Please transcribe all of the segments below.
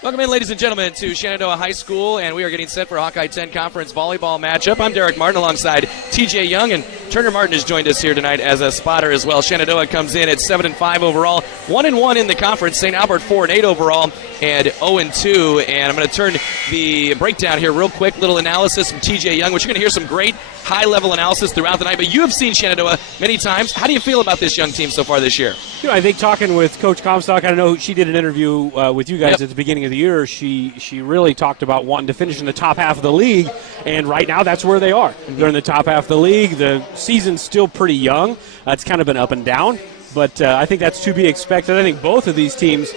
Welcome in, ladies and gentlemen, to Shenandoah High School, and we are getting set for a Hawkeye 10 Conference volleyball matchup. I'm Derek Martin alongside TJ Young, and Turner Martin has joined us here tonight as a spotter as well. Shenandoah comes in at 7-5 overall, 1-1 in the conference. St. Albert 4-8 overall, and 0-2. And I'm going to turn the breakdown here real quick. Little analysis from TJ Young, which you're going to hear some great high-level analysis throughout the night. But you have seen Shenandoah many times. How do you feel about this young team so far this year? You know, I think talking with Coach Comstock, I know she did an interview with you guys at the beginning of the year. She really talked about wanting to finish in the top half of the league, and right now that's where they are. They're in the top half of the league. The season's still pretty young. It's kind of been up and down, but I think that's to be expected. I think both of these teams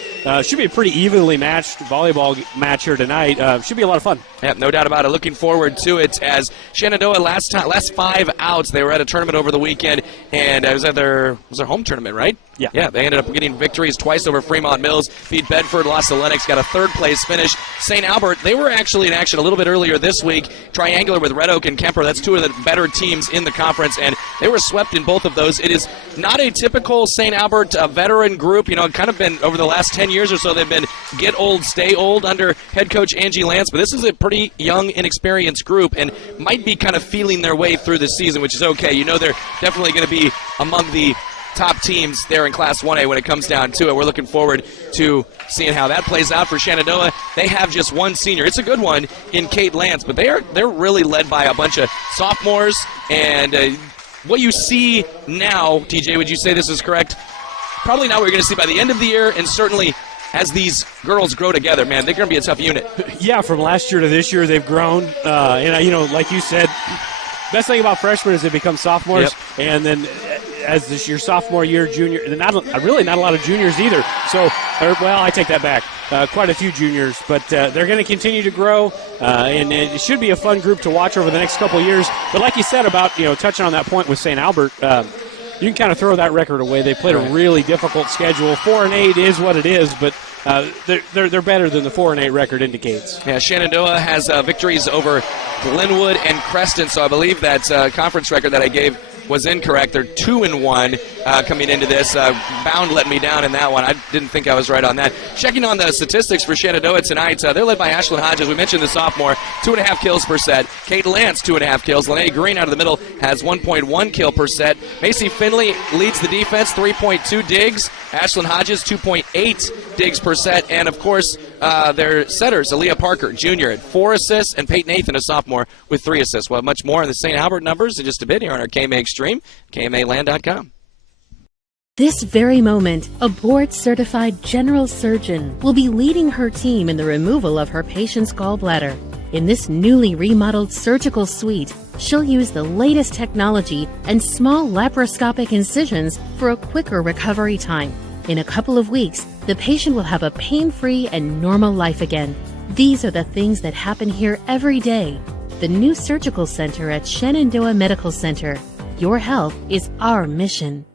should be a pretty evenly matched volleyball match here tonight. Should be a lot of fun. Yeah, no doubt about it. Looking forward to it, as Shenandoah last 5 outs. They were at a tournament over the weekend, and it was their home tournament, right? Yeah, they ended up getting victories twice over Fremont Mills, beat Bedford, lost to Lennox, got a third-place finish. St. Albert, they were actually in action a little bit earlier this week, triangular with Red Oak and Kemper. That's two of the better teams in the conference, and they were swept in both of those. It is not a typical St. Albert veteran group. You know, kind of been over the last 10 years or so, they've been get old, stay old under head coach Angie Lance, but this is a pretty young, inexperienced group and might be kind of feeling their way through the season, which is okay. You know, they're definitely going to be among the top teams there in Class 1A when it comes down to it. We're looking forward to seeing how that plays out for Shenandoah. They have just one senior. It's a good one in Kate Lance, but they're really led by a bunch of sophomores. And what you see now, TJ, would you say this is correct? Probably not what you're going to see by the end of the year, and certainly as these girls grow together, man, they're going to be a tough unit. Yeah, from last year to this year, they've grown. And, you know, like you said, best thing about freshmen is they become sophomores, and then as this your sophomore year, junior, really not a lot of juniors either. So, I take that back. Quite a few juniors, but they're going to continue to grow, and it should be a fun group to watch over the next couple of years. But like you said about, you know, touching on that point with St. Albert, you can kind of throw that record away. They played a really difficult schedule. 4-8 is what it is, but they're better than the 4-8 record indicates. Yeah, Shenandoah has victories over Glenwood and Creston, so I believe that conference record that I gave was incorrect. They're 2-1 coming into this. Bound let me down in that one. I didn't think I was right on that. Checking on the statistics for Shenandoah tonight, they're led by Ashlyn Hodges. We mentioned the sophomore, 2.5 kills per set. Kate Lance, 2.5 kills. Lene Green out of the middle has 1.1 kill per set. Macy Finley leads the defense, 3.2 digs. Ashlyn Hodges, 2.8 digs per set. And, of course, their setters, Aaliyah Parker, junior, at 4 assists, and Peyton Nathan, a sophomore, with 3 assists. We'll have much more on the St. Albert numbers in just a bit here on our KMA Extreme, KMAland.com. This very moment, a board-certified general surgeon will be leading her team in the removal of her patient's gallbladder. In this newly remodeled surgical suite, she'll use the latest technology and small laparoscopic incisions for a quicker recovery time. In a couple of weeks, the patient will have a pain-free and normal life again. These are the things that happen here every day. The new surgical center at Shenandoah Medical Center. Your health is our mission.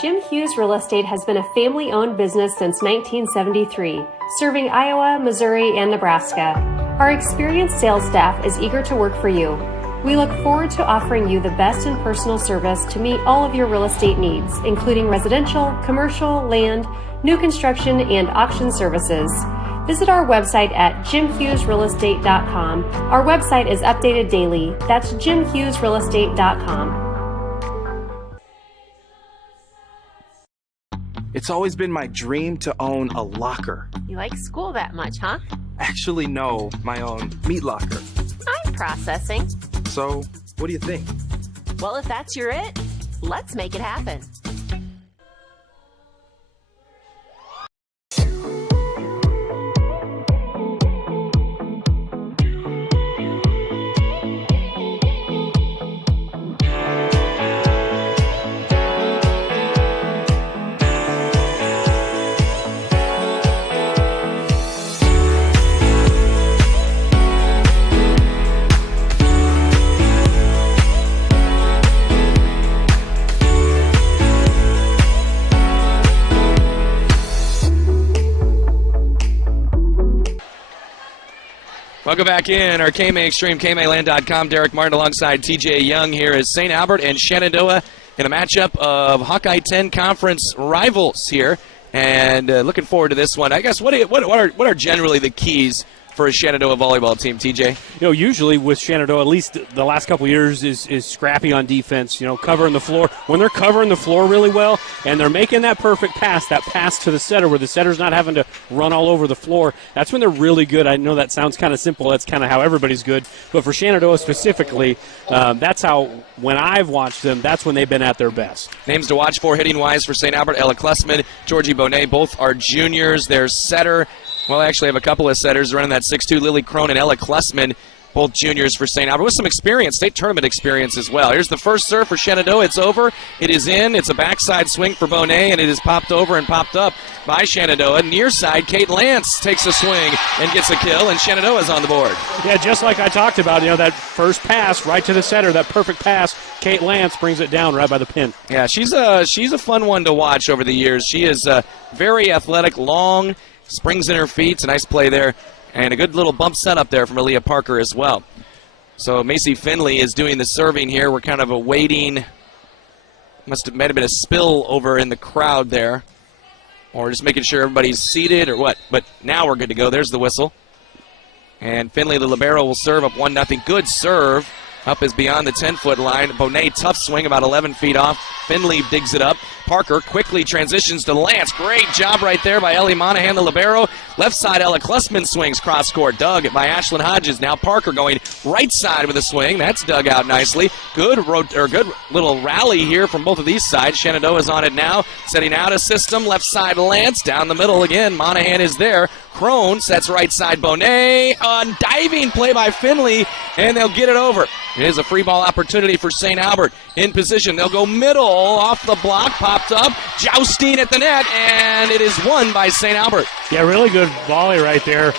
Jim Hughes Real Estate has been a family-owned business since 1973, serving Iowa, Missouri, and Nebraska. Our experienced sales staff is eager to work for you. We look forward to offering you the best in personal service to meet all of your real estate needs, including residential, commercial, land, new construction, and auction services. Visit our website at jimhughesrealestate.com. Our website is updated daily. That's jimhughesrealestate.com. It's always been my dream to own a locker. You like school that much, huh? Actually, no, my own meat locker. I'm processing. So, what do you think? Well, if that's your it, let's make it happen. Welcome back in our KMA Extreme, KMAland.com. Derek Martin alongside TJ Young here as St. Albert and Shenandoah in a matchup of Hawkeye 10 Conference rivals here. And looking forward to this one. I guess what are generally the keys for a Shenandoah volleyball team, TJ? Usually with Shenandoah, at least the last couple of years, is scrappy on defense, covering the floor. When they're covering the floor really well and they're making that perfect pass, that pass to the setter where the setter's not having to run all over the floor, that's when they're really good. I know that sounds kind of simple. That's kind of how everybody's good. But for Shenandoah specifically, that's how, when I've watched them, that's when they've been at their best. Names to watch for hitting-wise for St. Albert: Ella Klessman, Georgie Bonet, both are juniors. Their setter, well, I actually have a couple of setters running that 6'2", Lily Crone and Ella Klessman, both juniors for St. Albert, with some experience, state tournament experience as well. Here's the first serve for Shenandoah. It's over. It is in. It's a backside swing for Bonet, and it is popped over and popped up by Shenandoah. Near side, Kate Lance takes a swing and gets a kill, and Shenandoah's on the board. Yeah, just like I talked about, that first pass right to the setter, that perfect pass, Kate Lance brings it down right by the pin. Yeah, she's a fun one to watch over the years. She is very athletic, long, springs in her feet. It's a nice play there. And a good little bump set up there from Aaliyah Parker as well. So Macy Finley is doing the serving here. We're kind of awaiting. Might have been a spill over in the crowd there. Or just making sure everybody's seated or what. But now we're good to go. There's the whistle. And Finley, the libero, will serve up 1-0. Good serve. Up is beyond the 10-foot line. Bonet, tough swing, about 11 feet off. Finley digs it up. Parker quickly transitions to Lance. Great job right there by Ellie Monahan, the libero. Left side, Ella Klessman swings cross-court. Dug by Ashlyn Hodges. Now Parker going right side with a swing. That's dug out nicely. Good little rally here from both of these sides. Shenandoah's on it now. Setting out a system. Left side, Lance. Down the middle again. Monahan is there. Crone sets right side, Bonet. On diving play by Finley, and they'll get it over. It is a free ball opportunity for St. Albert. In position, they'll go middle, off the block, popped up, jousting at the net, and it is won by St. Albert. Yeah, really good volley right there.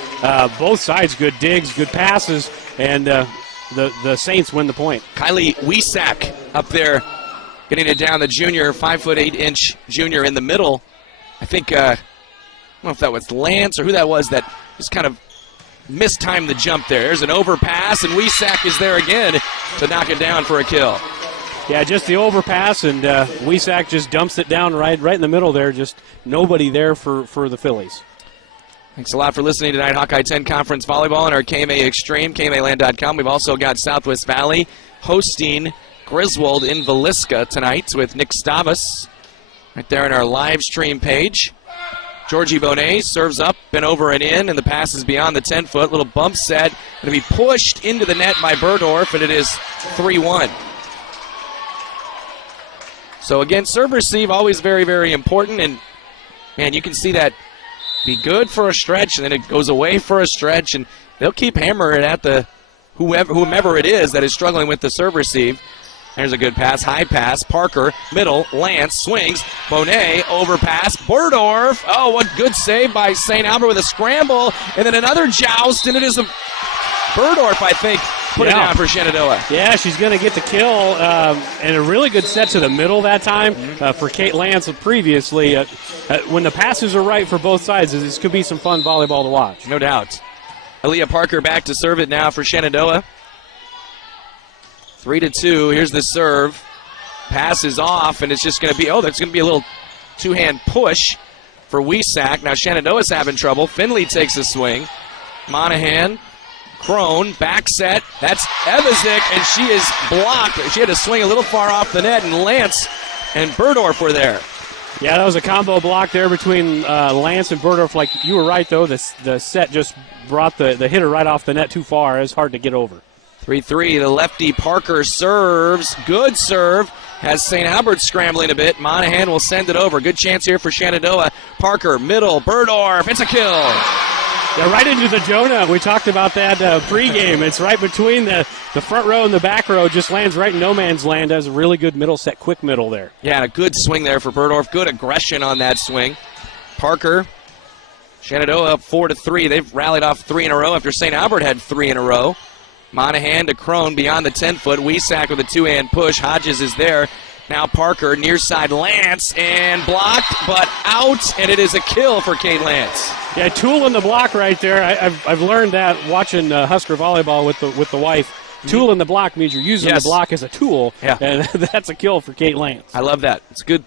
Both sides, good digs, good passes, and the Saints win the point. Kylie Wiesack up there getting it down, the junior, 5'8" junior in the middle. I think, I don't know if that was Lance or who that was that just kind of mistimed the jump there. There's an overpass, and Wiesack is there again to knock it down for a kill. Yeah, just the overpass, and Wiesack just dumps it down right in the middle there. Just nobody there for the Phillies. Thanks a lot for listening tonight. Hawkeye 10 Conference Volleyball on our KMA Extreme, KMAland.com. We've also got Southwest Valley hosting Griswold in Villisca tonight with Nick Stavas right there on our live stream page. Georgie Bonet serves up, been over and in, and the pass is beyond the 10-foot. Little bump set. Going to be pushed into the net by Berdorf, and it is 3-1. So, again, serve receive, always very, very important. And, man, you can see that be good for a stretch, and then it goes away for a stretch. And they'll keep hammering at the whomever it is that is struggling with the serve receive. There's a good pass, high pass. Parker, middle, Lance swings. Bonet, overpass. Berdorf. Oh, what good save by St. Albert with a scramble. And then another joust, and it is Berdorf, I think, put it down for Shenandoah. Yeah, she's going to get the kill. And a really good set to the middle that time for Kate Lance previously. When the passes are right for both sides, this could be some fun volleyball to watch. No doubt. Aaliyah Parker back to serve it now for Shenandoah. 3-2. Here's the serve. Pass is off, and it's just going to be, there's going to be a little two-hand push for Wiesack. Now Shenandoah's having trouble. Finley takes a swing. Monahan, Crone, back set. That's Evazik, and she is blocked. She had to swing a little far off the net, and Lance and Berdorf were there. Yeah, that was a combo block there between Lance and Berdorf. Like you were right, though. The set just brought the hitter right off the net too far. It's hard to get over. 3-3, the lefty Parker serves. Good serve. Has St. Albert scrambling a bit. Monahan will send it over. Good chance here for Shenandoah. Parker, middle, Berdorf. It's a kill. Yeah, right into the Jonah. We talked about that pregame. It's right between the front row and the back row. Just lands right in no man's land. Has a really good middle set, quick middle there. Yeah, a good swing there for Berdorf. Good aggression on that swing. Parker, Shenandoah up 4-3. They've rallied off 3 in a row after St. Albert had 3 in a row. Monahan to Crone beyond the 10-foot. Wiesack with a two-hand push. Hodges is there. Now Parker, near side Lance, and blocked, but out, and it is a kill for Kate Lance. Yeah, tool in the block right there. I've learned that watching Husker volleyball with the wife. Tool in the block means you're using the block as a tool, and that's a kill for Kate Lance. I love that. It's good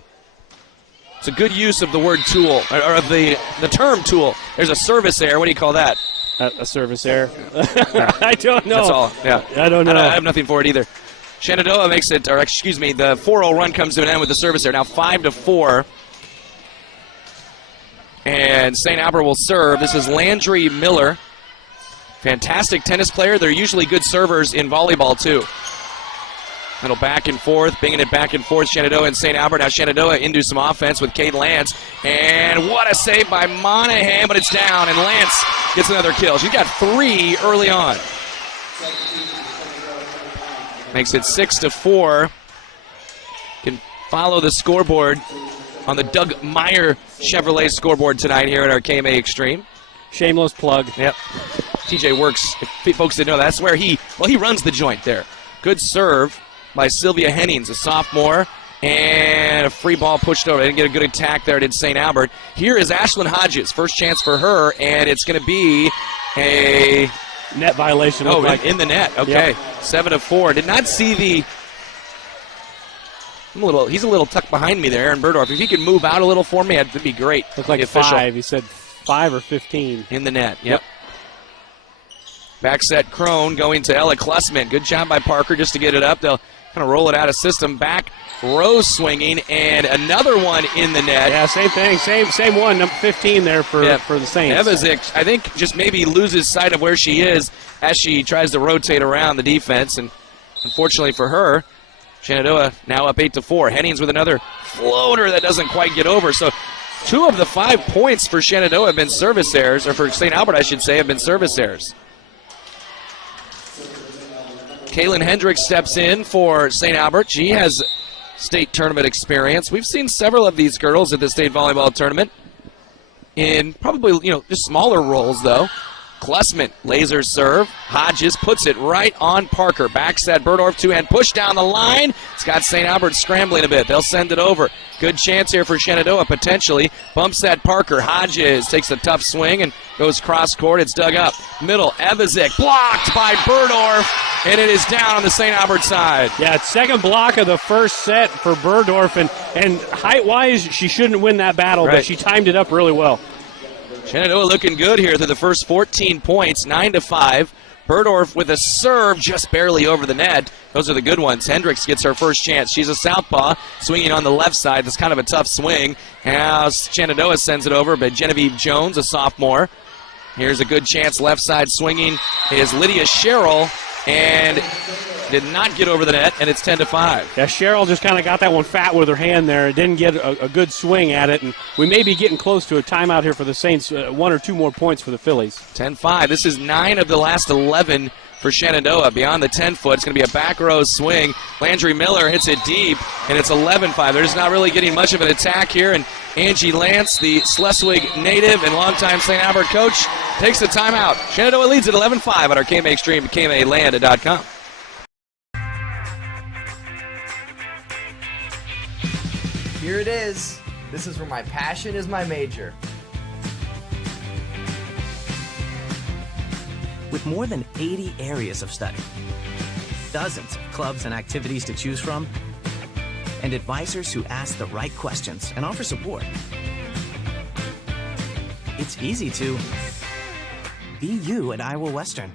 It's a good use of the word tool, or of the term tool. There's a service error. What do you call that? A service error? I don't know. That's all, yeah. I don't know. I have nothing for it either. Shenandoah makes it, or excuse me, the 4-0 run comes to an end with the service error. Now 5-4. And St. Albert will serve. This is Landry Miller. Fantastic tennis player. They're usually good servers in volleyball, too. Little back and forth, bringing it back and forth, Shenandoah and St. Albert. Now Shenandoah into some offense with Kate Lance. And what a save by Monahan, but it's down, and Lance gets another kill. She's got 3 early on. Makes it 6-4. Can follow the scoreboard on the Doug Meyer Chevrolet scoreboard tonight here at our KMA Extreme. Shameless plug. Yep. TJ works, if folks didn't know, that's where he runs the joint there. Good serve by Sylvia Hennings, a sophomore, and a free ball pushed over. They didn't get a good attack there, did St. Albert. Here is Ashlyn Hodges. First chance for her, and it's going to be a net violation. Oh, like in the net. Okay. Yep. 7-4. Did not see the... He's a little tucked behind me there, Aaron Burdorf. If he could move out a little for me, that'd be great. Looked like 5. He said 5 or 15. In the net, yep. Back set Crone going to Ella Klussman. Good job by Parker just to get it up. They'll kind of roll it out of system. Back Rose swinging, and another one in the net. Yeah, same thing. Same one, number 15 there for the Saints. Evazik, I think, just maybe loses sight of where she is as she tries to rotate around the defense. And unfortunately for her, Shenandoah now up 8-4. Hennings with another floater that doesn't quite get over. So 2 of the 5 points for Shenandoah have been service errors, or for St. Albert, I should say, have been service errors. Kaylin Hendricks steps in for St. Albert. She has state tournament experience. We've seen several of these girls at the state volleyball tournament in probably, just smaller roles, though. Klussman, laser serve. Hodges puts it right on Parker. Back set, Burdorf, 2-hand push down the line. It's got St. Albert scrambling a bit. They'll send it over. Good chance here for Shenandoah, potentially. Bumps that Parker. Hodges takes a tough swing and goes cross court. It's dug up. Middle, Evazik, blocked by Burdorf, and it is down on the St. Albert side. Yeah, second block of the first set for Burdorf, and height-wise, she shouldn't win that battle, but she timed it up really well. Shenandoah looking good here through the first 14 points, 9-5. Burdorf with a serve just barely over the net. Those are the good ones. Hendricks gets her first chance. She's a southpaw, swinging on the left side. That's kind of a tough swing. Now Shenandoah sends it over, but Genevieve Jones, a sophomore. Here's a good chance. Left side swinging is Lydia Sherrill, and did not get over the net, and it's 10-5. Yeah, Sherrill just kind of got that one fat with her hand there. It didn't get a good swing at it, and we may be getting close to a timeout here for the Saints. 1 or 2 more points for the Phillies. 10-5. This is 9 of the last 11 for Shenandoah. Beyond the 10-foot, it's going to be a back row swing. Landry Miller hits it deep, and it's 11-5. They're just not really getting much of an attack here, and Angie Lance, the Schleswig native and longtime St. Albert coach, takes the timeout. Shenandoah leads at 11-5 at our KMA Extreme, KMAland.com. Here it is. This is where my passion is my major. With more than 80 areas of study, dozens of clubs and activities to choose from, and advisors who ask the right questions and offer support, it's easy to be you at Iowa Western.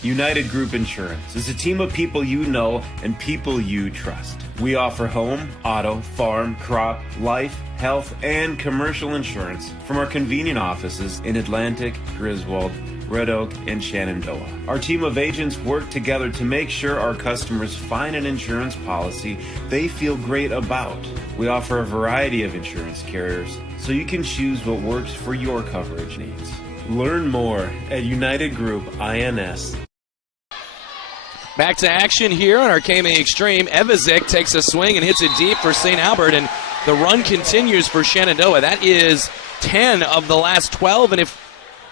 United Group Insurance is a team of people you know and people you trust. We offer home, auto, farm, crop, life, health, and commercial insurance from our convenient offices in Atlantic, Griswold, Red Oak, and Shenandoah. Our team of agents work together to make sure our customers find an insurance policy they feel great about. We offer a variety of insurance carriers so you can choose what works for your coverage needs. Learn more at United Group INS. Back to action here on our KMA Extreme. Evazik takes a swing and hits it deep for St. Albert, and the run continues for Shenandoah. That is 10 of the last 12,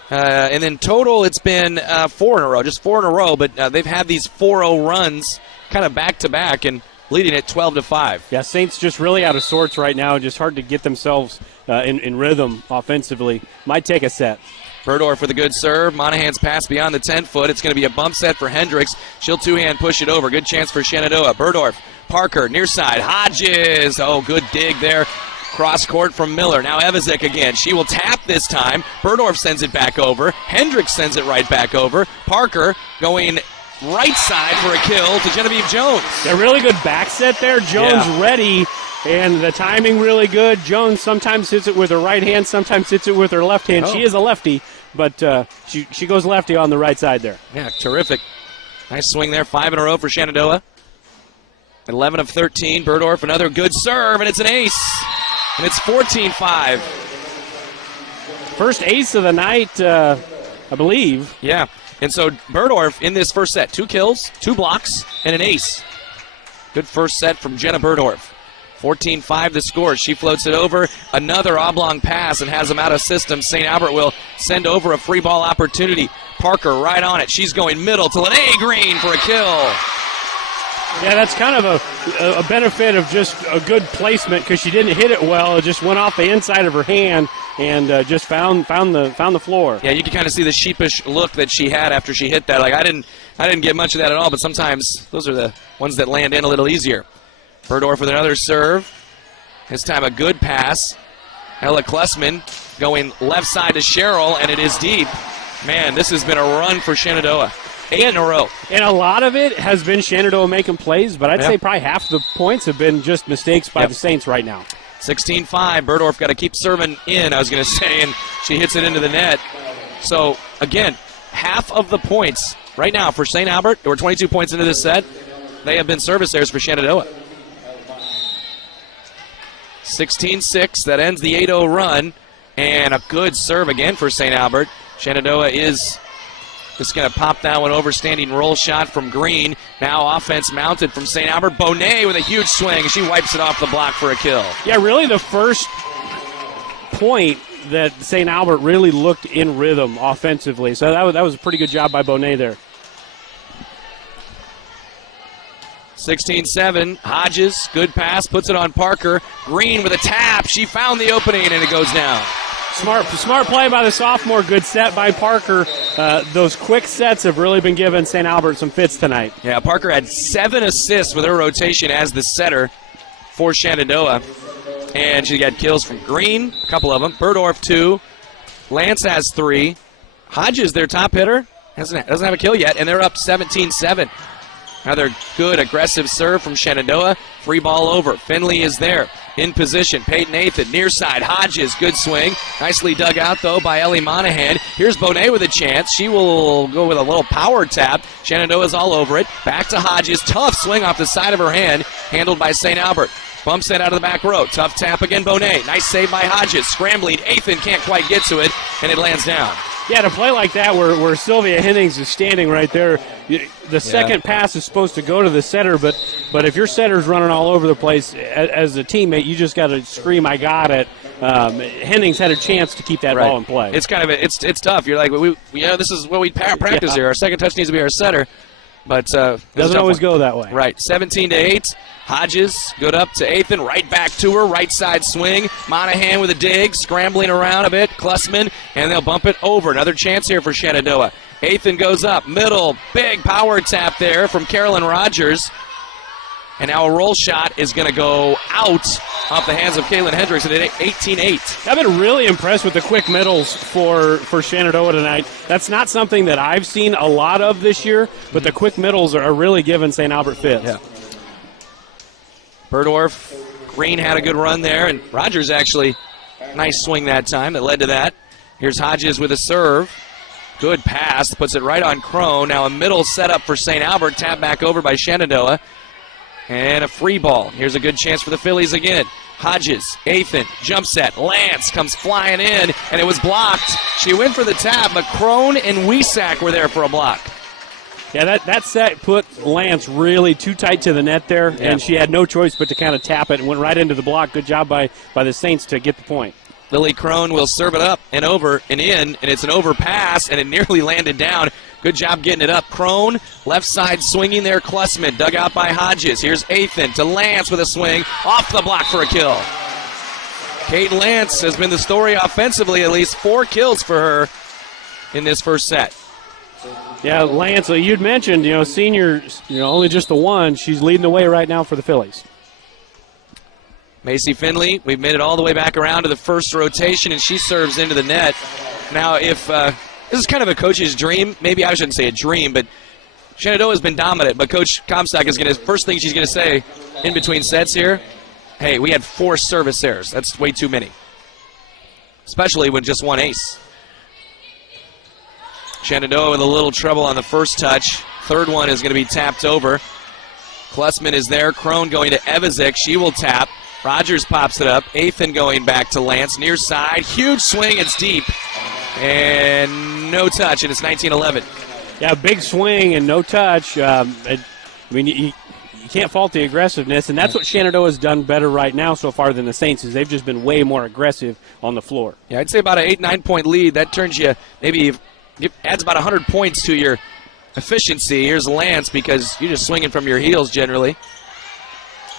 and in total it's been 4 in a row, just 4 in a row, but they've had these 4-0 runs kind of back-to-back and leading it 12-5. Yeah, Saints just really out of sorts right now, just hard to get themselves in rhythm offensively. Might take a set. Burdorf with a good serve. Monahan's pass beyond the 10-foot. It's going to be a bump set for Hendricks. She'll two-hand push it over. Good chance for Shenandoah. Burdorf, Parker, near side. Hodges. Oh, good dig there. Cross court from Miller. Now Evazek again. She will tap this time. Burdorf sends it back over. Hendricks sends it right back over. Parker going right side for a kill to Genevieve Jones. A really good back set there. Jones ready. And the timing really good. Jones sometimes hits it with her right hand, sometimes hits it with her left hand. She is a lefty, but she goes lefty on the right side there. Yeah, terrific. Nice swing there. 5 in a row for Shenandoah. 11 of 13. Burdorf, another good serve, and it's an ace. And it's 14-5. First ace of the night, I believe. Yeah, and so Burdorf in this first set, 2 kills, 2 blocks, and an ace. Good first set from Jenna Burdorf. 14-5 the score. She floats it over. Another oblong pass and has them out of system. St. Albert will send over a free ball opportunity. Parker right on it. She's going middle to Lene Green for a kill. Yeah, that's kind of a benefit of just a good placement because she didn't hit it well. It just went off the inside of her hand and just found the floor. Yeah, you can kind of see the sheepish look that she had after she hit that. Like I didn't get much of that at all, but sometimes those are the ones that land in a little easier. Burdorf with another serve. This time a good pass. Ella Klessman going left side to Cheryl, and it is deep. Man, this has been a run for Shenandoah. 8 in a row. And a lot of it has been Shenandoah making plays, but I'd say probably half the points have been just mistakes by the Saints right now. 16-5. Burdorf got to keep serving in, I was going to say, and she hits it into the net. So, again, half of the points right now for St. Albert, we're 22 points into this set, they have been service errors for Shenandoah. 16-6, that ends the 8-0 run, and a good serve again for St. Albert. Shenandoah is just going to pop that one over. Standing roll shot from Green. Now offense mounted from St. Albert. Bonet with a huge swing. She wipes it off the block for a kill. Yeah, really the first point that St. Albert really looked in rhythm offensively. So that was a pretty good job by Bonet there. 16-7. Hodges, good pass, puts it on Parker. Green with a tap. She found the opening, and it goes down. Smart play by the sophomore. Good set by Parker. Those quick sets have really been giving St. Albert some fits tonight. Yeah, Parker had 7 assists with her rotation as the setter for Shenandoah. And she got kills from Green, a couple of them. Burdorf, 2. Lance has 3. Hodges, their top hitter, doesn't have a kill yet, and they're up 17-7. Another good aggressive serve from Shenandoah. Free ball over. Finley is there in position. Peyton Nathan near side. Hodges, good swing. Nicely dug out, though, by Ellie Monahan. Here's Bonet with a chance. She will go with a little power tap. Shenandoah's all over it. Back to Hodges. Tough swing off the side of her hand. Handled by St. Albert. Bumps it out of the back row. Tough tap again, Bonet. Nice save by Hodges. Scrambling. Athan can't quite get to it, and it lands down. Yeah, to play like that where Sylvia Hennings is standing right there, the second pass is supposed to go to the setter, but if your setter's running all over the place, as a teammate, you just got to scream, I got it. Hennings had a chance to keep that ball in play. It's kind of it's tough. You're like, this is what we practice here. Our second touch needs to be our setter, but doesn't always go that way. Right, 17-8. Hodges, good up to Athan, right back to her, right side swing. Monahan with a dig, scrambling around a bit. Klessman, and they'll bump it over. Another chance here for Shenandoah. Athan goes up, middle, big power tap there from Carolyn Rogers. And now a roll shot is going to go out off the hands of Kaylin Hendricks at 18-8. I've been really impressed with the quick middles for Shenandoah tonight. That's not something that I've seen a lot of this year, but the quick middles are really giving St. Albert fits. Yeah. Burdorf, Green had a good run there, and Rogers actually, nice swing that time that led to that. Here's Hodges with a serve. Good pass, puts it right on Crone. Now a middle setup for St. Albert, tap back over by Shenandoah. And a free ball. Here's a good chance for the Phillies again. Hodges, Athan, jump set. Lance comes flying in, and it was blocked. She went for the tap, but Crone and Wiesack were there for a block. Yeah, that set put Lance really too tight to the net there, and she had no choice but to kind of tap it and went right into the block. Good job by the Saints to get the point. Lily Crone will serve it up and over and in, and it's an overpass, and it nearly landed down. Good job getting it up. Crone, left side swinging there. Klessman, dug out by Hodges. Here's Athan to Lance with a swing. Off the block for a kill. Kate Lance has been the story offensively, at least 4 kills for her. in this first set. Yeah, Lance, you'd mentioned, senior, only just the one. She's leading the way right now for the Phillies. Macy Finley, we've made it all the way back around to the first rotation, and she serves into the net. Now, if this is kind of a coach's dream, maybe I shouldn't say a dream, but Shenandoah has been dominant, but Coach Comstock is going to, first thing she's going to say in between sets here, hey, we had 4 service errors. That's way too many, especially with just one ace. Shenandoah with a little trouble on the first touch. Third one is going to be tapped over. Klessman is there. Crone going to Evazik. She will tap. Rogers pops it up. Athan going back to Lance. Near side. Huge swing. It's deep. And no touch, and it's 19-11. Yeah, big swing and no touch. You can't fault the aggressiveness, and that's what Shenandoah has done better right now so far than the Saints, is they've just been way more aggressive on the floor. Yeah, I'd say about an 8-9 point lead. That turns you maybe adds about 100 points to your efficiency. Here's Lance, because you're just swinging from your heels generally.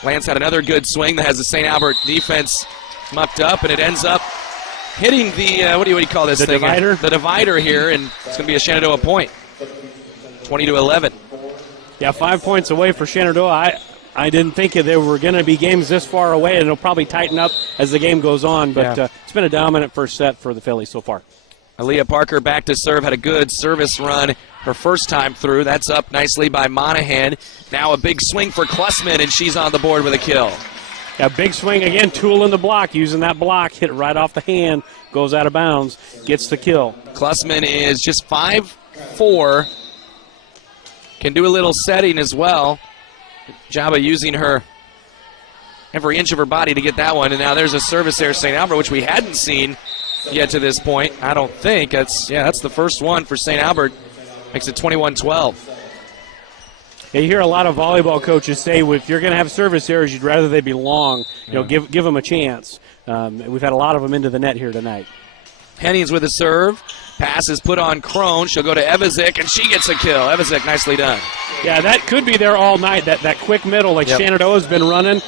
Lance had another good swing that has the St. Albert defense mucked up, and it ends up hitting the, what do you call this thing? Divider? The divider here, and it's going to be a Shenandoah point. 20-11. Yeah, 5 points away for Shenandoah. I didn't think there were going to be games this far away, and it'll probably tighten up as the game goes on, but it's been a dominant first set for the Phillies so far. Aaliyah Parker back to serve, had a good service run her first time through. That's up nicely by Monahan. Now a big swing for Klessman, and she's on the board with a kill. Yeah, big swing again, tool in the block, using that block, hit right off the hand, goes out of bounds, gets the kill. Klessman is just 5'4", can do a little setting as well. Good job of using her every inch of her body to get that one, and now there's a service there, St. Albert, which we hadn't seen yet to this point. I don't think. That's the first one for St. Albert. Makes it 21-12. Yeah, you hear a lot of volleyball coaches say, if you're going to have service errors, you'd rather they be long. Give them a chance. We've had a lot of them into the net here tonight. Hennings with a serve. Pass is put on Crone. She'll go to Evazik, and she gets a kill. Evazik, nicely done. Yeah, that could be there all night, that quick middle like Shenandoah's been running.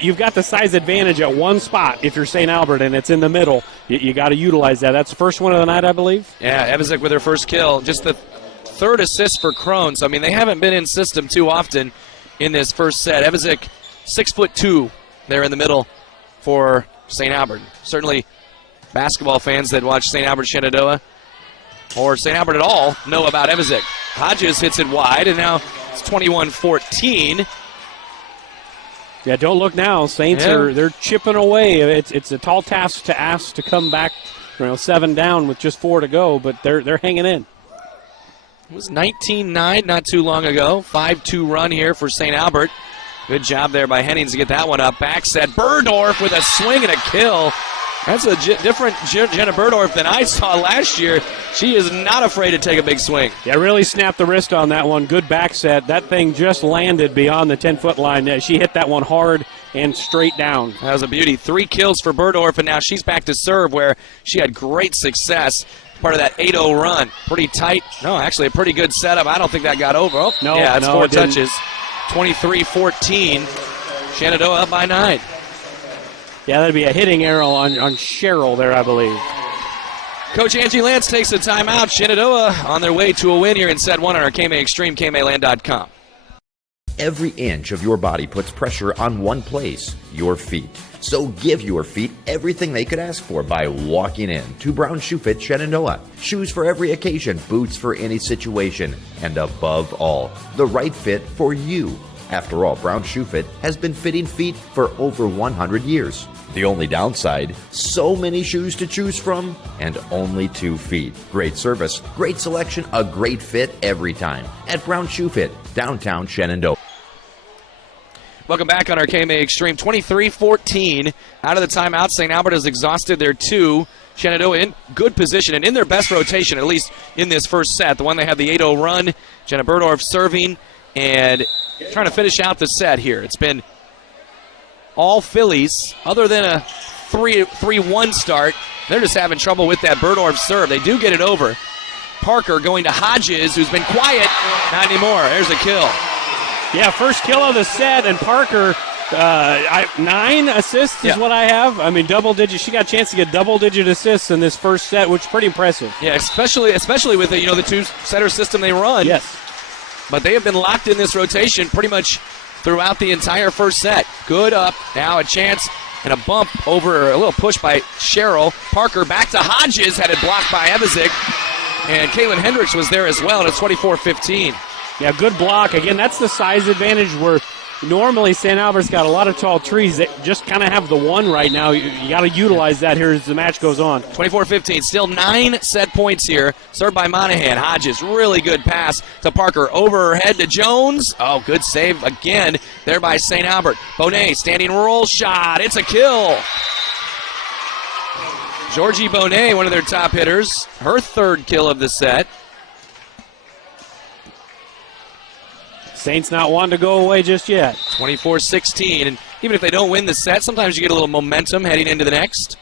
You've got the size advantage at one spot if you're St. Albert, and it's in the middle. You got to utilize that. That's the first one of the night, I believe. Yeah, Evazik with her first kill. Just the third assist for Crone. So, they haven't been in system too often in this first set. Evazik, 6'2", there in the middle for St. Albert. Certainly basketball fans that watch St. Albert Shenandoah or St. Albert at all know about Evazik. Hodges hits it wide, and now it's 21-14. Yeah, don't look now. Saints they're chipping away. It's a tall task to ask to come back, 7 down with just 4 to go, but they're hanging in. It was 19-9 not too long ago. 5-2 run here for St. Albert. Good job there by Hennings to get that one up. Back set. Burdorf with a swing and a kill. That's a different Jenna Burdorf than I saw last year. She is not afraid to take a big swing. Yeah, really snapped the wrist on that one. Good back set. That thing just landed beyond the 10-foot line. She hit that one hard and straight down. That was a beauty. 3 kills for Burdorf, and now she's back to serve where she had great success. Part of that 8-0 run. Pretty tight. No, actually a pretty good setup. I don't think that got over. Oh, no, yeah, it's 4 it didn't. touches. 23-14. Shenandoah up by 9. Yeah, that'd be a hitting arrow on Cheryl there, I believe. Coach Angie Lance takes a timeout. Shenandoah on their way to a win here in set 1 on our KMA Extreme, KMAland.com. Every inch of your body puts pressure on one place, your feet. So give your feet everything they could ask for by walking in to Brown Shoe Fit Shenandoah. Shoes for every occasion, boots for any situation, and above all, the right fit for you. After all, Brown Shoe Fit has been fitting feet for over 100 years. The only downside, so many shoes to choose from and only 2 feet. Great service, great selection, a great fit every time at Brown Shoe Fit, downtown Shenandoah. Welcome back on our KMA Extreme. 23-14 out of the timeout. St. Albert has exhausted their 2. Shenandoah in good position and in their best rotation, at least in this first set. The one they had the 8-0 run. Jenna Burdorf serving and trying to finish out the set here. It's been all Phillies, other than a 3-1 start. They're just having trouble with that Burdorf serve. They do get it over. Parker going to Hodges, who's been quiet. Not anymore. There's a kill. Yeah, first kill of the set, and Parker 9 assists is what I have. I mean, double digit. She got a chance to get double-digit assists in this first set, which is pretty impressive. Yeah, especially with the two-setter system they run. Yes. But they have been locked in this rotation pretty much throughout the entire first set. Good up. Now a chance and a bump over, a little push by Cheryl. Parker back to Hodges, had it blocked by Evazik. And Caitlin Hendricks was there as well, and it's 24-15. Yeah, good block. Again, that's the size advantage where normally St. Albert's got a lot of tall trees. They just kind of have the one right now. You got to utilize that here as the match goes on. 24-15, still 9 set points here. Served by Monahan. Hodges, really good pass to Parker. Over her head to Jones. Oh, good save again there by St. Albert. Bonet, standing roll shot. It's a kill. Georgie Bonet, one of their top hitters. Her third kill of the set. Saints not wanting to go away just yet. 24-16, and even if they don't win the set, sometimes you get a little momentum heading into the next.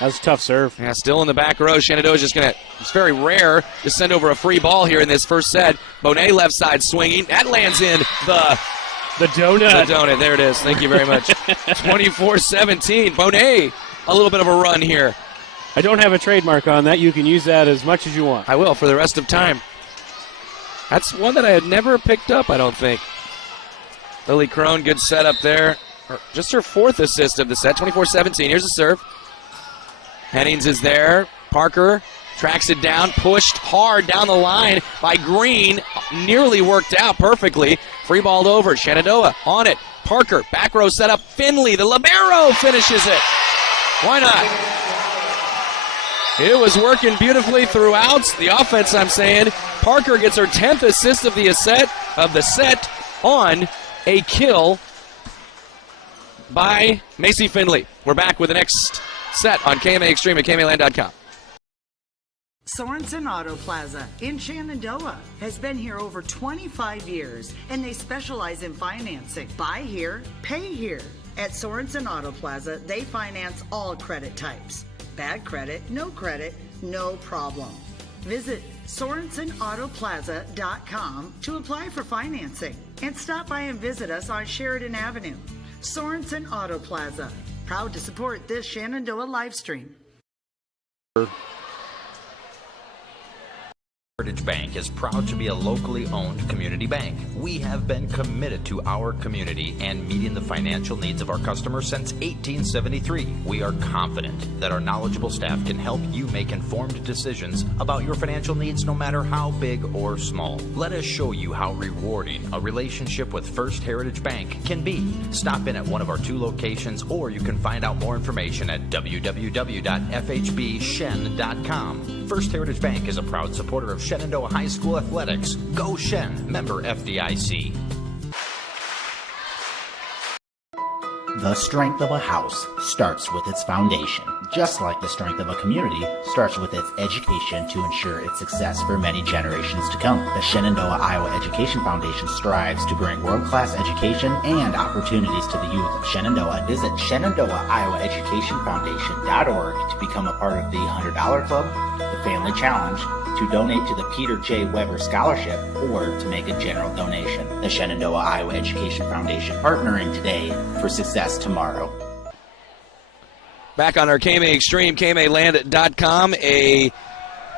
That was a tough serve. Yeah, still in the back row. Shenandoah is just going to, it's very rare to send over a free ball here in this first set. Bonet left side swinging. That lands in the donut. The donut, there it is. Thank you very much. 24-17. Bonet, a little bit of a run here. I don't have a trademark on that. You can use that as much as you want. I will for the rest of time. That's one that I had never picked up, I don't think. Lily Crone, good setup there. Just her 4th assist of the set, 24-17. Here's the serve. Hennings is there. Parker tracks it down, pushed hard down the line by Green. Nearly worked out perfectly. Free balled over. Shenandoah on it. Parker, back row setup. Finley, the libero, finishes it. Why not? It was working beautifully throughout. The offense, I'm saying. Parker gets her 10th assist of the set on a kill by Macy Finley. We're back with the next set on KMA Extreme at KMAland.com. Sorensen Auto Plaza in Shenandoah has been here over 25 years, and they specialize in financing. Buy here, pay here. At Sorensen Auto Plaza, they finance all credit types. Bad credit, no problem. Visit SorensenAutoplaza.com to apply for financing and stop by and visit us on Sheridan Avenue. Sorensen Auto Plaza, proud to support this Shenandoah live stream. Heritage Bank is proud to be a locally owned community bank. We have been committed to our community and meeting the financial needs of our customers since 1873. We are confident that our knowledgeable staff can help you make informed decisions about your financial needs, no matter how big or small. Let us show you how rewarding a relationship with First Heritage Bank can be. Stop in at one of our 2 locations, or you can find out more information at www.fhbshen.com. First Heritage Bank is a proud supporter of Shenandoah High School Athletics. Go Shen, member FDIC. The strength of a house starts with its foundation, just like the strength of a community starts with its education to ensure its success for many generations to come. The Shenandoah Iowa Education Foundation strives to bring world-class education and opportunities to the youth of Shenandoah. Visit ShenandoahIowaEducationFoundation.org to become a part of the $100 Club, the Family Challenge, to donate to the Peter J. Weber Scholarship, or to make a general donation. The Shenandoah Iowa Education Foundation, partnering today for success tomorrow. Back on our KMA Extreme, KMAland.com, a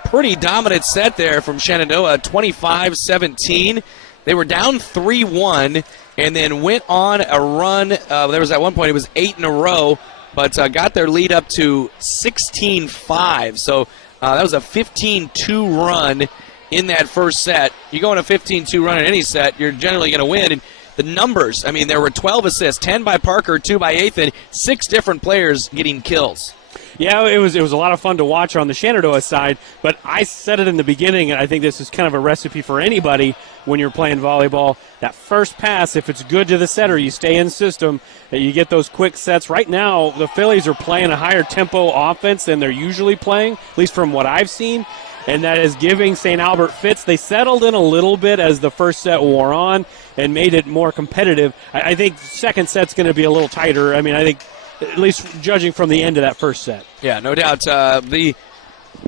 pretty dominant set there from Shenandoah, 25-17. They were down 3-1 and then went on a run. There was at one point, it was 8 in a row, but got their lead up to 16-5. So that was a 15-2 run in that first set. You go on a 15-2 run in any set, you're generally going to win. And the numbers, I mean, there were 12 assists, 10 by Parker, 2 by Athan, 6 different players getting kills. Yeah, it was a lot of fun to watch on the Shenandoah side, but I said it in the beginning, and I think this is kind of a recipe for anybody when you're playing volleyball. That first pass, if it's good to the setter, you stay in system, you get those quick sets. Right now, the Phillies are playing a higher tempo offense than they're usually playing, at least from what I've seen, and that is giving St. Albert fits. They settled in a little bit as the first set wore on and made it more competitive. I think second set's going to be a little tighter. I mean, I think at least judging from the end of that first set. Yeah, no doubt. The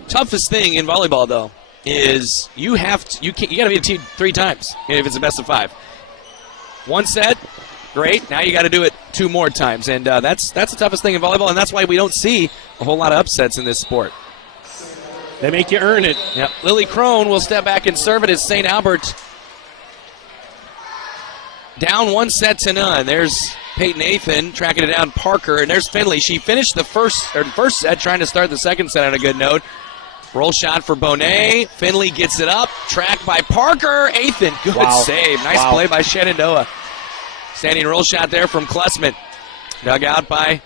toughest thing in volleyball, though, is you got to beat a team 3 times if it's a best of 5. One set, Great. Now you got to do it 2 more times, and that's the toughest thing in volleyball, and that's why we don't see a whole lot of upsets in this sport. They make you earn it. Yep. Lily Crone will step back and serve it as St. Albert down 1-0. There's Peyton Athan tracking it down Parker, and there's Finley. She finished the first set, trying to start the second set on a good note. Roll shot for Bonet. Finley gets it up, tracked by Parker. Athan, good save. Nice play by Shenandoah. Standing roll shot there from Klussman. Dug out by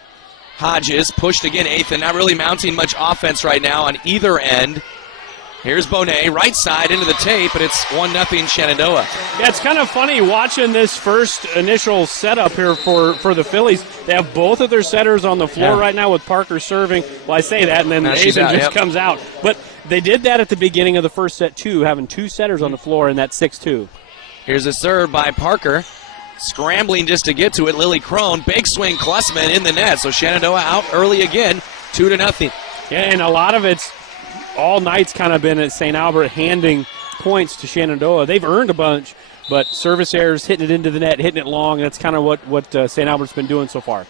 Hodges. Pushed again. Athan not really mounting much offense right now on either end. Here's Bonet, right side into the tape, and it's 1-0 Shenandoah. Yeah, it's kind of funny watching this first initial setup here for the Phillies. They have both of their setters on the floor right now with Parker serving. Well, I say that, and then Athan just comes out. But they did that at the beginning of the first set, too, having 2 setters on the floor in that 6-2. Here's a serve by Parker. Scrambling just to get to it, Lily Crone. Big swing, Klussman in the net. So Shenandoah out early again, 2-0. Yeah, and a lot of it's all night's kind of been at St. Albert handing points to Shenandoah. They've earned a bunch, but service errors, hitting it into the net, hitting it long, that's kind of what St. Albert's been doing so far.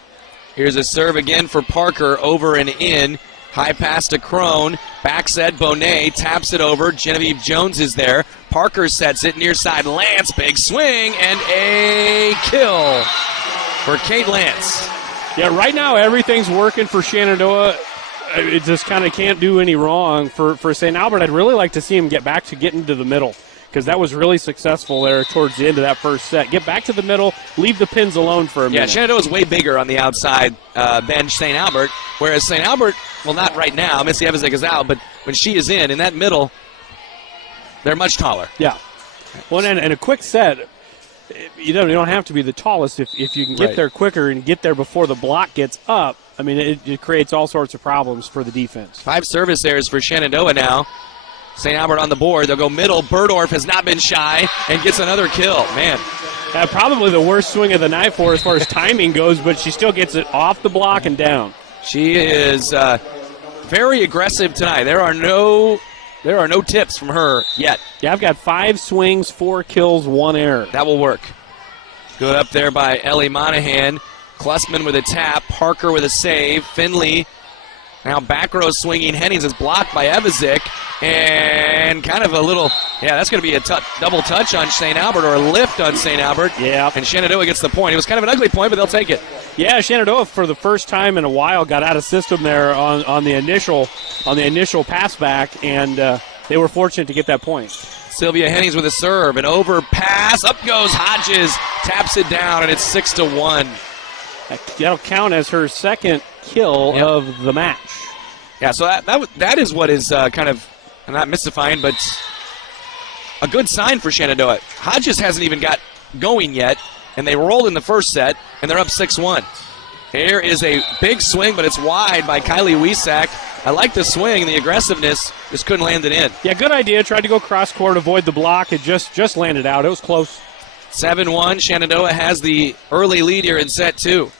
Here's a serve again for Parker, over and in. High pass to Crone. Back set, Bonet taps it over. Genevieve Jones is there. Parker sets it near side. Lance, big swing, and a kill for Kate Lance. Yeah, right now everything's working for Shenandoah. It just kind of can't do any wrong for St. Albert. I'd really like to see him get back to getting to the middle, because that was really successful there towards the end of that first set. Get back to the middle, leave the pins alone for a minute. Yeah, Shenandoah's way bigger on the outside than St. Albert, whereas St. Albert, well, not right now. Missy Evazik is out, but when she is in that middle, they're much taller. Yeah. Well, and a quick set, you don't have to be the tallest. If you can get there quicker and get there before the block gets up, I mean, it creates all sorts of problems for the defense. 5 service errors for Shenandoah now. St. Albert on the board. They'll go middle. Burdorf has not been shy and gets another kill. Man. Probably the worst swing of the night for her as far as timing goes, but she still gets it off the block and down. She is very aggressive tonight. There are no tips from her yet. Yeah, I've got 5 swings, 4 kills, 1 error. That will work. Good up there by Ellie Monahan. Klussman with a tap. Parker with a save. Finley now back row swinging. Hennings is blocked by Evazik. And kind of a little, that's going to be a double touch on St. Albert, or a lift on St. Albert. Yeah. And Shenandoah gets the point. It was kind of an ugly point, but they'll take it. Yeah, Shenandoah for the first time in a while got out of system there on the initial pass back, and they were fortunate to get that point. Sylvia Hennings with a serve, an over pass. Up goes Hodges, taps it down, and it's 6-1. That'll count as her second kill of the match. Yeah, so that is what is kind of, not mystifying, but a good sign for Shenandoah. Hodges hasn't even got going yet, and they rolled in the first set, and they're up 6-1. Here is a big swing, but it's wide by Kylie Wiesack. I like the swing, the aggressiveness, just couldn't land it in. Yeah, good idea. Tried to go cross court, avoid the block. It just landed out. It was close. 7-1. Shenandoah has the early lead here in set 2.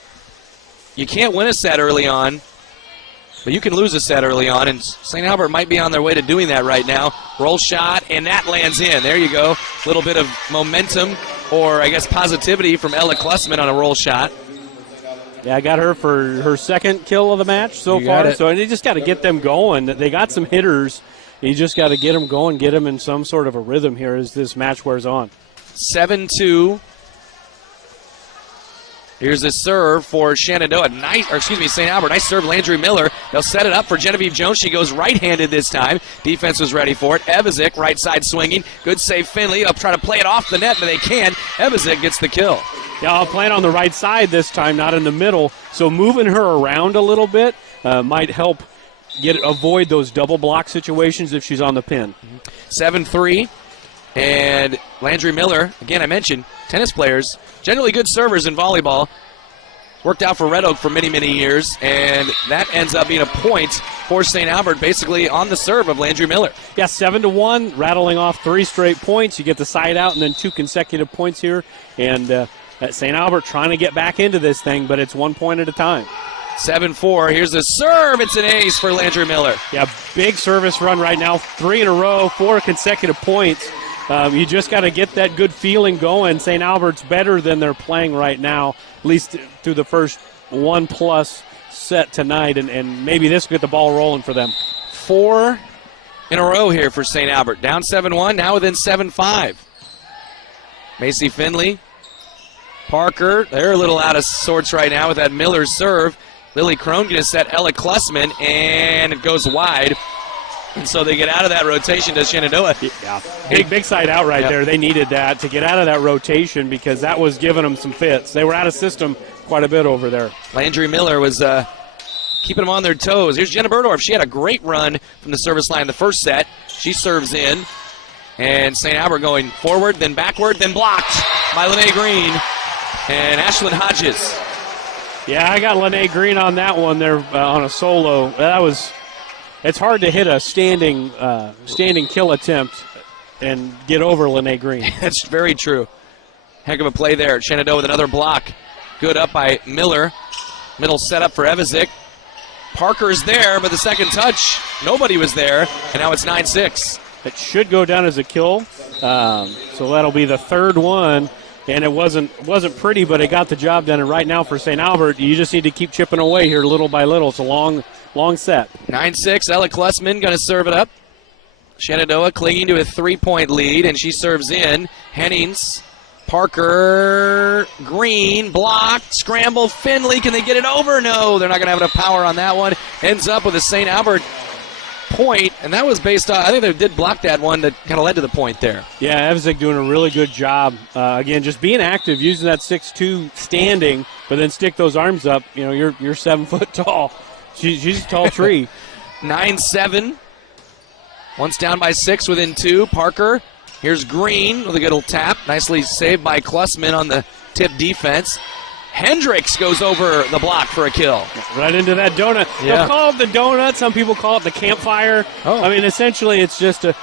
You can't win a set early on, but you can lose a set early on, and St. Albert might be on their way to doing that right now. Roll shot, and that lands in. There you go. A little bit of momentum, or I guess positivity, from Ella Klussman on a roll shot. Yeah, I got her for her second kill of the match so far. So you just got to get them going. They got some hitters. You just got to get them going, get them in some sort of a rhythm here as this match wears on. 7-2. Here's a serve for Shenandoah. St. Albert. Nice serve, Landry Miller. They'll set it up for Genevieve Jones. She goes right-handed this time. Defense was ready for it. Evazik, right side swinging. Good save, Finley. They'll try to play it off the net, but they can't. Evazik gets the kill. Yeah, I'll plan on the right side this time, not in the middle. So moving her around a little bit might help avoid those double block situations if she's on the pin. 7-3. And Landry Miller, again, I mentioned, tennis players, generally good servers in volleyball. Worked out for Red Oak for many, many years, and that ends up being a point for St. Albert, basically on the serve of Landry Miller. Yeah, 7-1, rattling off 3 straight points. You get the side out and then 2 consecutive points here. And St. Albert trying to get back into this thing, but it's 1 point at a time. 7-4. Here's the serve. It's an ace for Landry Miller. Yeah, big service run right now. 3 in a row, 4 consecutive points. You just got to get that good feeling going. St. Albert's better than they're playing right now, at least through the first 1+ set tonight, and maybe this will get the ball rolling for them. 4 in a row here for St. Albert. Down 7-1, now within 7-5. Macy Finley, Parker, they're a little out of sorts right now with that Miller's serve. Lily Crone going to set Ella Klussman, and it goes wide. And so they get out of that rotation to Shenandoah. Yeah, big side out right there. They needed that to get out of that rotation because that was giving them some fits. They were out of system quite a bit over there. Landry Miller was keeping them on their toes. Here's Jenna Burdorf. She had a great run from the service line the first set. She serves in. And St. Albert going forward, then backward, then blocked by Lene Green and Ashlyn Hodges. Yeah, I got Lene Green on that one there on a solo. It's hard to hit a standing kill attempt and get over Lene Green. That's very true. Heck of a play there. Shenandoah with another block. Good up by Miller. Middle set up for Evazik. Parker's there, but the second touch, nobody was there, and now it's 9-6. It should go down as a kill, so that'll be the third one. And it wasn't pretty, but it got the job done. And right now for St. Albert, you just need to keep chipping away here little by little. It's a long set. 9-6, Ella Klussman going to serve it up. Shenandoah clinging to a 3-point lead, and she serves in. Hennings, Parker, Green, blocked, scramble, Finley. Can they get it over? No, they're not going to have enough power on that one. Ends up with a St. Albert point, and that was based on, I think they did block that one that kind of led to the point there. Yeah, Evzik doing a really good job. Again, just being active, using that 6'2" standing, but then stick those arms up. You know, you're 7 foot tall. She's a tall tree. 9-7. Once down by 6 within 2. Parker. Here's Green with a good old tap. Nicely saved by Klussman on the tip defense. Hendricks goes over the block for a kill. Right into that donut. Yeah. They'll call it the donut. Some people call it the campfire. Oh. I mean, essentially, it's just a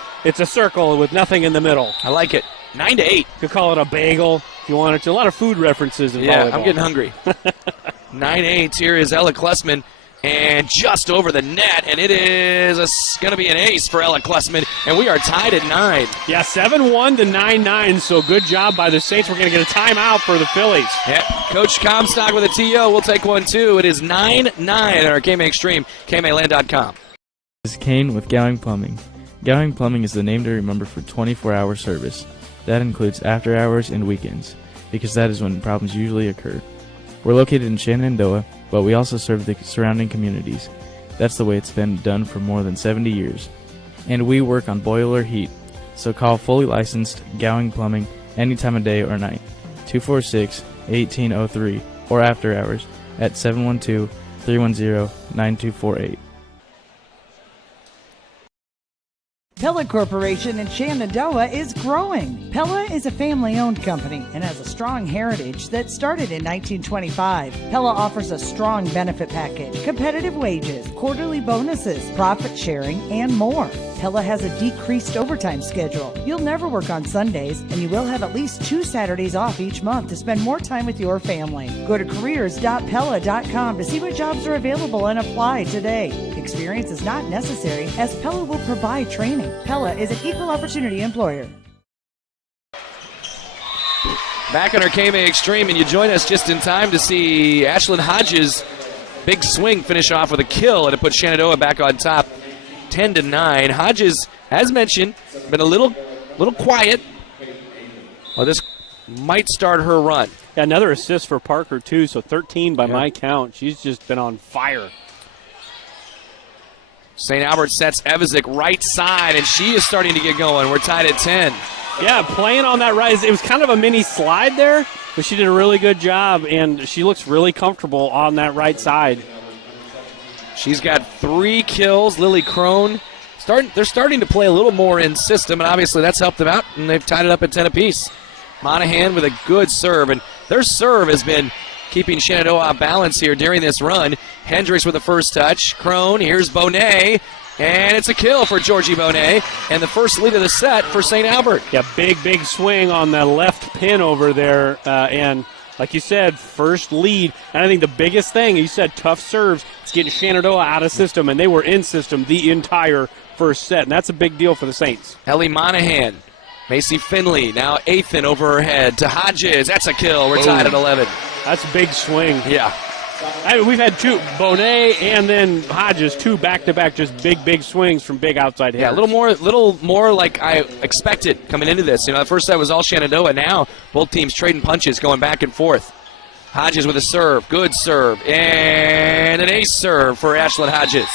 circle with nothing in the middle. I like it. 9-8. You could call it a bagel if you wanted to. A lot of food references in volleyball. Yeah, I'm getting hungry. 9-8. Here is Ella Klussman. And just over the net, and it is going to be an ace for Ella Klussman, and we are tied at 9. Yeah, 7-1 to 9-9, so good job by the Saints. We're going to get a timeout for the Phillies. Yeah, Coach Comstock with a TO. We'll take one, too. It is 9-9 at our KMA Extreme, KMAland.com. This is Kane with Gowing Plumbing. Gowing Plumbing is the name to remember for 24-hour service. That includes after hours and weekends, because that is when problems usually occur. We're located in Shenandoah, but we also serve the surrounding communities. That's the way it's been done for more than 70 years. And we work on boiler heat, so call fully licensed Gowing Plumbing any time of day or night. 246-1803 or after hours at 712-310-9248. Pella Corporation in Shenandoah is growing. Pella is a family-owned company and has a strong heritage that started in 1925. Pella offers a strong benefit package, competitive wages, quarterly bonuses, profit sharing, and more. Pella has a decreased overtime schedule. You'll never work on Sundays, and you will have at least 2 Saturdays off each month to spend more time with your family. Go to careers.pella.com to see what jobs are available and apply today. Experience is not necessary, as Pella will provide training. Pella is an equal opportunity employer. Back on our KMA Extreme, and you join us just in time to see Ashlyn Hodges' big swing finish off with a kill, and it puts Shenandoah back on top, 10-9. Hodges, as mentioned, been a little quiet. Well, this might start her run. Yeah, another assist for Parker, too, so 13 by my count. She's just been on fire. St. Albert sets Evazik right side, and she is starting to get going. We're tied at 10. Yeah, playing on that right. It was kind of a mini slide there, but she did a really good job, and she looks really comfortable on that right side. She's got 3 kills. Lily Crone, they're starting to play a little more in system, and obviously that's helped them out, and they've tied it up at 10 apiece. Monahan with a good serve, and their serve has been keeping Shenandoah off balance here during this run. Hendricks with the first touch. Crone, here's Bonet, and it's a kill for Georgie Bonet, and the first lead of the set for St. Albert. Yeah, big swing on the left pin over there, and like you said, first lead. And I think the biggest thing, you said tough serves, it's getting Shenandoah out of system, and they were in system the entire first set, and that's a big deal for the Saints. Ellie Monahan Macy Finley, now Athan over her head to Hodges. That's a kill. We're tied at 11. That's a big swing. Yeah. We've had two, Bonet and then Hodges, two back-to-back, just big swings from big outside hitters. Yeah, a little more like I expected coming into this. The first set was all Shenandoah. Now both teams trading punches, going back and forth. Hodges with a serve, good serve, and an ace serve for Ashlyn Hodges.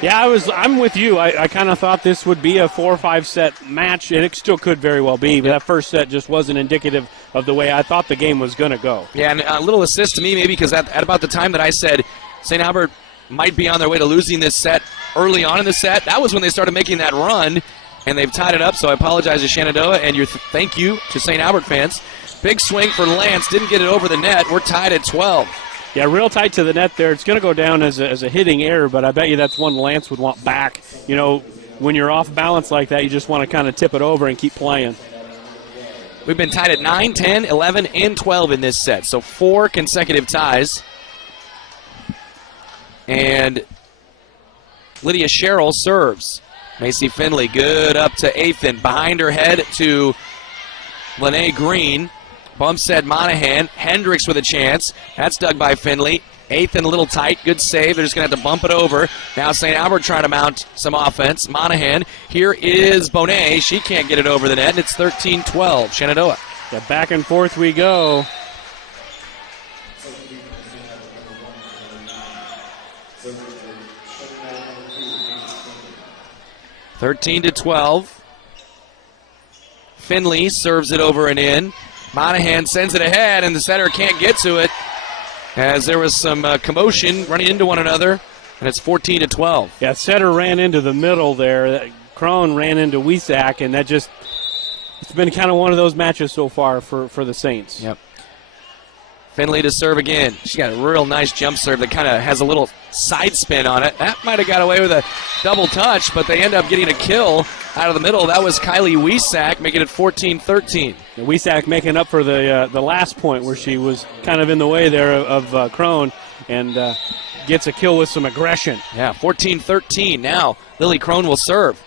Yeah, I'm with you. I kind of thought this would be a 4 or 5 set match, and it still could very well be, but that first set just wasn't indicative of the way I thought the game was going to go. Yeah, and a little assist to me maybe because at about the time that I said St. Albert might be on their way to losing this set early on in the set, that was when they started making that run, and they've tied it up, so I apologize to Shenandoah, and thank you to St. Albert fans. Big swing for Lance, didn't get it over the net. We're tied at 12. Yeah, real tight to the net there. It's going to go down as a hitting error, but I bet you that's one Lance would want back. When you're off balance like that, you just want to kind of tip it over and keep playing. We've been tied at 9, 10, 11, and 12 in this set, so 4 consecutive ties. And Lydia Sherrill serves. Macy Finley, good up to Athan. Behind her head to Lene Green. Bump set Monahan. Hendricks with a chance. That's dug by Finley. Athan a little tight. Good save. They're just going to have to bump it over. Now St. Albert trying to mount some offense. Monahan. Here is Bonet. She can't get it over the net, and it's 13-12. Shenandoah. Yeah, back and forth we go. (13-12). Finley serves it over and in. Monahan sends it ahead, and the setter can't get to it as there was some commotion running into one another, and it's 14-12. Yeah, setter ran into the middle there. Crone ran into Wiesack, and it's been kind of one of those matches so far for the Saints. Yep. Finley to serve again. She got a real nice jump serve that kind of has a little side spin on it. That might have got away with a double touch, but they end up getting a kill out of the middle. That was Kylie Wiesack, making it 14-13. Wiesack making up for the last point where she was kind of in the way there of Crone and gets a kill with some aggression. Yeah, 14-13. Now Lily Crone will serve.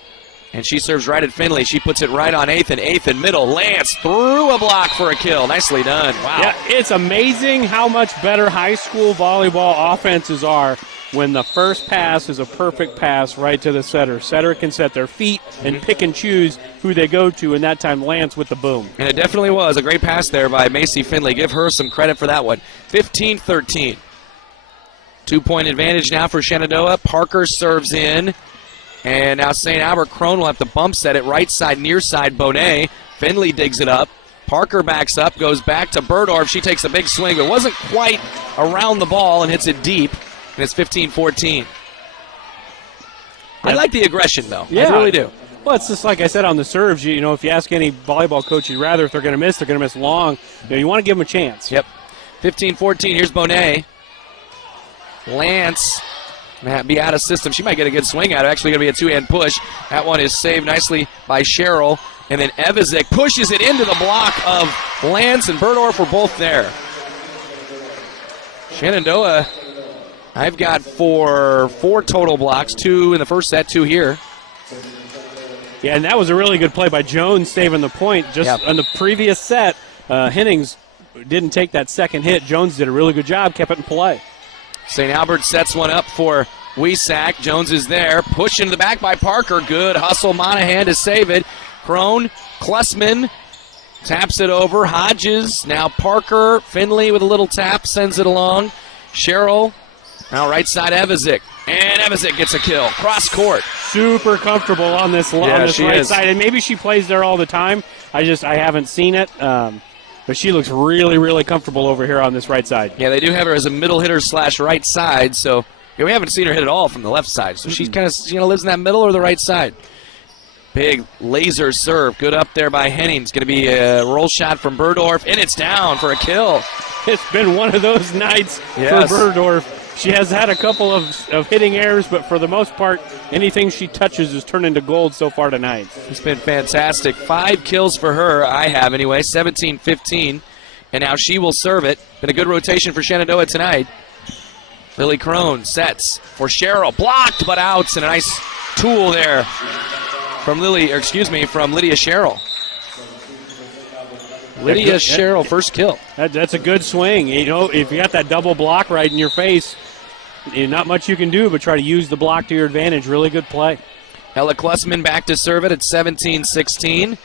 And she serves right at Finley. She puts it right on Athan. Athan middle. Lance through a block for a kill. Nicely done. Wow. Yeah, it's amazing how much better high school volleyball offenses are when the first pass is a perfect pass right to the setter. Setter can set their feet and pick and choose who they go to, and that time Lance with the boom. And it definitely was a great pass there by Macy Finley. Give her some credit for that one. 15-13. 2-point advantage now for Shenandoah. Parker serves in. And now St. Albert Crone will have to bump set it right side, near side Bonet. Finley digs it up. Parker backs up, goes back to Burdorf. She takes a big swing, but wasn't quite around the ball and hits it deep. And it's 15-14. I like the aggression, though. Yeah. I really do. Well, it's just like I said on the serves. If you ask any volleyball coach, you'd rather if they're going to miss, they're going to miss long. You want to give them a chance. Yep. 15-14. Here's Bonet. Lance. Be out of system. She might get a good swing at it. Actually going to be a two-hand push. That one is saved nicely by Sherrill. And then Evizik pushes it into the block of Lance and Burdorf were both there. Shenandoah, I've got four total blocks. 2 in the first set, 2 here. Yeah, and that was a really good play by Jones saving the point. Just on the previous set, Hennings didn't take that second hit. Jones did a really good job, kept it in play. St. Albert sets one up for Wiesack. Jones is there. Pushed into the back by Parker. Good hustle. Monahan to save it. Crone, Klussman taps it over. Hodges. Now Parker. Finley with a little tap. Sends it along. Sherrill. Now right side Evizik. And Evizik gets a kill. Cross court. Super comfortable on this right side. And maybe she plays there all the time. I haven't seen it. But she looks really, really comfortable over here on this right side. Yeah, they do have her as a middle hitter / right side. So we haven't seen her hit at all from the left side. So she's kind of lives in that middle or the right side. Big laser serve. Good up there by Hennings. Going to be a roll shot from Burdorf. And it's down for a kill. It's been one of those nights for Burdorf. She has had a couple of hitting errors, but for the most part, anything she touches is turned into gold so far tonight. It's been fantastic. 5 kills for her, I have anyway, 17-15. And now she will serve it. Been a good rotation for Shenandoah tonight. Lily Crone sets for Sherrill. Blocked, but out, and a nice tool there from Lydia Sherrill. Lydia Sherrill, first kill. That's a good swing. You know, if you got that double block right in your face, not much you can do but try to use the block to your advantage. Really good play. Ella Klussman back to serve it at 17-16.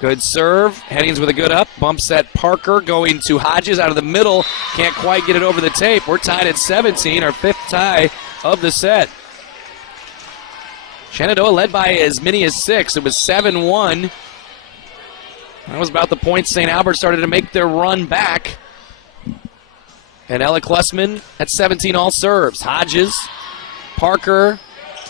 Good serve. Hennings with a good up. Bump set Parker going to Hodges out of the middle. Can't quite get it over the tape. We're tied at 17, our 5th tie of the set. Shenandoah led by as many as 6. It was 7-1. That was about the point St. Albert started to make their run back. And Ella Klussman at 17 all serves. Hodges, Parker,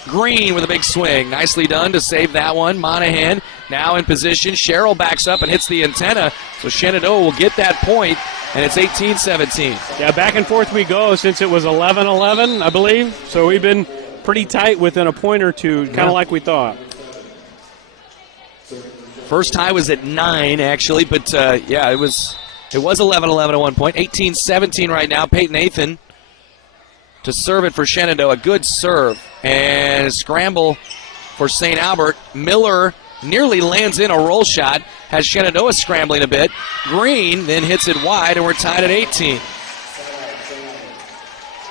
Green with a big swing. Nicely done to save that one. Monahan now in position. Sherrill backs up and hits the antenna. So Shenandoah will get that point, and it's 18-17. Yeah, back and forth we go since it was 11-11, I believe. So we've been pretty tight within a point or two, kind of like we thought. First tie was at 9, actually, but it was 11-11 at one point. 18-17 right now. Peyton Athan to serve it for Shenandoah. A good serve. And a scramble for St. Albert. Miller nearly lands in a roll shot. Has Shenandoah scrambling a bit. Green then hits it wide, and we're tied at 18.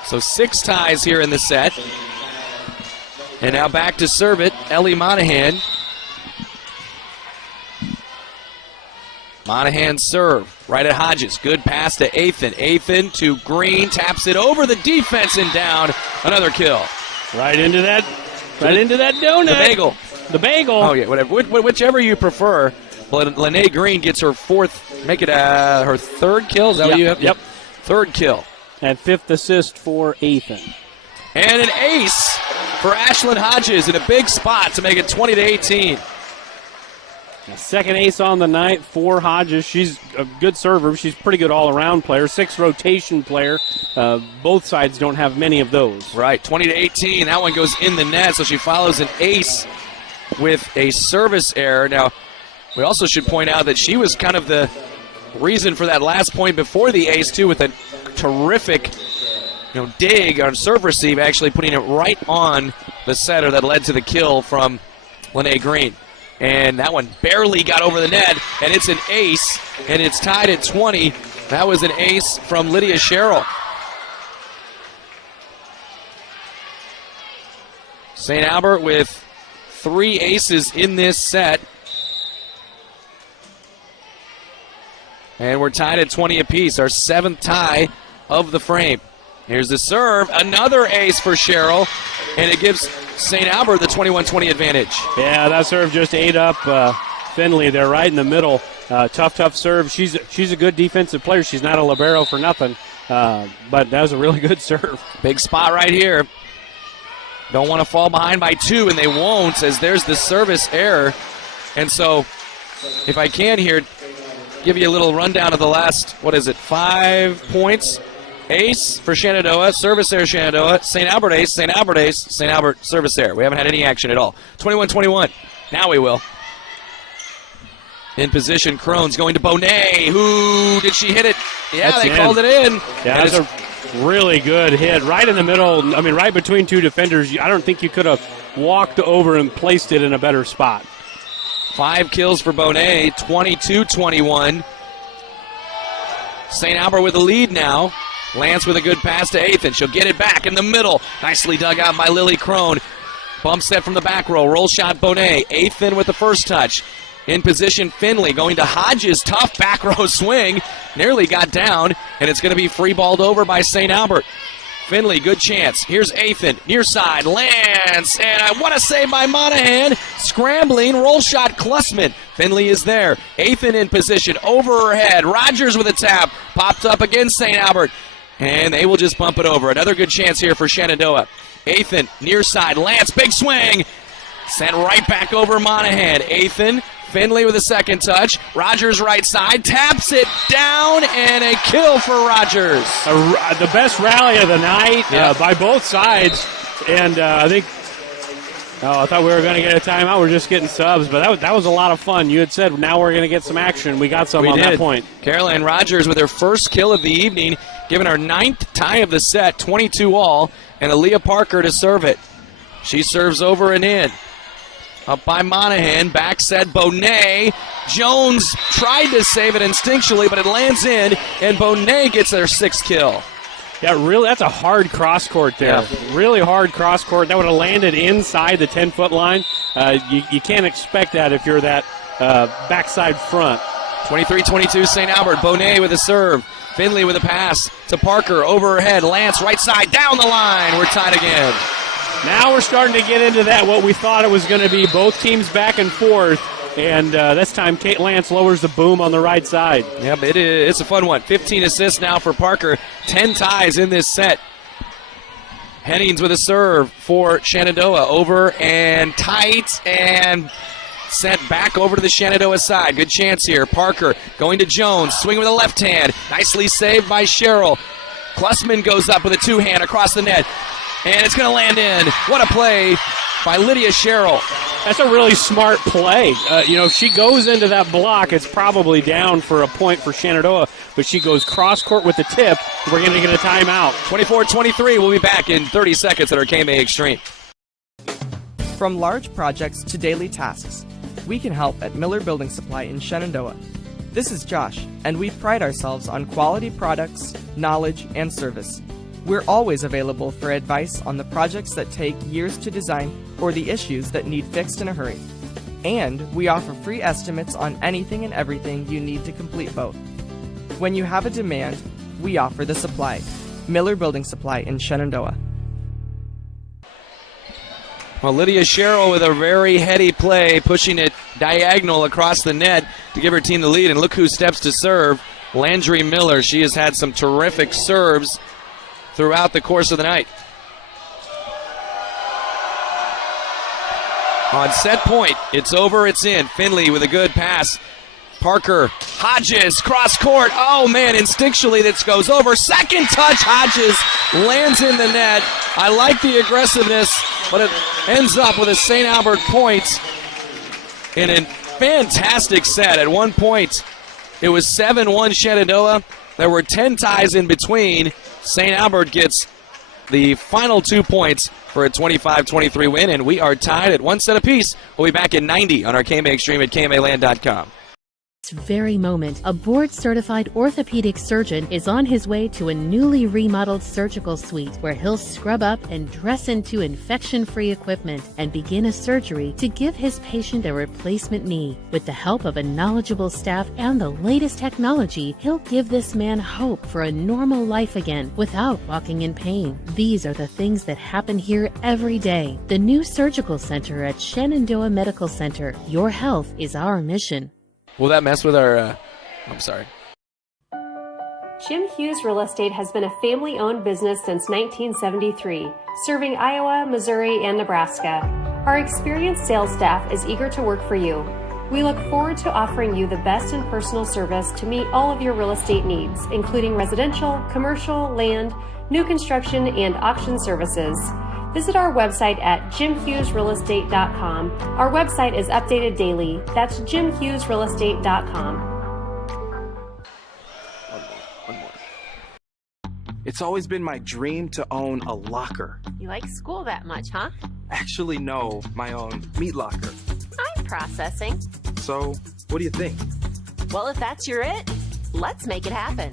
So 6 ties here in the set. And now back to serve it, Ellie Monahan. Monahan serve right at Hodges. Good pass to Athan. Athan to Green. Taps it over the defense and down. Another kill. Right into that donut. The bagel. Oh, yeah, whatever. Whichever you prefer. Lene Green gets her 4th, make it her 3rd kill. Is that what you have? Yep. 3rd kill. And 5th assist for Athan. And an ace for Ashlyn Hodges in a big spot to make it 20-18. Second ace on the night for Hodges. She's a good server. She's a pretty good all-around player. 6 rotation player. Both sides don't have many of those. Right, 20-18. That one goes in the net, so she follows an ace with a service error. Now, we also should point out that she was kind of the reason for that last point before the ace, too, with a terrific dig on serve receive, actually putting it right on the setter that led to the kill from Lene Green. And that one barely got over the net, and it's an ace, and it's tied at 20. That was an ace from Lydia Sherrill. St. Albert with 3 aces in this set. And we're tied at 20 apiece, our 7th tie of the frame. Here's the serve, another ace for Sherrill, and it gives St. Albert the 21-20 advantage. Yeah, that serve just ate up Finley there right in the middle. Tough serve. She's a good defensive player. She's not a libero for nothing, but that was a really good serve. Big spot right here. Don't want to fall behind by 2, and they won't, as there's the service error. And so, if I can here, give you a little rundown of the last, 5 points. Ace for Shenandoah, service error Shenandoah, St. Albert ace, St. Albert ace, St. Albert service error. We haven't had any action at all. 21-21. Now we will. In position, Crone's going to Bonet. Who did she hit it? Yeah, That's they called it in. Yeah, that's a really good hit. Right in the middle, right between 2 defenders. I don't think you could have walked over and placed it in a better spot. 5 kills for Bonet, 22-21. St. Albert with the lead now. Lance with a good pass to Athan. She'll get it back in the middle. Nicely dug out by Lily Crone. Bump set from the back row. Roll shot Bonet. Athan with the first touch. In position, Finley going to Hodges. Tough back row swing. Nearly got down, and it's going to be free balled over by St. Albert. Finley, good chance. Here's Athan, near side, Lance, and I want to say by Monahan, scrambling, roll shot Klussman. Finley is there. Athan in position, over her head. Rogers with a tap, popped up against St. Albert, and they will just bump it over. Another good chance here for Shenandoah. Athan, near side, Lance, big swing. Sent right back over Monahan. Athan, Finley with a second touch. Rogers right side, taps it down, and a kill for Rogers. The best rally of the night by both sides. And I thought we were going to get a timeout. We're just getting subs, but that was a lot of fun. You had said now we're going to get some action. We got some on that point. Caroline Rogers with her first kill of the evening, giving her 9th tie of the set, 22 all, and Aaliyah Parker to serve it. She serves over and in. Up by Monahan, back set Bonet. Jones tried to save it instinctually, but it lands in, and Bonet gets their 6th kill. Yeah, really, that's a hard cross court there. Yeah. Really hard cross court. That would have landed inside the 10-foot line. You can't expect that if you're that backside front. 23-22 St. Albert. Bonet with a serve. Finley with a pass to Parker. Overhead. Lance right side. Down the line. We're tied again. Now we're starting to get into that, what we thought it was going to be. Both teams back and forth. And this time Kate Lance lowers the boom on the right side. Yeah, but it's a fun one. 15 assists now for Parker. 10 ties in this set. Hennings with a serve for Shenandoah. Over and tight and sent back over to the Shenandoah side. Good chance here. Parker going to Jones. Swing with a left hand. Nicely saved by Sherrill. Klussman goes up with a two-hand across the net. And it's going to land in. What a play by Lydia Sherrill. That's a really smart play. If she goes into that block, it's probably down for a point for Shenandoah, but she goes cross-court with the tip. We're going to get a timeout. 24-23. We'll be back in 30 seconds at our KMA Extreme. From large projects to daily tasks, we can help at Miller Building Supply in Shenandoah. This is Josh, and we pride ourselves on quality products, knowledge, and service. We're always available for advice on the projects that take years to design or the issues that need fixed in a hurry. And we offer free estimates on anything and everything you need to complete both. When you have a demand, we offer the supply. Miller Building Supply in Shenandoah. Well, Lydia Sherrill with a very heady play, pushing it diagonal across the net to give her team the lead. And look who steps to serve, Landry Miller. She has had some terrific serves throughout the course of the night. On set point, it's over, it's in. Finley with a good pass. Parker, Hodges, cross court. Oh man, instinctually this goes over. Second touch, Hodges lands in the net. I like the aggressiveness, but it ends up with a St. Albert point in a fantastic set. At one point, it was 7-1 Shenandoah. There were 10 ties in between. St. Albert gets the final 2 points for a 25-23 win, and we are tied at one set apiece. We'll be back in 90 on our KMA Extreme at KMAland.com. This very moment, a board-certified orthopedic surgeon is on his way to a newly remodeled surgical suite where he'll scrub up and dress into infection-free equipment and begin a surgery to give his patient a replacement knee. With the help of a knowledgeable staff and the latest technology, he'll give this man hope for a normal life again without walking in pain. These are the things that happen here every day. The new surgical center at Shenandoah Medical Center. Your health is our mission. Will that mess with our, I'm sorry. Jim Hughes Real Estate has been a family-owned business since 1973, serving Iowa, Missouri, and Nebraska. Our experienced sales staff is eager to work for you. We look forward to offering you the best in personal service to meet all of your real estate needs, including residential, commercial, land, new construction, and auction services. Visit our website at jimhughesrealestate.com. Our website is updated daily. That's jimhughesrealestate.com. One more. It's always been my dream to own a locker. You like school that much, huh? Actually, no, my own meat locker. I'm processing. So, what do you think? Well, if that's your it, let's make it happen.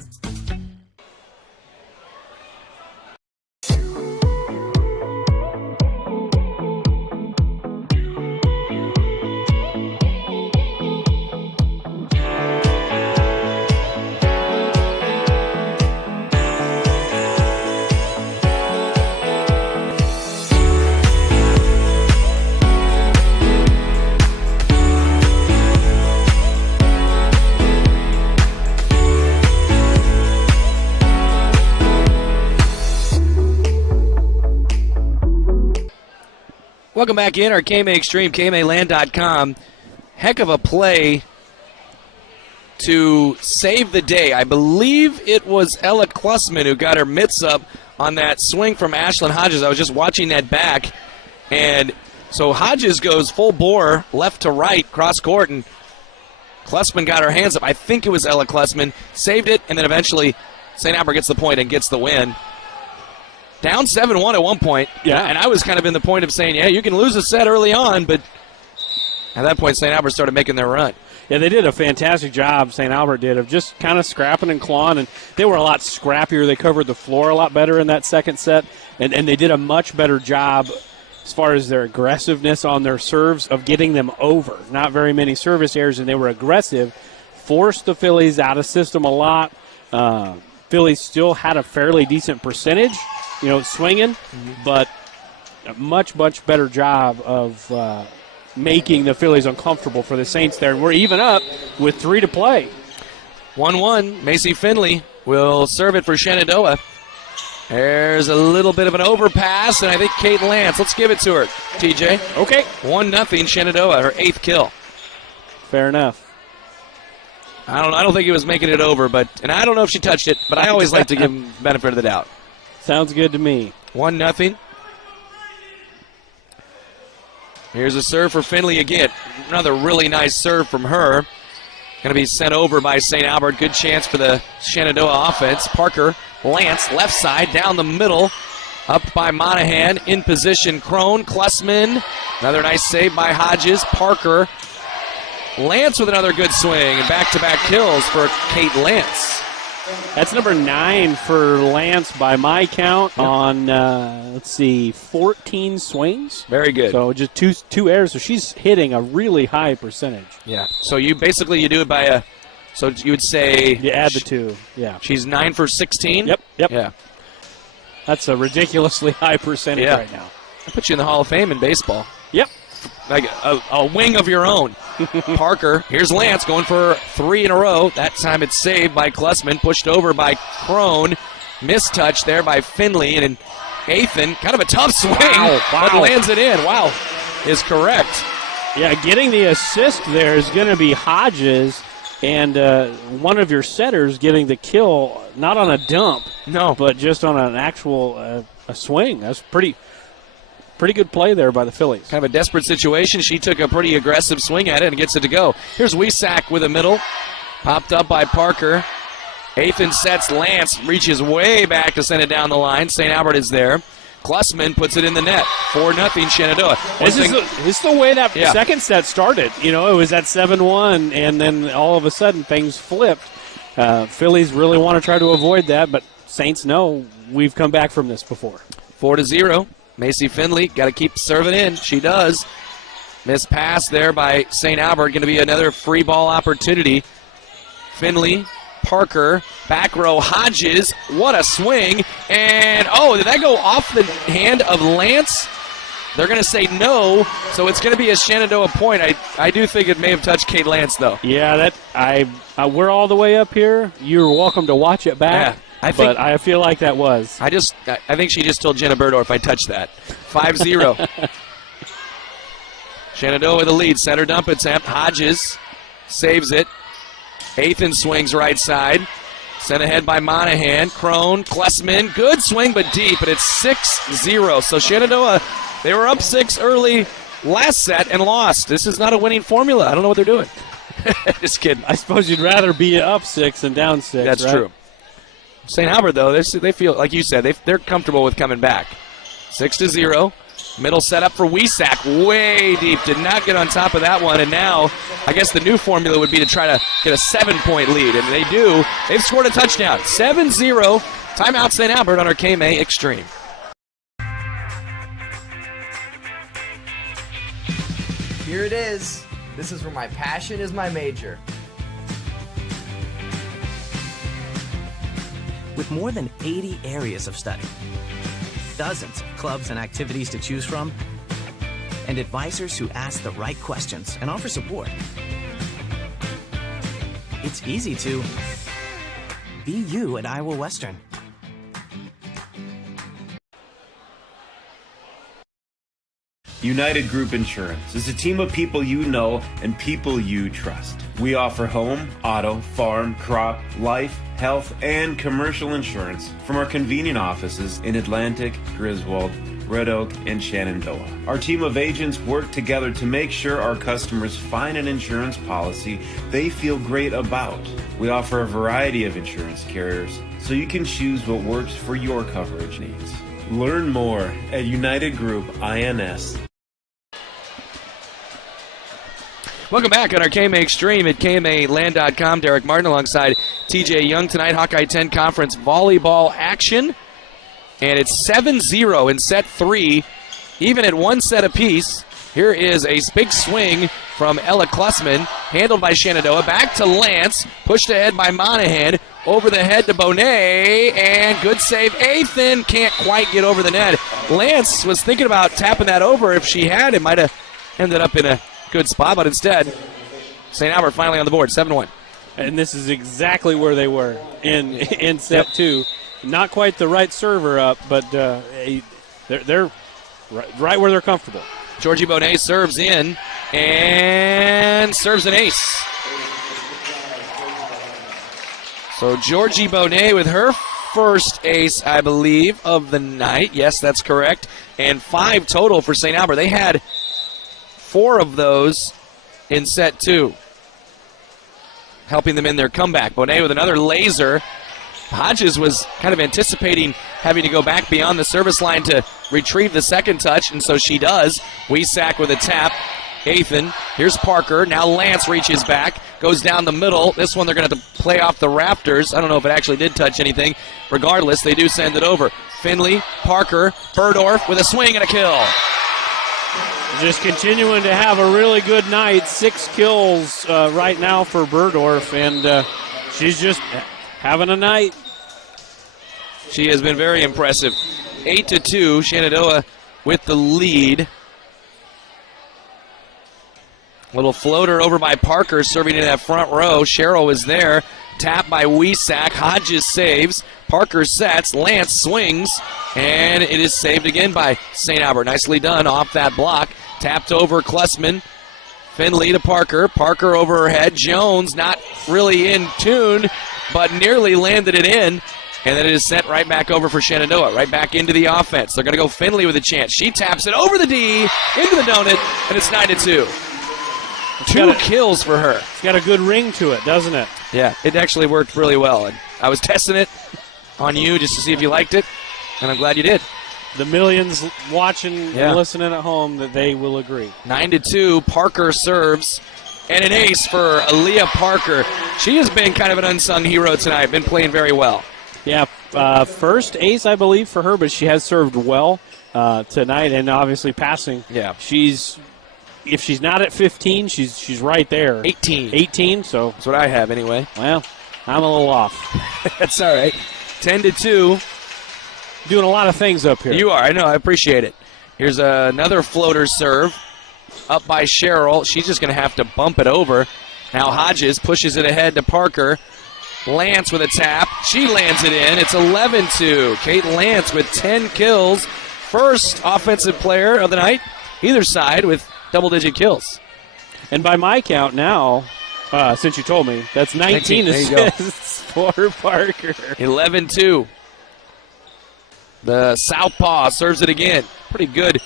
Welcome back in our KMA Extreme, KMAland.com. Heck of a play to save the day. I believe it was Ella Klussman who got her mitts up on that swing from Ashlyn Hodges. I was just watching that back. And so Hodges goes full bore, left to right, cross court, and Klussman got her hands up. I think it was Ella Klussman. Saved it, and then eventually St. Albert gets the point and gets the win. Down 7-1 at one point. Yeah. And I was kind of in the point of saying, yeah, you can lose a set early on, but At that point, St. Albert started making their run. Yeah, they did a fantastic job, St. Albert did, of just kind of scrapping and clawing, and they were a lot scrappier. They covered the floor a lot better in that second set, and they did a much better job as far as their aggressiveness on their serves of getting them over. Not very many service errors, and they were aggressive, forced the Phillies out of system a lot. Phillies still had a fairly decent percentage, swinging, but a much, much better job of making the Phillies uncomfortable for the Saints there. And we're even up with 3 to play. 1-1. Macy Finley will serve it for Shenandoah. There's a little bit of an overpass, and I think Kate Lance. Let's give it to her, TJ. Okay. 1-0 Shenandoah, her 8th kill. Fair enough. I don't think he was making it over, and I don't know if she touched it, but I always like to give him benefit of the doubt. Sounds good to me. 1-0. Here's a serve for Finley again. Another really nice serve from her. Going to be sent over by St. Albert. Good chance for the Shenandoah offense. Parker, Lance, left side, down the middle. Up by Monahan. In position, Crone, Klussman. Another nice save by Hodges. Parker. Lance with another good swing. And back-to-back kills for Kate Lance. That's number 9 for Lance by my count on, 14 swings. Very good. So just two errors. So she's hitting a really high percentage. Yeah. So you do it by so you would say. You add the 2. Yeah. She's 9 for 16? Yep. Yeah. That's a ridiculously high percentage right now. I put you in the Hall of Fame in baseball. Yep. Like a wing of your own. Parker, here's Lance going for 3 in a row. That time it's saved by Klussman, pushed over by Crone. Mistouch there by Finley, and Athan, kind of a tough swing, but lands it in. Wow, is correct. Yeah, getting the assist there is going to be Hodges, and one of your setters getting the kill, not on a dump, but just on an actual a swing. That's pretty good play there by the Phillies. Kind of a desperate situation. She took a pretty aggressive swing at it and gets it to go. Here's Wiesack with a middle. Popped up by Parker. Athan sets Lance, reaches way back to send it down the line. St. Albert is there. Klussman puts it in the net. 4-0 Shenandoah. This is the way that second set started. It was at 7-1, and then all of a sudden things flipped. Phillies really want to try to avoid that, but Saints know we've come back from this before. 4-0. Macy Finley, got to keep serving in. She does. Missed pass there by St. Albert. Going to be another free ball opportunity. Finley, Parker, back row, Hodges. What a swing. And, did that go off the hand of Lance? They're going to say no, so it's going to be a Shenandoah point. I do think it may have touched Kate Lance, though. Yeah, we're all the way up here. You're welcome to watch it back. Yeah. I feel like that was. I think she just told Jenna Burdorf I touched that. 5-0. Shenandoah with the lead. Center dump attempt. Hodges saves it. Athan swings right side. Sent ahead by Monahan. Crone, Klussman. Good swing, but deep. And it's 6-0. So Shenandoah, they were up 6 early last set and lost. This is not a winning formula. I don't know what they're doing. Just kidding. I suppose you'd rather be up 6 than down 6. That's right? true. St. Albert, though, they feel, like you said, they're comfortable with coming back. 6-0. Middle setup for Wiesack. Way deep. Did not get on top of that one. And now, I guess the new formula would be to try to get a 7-point lead. And they do. They've scored a touchdown. 7-0. Timeout St. Albert on our KMA Extreme. Here it is. This is where my passion is my major. With more than 80 areas of study, dozens of clubs and activities to choose from, and advisors who ask the right questions and offer support, it's easy to be you at Iowa Western. United Group Insurance is a team of people you know and people you trust. We offer home, auto, farm, crop, life, health, and commercial insurance from our convenient offices in Atlantic, Griswold, Red Oak, and Shenandoah. Our team of agents work together to make sure our customers find an insurance policy they feel great about. We offer a variety of insurance carriers so you can choose what works for your coverage needs. Learn more at United Group INS. Welcome back on our KMA Extreme at KMAland.com. Derek Martin alongside TJ Young tonight. Hawkeye 10 Conference volleyball action. And it's 7-0 in set 3, even at one set apiece. Here is a big swing from Ella Klussman, handled by Shenandoah. Back to Lance, pushed ahead by Monahan. Over the head to Bonet, and good save. Athan can't quite get over the net. Lance was thinking about tapping that over. If she had, it might have ended up in a good spot, but instead, St. Albert finally on the board, 7-1. And this is exactly where they were in set 2. Not quite the right server up, but they're right where they're comfortable. Georgie Bonet serves in and serves an ace. So Georgie Bonet with her first ace, I believe, of the night. Yes, that's correct. And 5 total for St. Albert. They had 4 of those in set 2, helping them in their comeback. Bonet with another laser. Hodges was kind of anticipating having to go back beyond the service line to retrieve the second touch, and so she does. Wesack with a tap. Athan, here's Parker. Now Lance reaches back, goes down the middle. This one they're going to have to play off the rafters. I don't know if it actually did touch anything. Regardless, they do send it over. Finley, Parker, Burdorf with a swing and a kill. Just continuing to have a really good night. 6 kills right now for Burdorf, and she's just having a night. She has been very impressive. 8-2, Shenandoah with the lead. Little floater over by Parker, serving in that front row. Cheryl is there. Tap by Wesack. Hodges saves. Parker sets. Lance swings. And it is saved again by St. Albert. Nicely done off that block. Tapped over Klussman. Finley to Parker. Parker over her head. Jones not really in tune, but nearly landed it in. And then it is sent right back over for Shenandoah, right back into the offense. They're going to go Finley with a chance. She taps it over the D, into the donut, and it's 9-2. 2 kills for her. It's got a good ring to it, doesn't it? Yeah, it actually worked really well. And I was testing it on you just to see if you liked it, and I'm glad you did. The millions watching and listening at home, that they will agree. 9-2, Parker serves, and an ace for Aaliyah Parker. She has been kind of an unsung hero tonight, been playing very well. Yeah, first ace, I believe, for her, but she has served well tonight, and obviously passing. Yeah. If she's not at 15, she's right there. 18, so. That's what I have anyway. Well, I'm a little off. That's all right. 10-2. Doing a lot of things up here. You are, I know, I appreciate it. Here's another floater serve up by Cheryl. She's just going to have to bump it over. Now Hodges pushes it ahead to Parker. Lance with a tap. She lands it in. It's 11-2. Kate Lance with 10 kills. First offensive player of the night, either side, with double-digit kills. And by my count now, since you told me, that's 19 assists for Parker. 11-2. The southpaw serves it again. Pretty good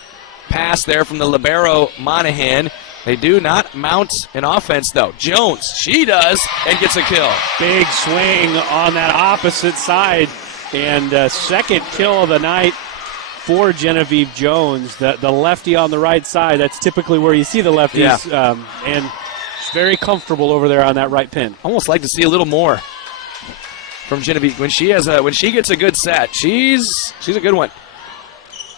pass there from the libero Monahan. They do not mount an offense, though. Jones, she does, and gets a kill. Big swing on that opposite side, and second kill of the night for Genevieve Jones. The lefty on the right side, that's typically where you see the lefties, and she's very comfortable over there on that right pin. Almost like to see a little more from Genevieve. When she gets a good set, she's a good one.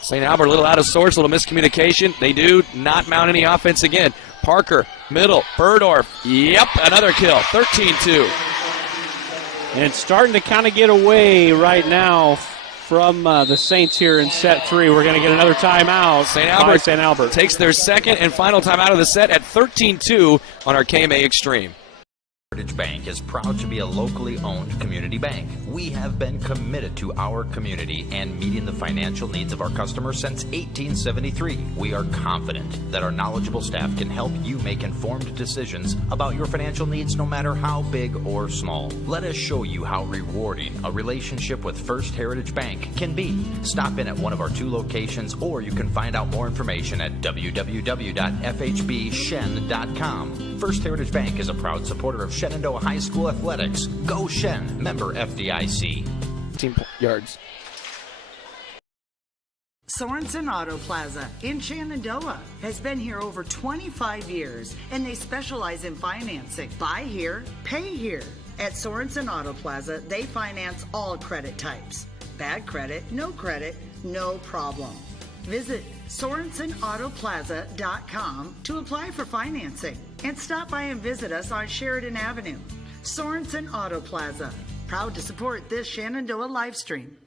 St. Albert a little out of sorts, a little miscommunication. They do not mount any offense again. Parker, middle, Burdorf. Yep, another kill. 13-2. And starting to kind of get away right now from the Saints here in set 3. We're going to get another timeout. St. Albert takes their second and final timeout of the set at 13-2 on our KMA Extreme. Heritage Bank is proud to be a locally owned community bank. We have been committed to our community and meeting the financial needs of our customers since 1873. We are confident that our knowledgeable staff can help you make informed decisions about your financial needs, no matter how big or small. Let us show you how rewarding a relationship with First Heritage Bank can be. Stop in at one of our 2 locations, or you can find out more information at www.fhbshen.com. First Heritage Bank is a proud supporter of Shenandoah High School Athletics. Go Shen, member FDIC. 15 yards. Sorensen Auto Plaza in Shenandoah has been here over 25 years, and they specialize in financing. Buy here, pay here. At Sorensen Auto Plaza, they finance all credit types. Bad credit, no problem. Visit SorensenAutoplaza.com to apply for financing and stop by and visit us on Sheridan Avenue. Sorensen Auto Plaza, proud to support this Shenandoah live stream.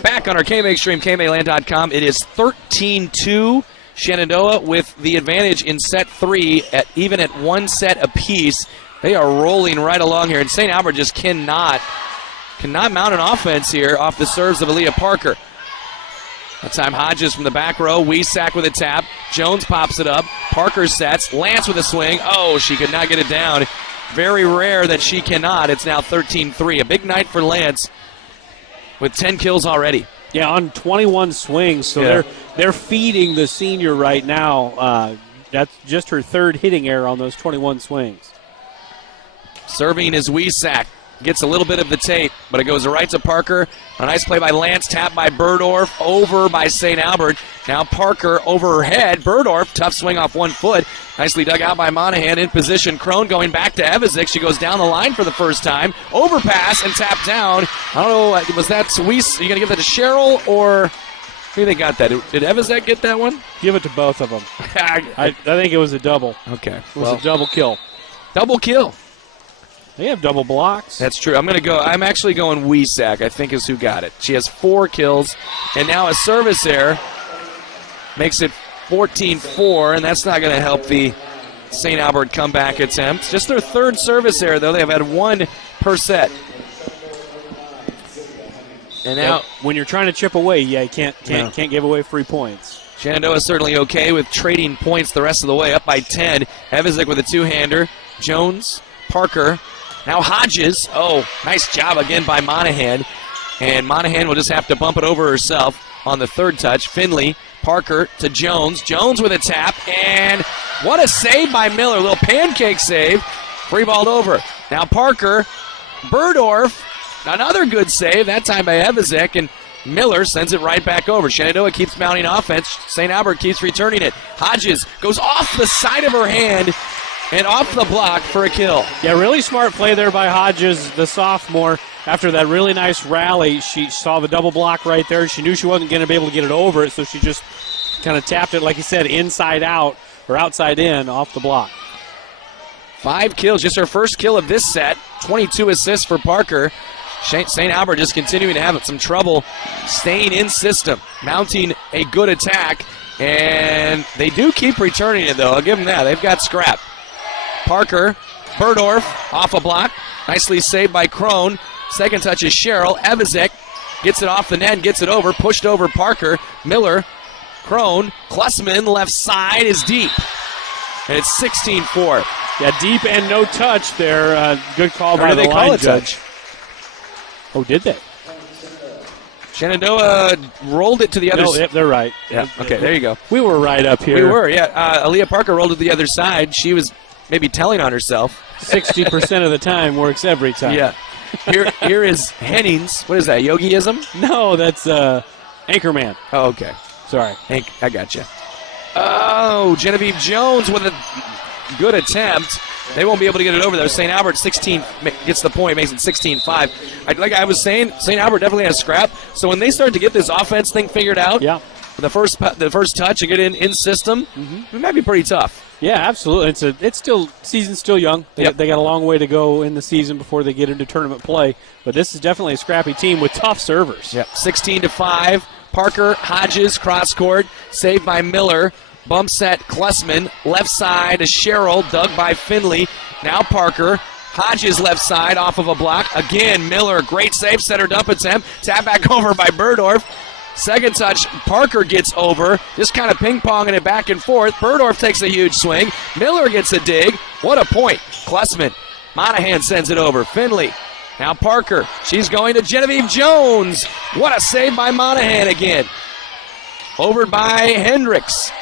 Back on our KMA stream, KMAland.com. It is 13-2. Shenandoah with the advantage in set 3, even at 1 set apiece. They are rolling right along here, and St. Albert just cannot mount an offense here off the serves of Aaliyah Parker. That time Hodges from the back row. Wiesack with a tap. Jones pops it up. Parker sets. Lance with a swing. Oh, she could not get it down. Very rare that she cannot. It's now 13-3. A big night for Lance with 10 kills already. Yeah, on 21 swings. So they're feeding the senior right now. That's just her 3rd hitting error on those 21 swings. Serving is Wiesack. Gets a little bit of the tape, but it goes right to Parker. A nice play by Lance, tap by Burdorf, over by St. Albert. Now Parker over her head. Burdorf, tough swing off 1 foot. Nicely dug out by Monahan in position. Crone going back to Evazik. She goes down the line for the first time. Overpass and tap down. I don't know, was that Weiss? Are you going to give that to Cheryl, or who they got that? Did Evazik get that one? Give it to both of them. I think it was a double. Okay. It was a double kill. Double kill. They have double blocks. That's true. I'm actually going Wiesack, I think is who got it. She has 4 kills, and now a service error makes it 14-4, and that's not going to help the St. Albert comeback attempt. Just their 3rd service error, though. They have had 1 per set. And now, when you're trying to chip away, you can't give away free points. Shenandoah is certainly okay with trading points the rest of the way, up by 10. Evazik with a 2-hander. Jones, Parker. Now Hodges. Oh, nice job again by Monahan. And Monahan will just have to bump it over herself on the 3rd touch. Finley, Parker to Jones. Jones with a tap. And what a save by Miller. A little pancake save. Free balled over. Now Parker. Burdorf. Another good save. That time by Evazik. And Miller sends it right back over. Shenandoah keeps mounting offense. St. Albert keeps returning it. Hodges goes off the side of her hand and off the block for a kill. Yeah, really smart play there by Hodges, the sophomore. After that really nice rally, she saw the double block right there. She knew she wasn't going to be able to get it over it, so she just kind of tapped it, like you said, inside out or outside in off the block. 5 kills, just her first kill of this set. 22 assists for Parker. St. Albert just continuing to have some trouble staying in system, mounting a good attack, and they do keep returning it, though. I'll give them that. They've got scrap. Parker, Burdorf off a block. Nicely saved by Crone. Second touch is Cheryl. Evazik gets it off the net and gets it over. Pushed over Parker. Miller, Crone, Klussman, left side is deep. And it's 16-4. Yeah, deep and no touch there. Good call by the line judge. Oh, did they? Shenandoah rolled it to the other side. They're right. Yeah. Okay, there you go. We were right up here. We were, yeah. Aaliyah Parker rolled it to the other side. She was maybe telling on herself. 60% of the time works every time. Yeah. Here is Hennings. What is that, yogiism? No, that's Anchorman. Oh, okay. Sorry. I got you. Oh, Genevieve Jones with a good attempt. They won't be able to get it over there. St. Albert 16 gets the point, makes it 16-5. Like I was saying, St. Albert definitely has scrap. So when they start to get this offense thing figured out, the first touch and get in system, it might be pretty tough. Yeah, absolutely. It's still season's still young. They got a long way to go in the season before they get into tournament play. But this is definitely a scrappy team with tough servers. Yep. 16-5. Parker, Hodges, cross court, saved by Miller. Bump set, Klussman. Left side to Cheryl, dug by Finley. Now Parker. Hodges left side off of a block. Again, Miller, great save, center dump attempt. Tap back over by Burdorf. Second touch, Parker gets over, just kind of ping-ponging it back and forth. Burdorf takes a huge swing. Miller gets a dig. What a point. Klussman. Monahan sends it over. Finley. Now Parker. She's going to Genevieve Jones. What a save by Monahan again. Over by Hendricks.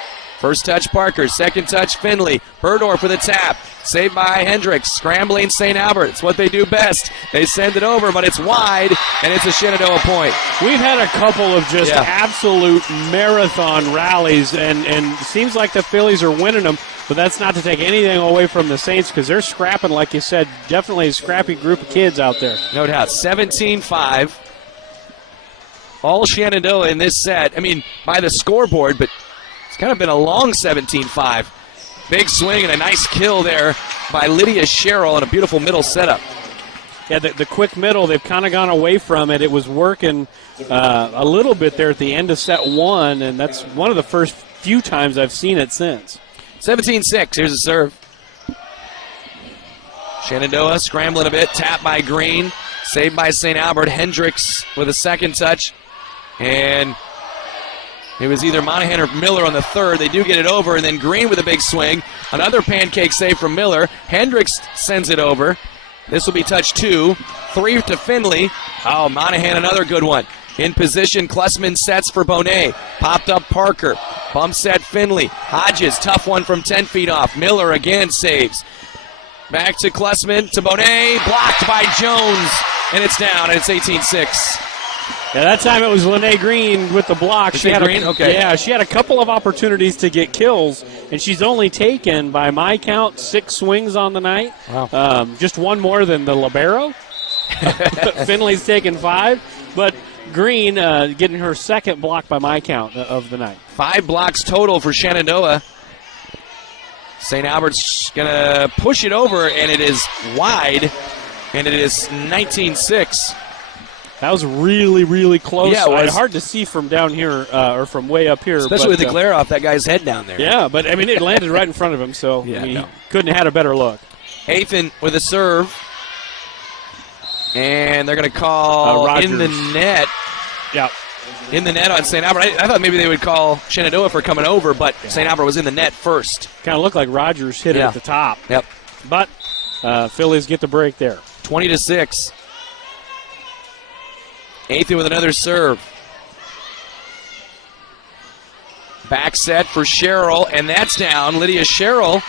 First touch, Parker. Second touch, Finley. Burdorf with a tap. Saved by Hendricks. Scrambling St. Albert. It's what they do best. They send it over, but it's wide, and it's a Shenandoah point. We've had a couple of just absolute marathon rallies, and it seems like the Phillies are winning them, but that's not to take anything away from the Saints because they're scrapping, like you said, definitely a scrappy group of kids out there. No doubt. 17-5. All Shenandoah in this set. I mean, by the scoreboard, but it's kind of been a long 17-5. Big swing and a nice kill there by Lydia Sherrill and a beautiful middle setup. Yeah, the quick middle, they've kind of gone away from it. It was working a little bit there at the end of set one, and that's one of the first few times I've seen it since. 17-6. Here's a serve. Shenandoah scrambling a bit. Tap by Green. Saved by St. Albert. Hendricks with a second touch. And it was either Monahan or Miller on the third. They do get it over, and then Green with a big swing. Another pancake save from Miller. Hendricks sends it over. This will be touch 2. 3 to Finley. Oh, Monahan, another good one. In position, Klessman sets for Bonet. Popped up Parker. Bump set Finley. Hodges, tough one from 10 feet off. Miller again saves. Back to Klessman, to Bonet. Blocked by Jones, and it's down, and it's 18-6. Yeah, that time it was Lene Green with the block. She had she had a couple of opportunities to get kills, and she's only taken, by my count, 6 swings on the night. Wow. Just one more than the libero. Finley's taken 5, but Green getting her second block by my count of the night. 5 blocks total for Shenandoah. St. Albert's going to push it over, and it is wide, and it is 19-6. That was really, really close. Yeah, it was. Hard to see from down here or from way up here. Especially with the glare off that guy's head down there. Yeah, but, I mean, it landed right in front of him, so he couldn't have had a better look. Athan with a serve. And they're going to call in the net. Yeah. In the net on St. Albert. I thought maybe they would call Shenandoah for coming over, but St. Albert was in the net first. Kind of looked like Rogers hit it at the top. Yep. But Phillies get the break there. 20-6. Athan with another serve. Back set for Sherrill, and that's down. Lydia Sherrill,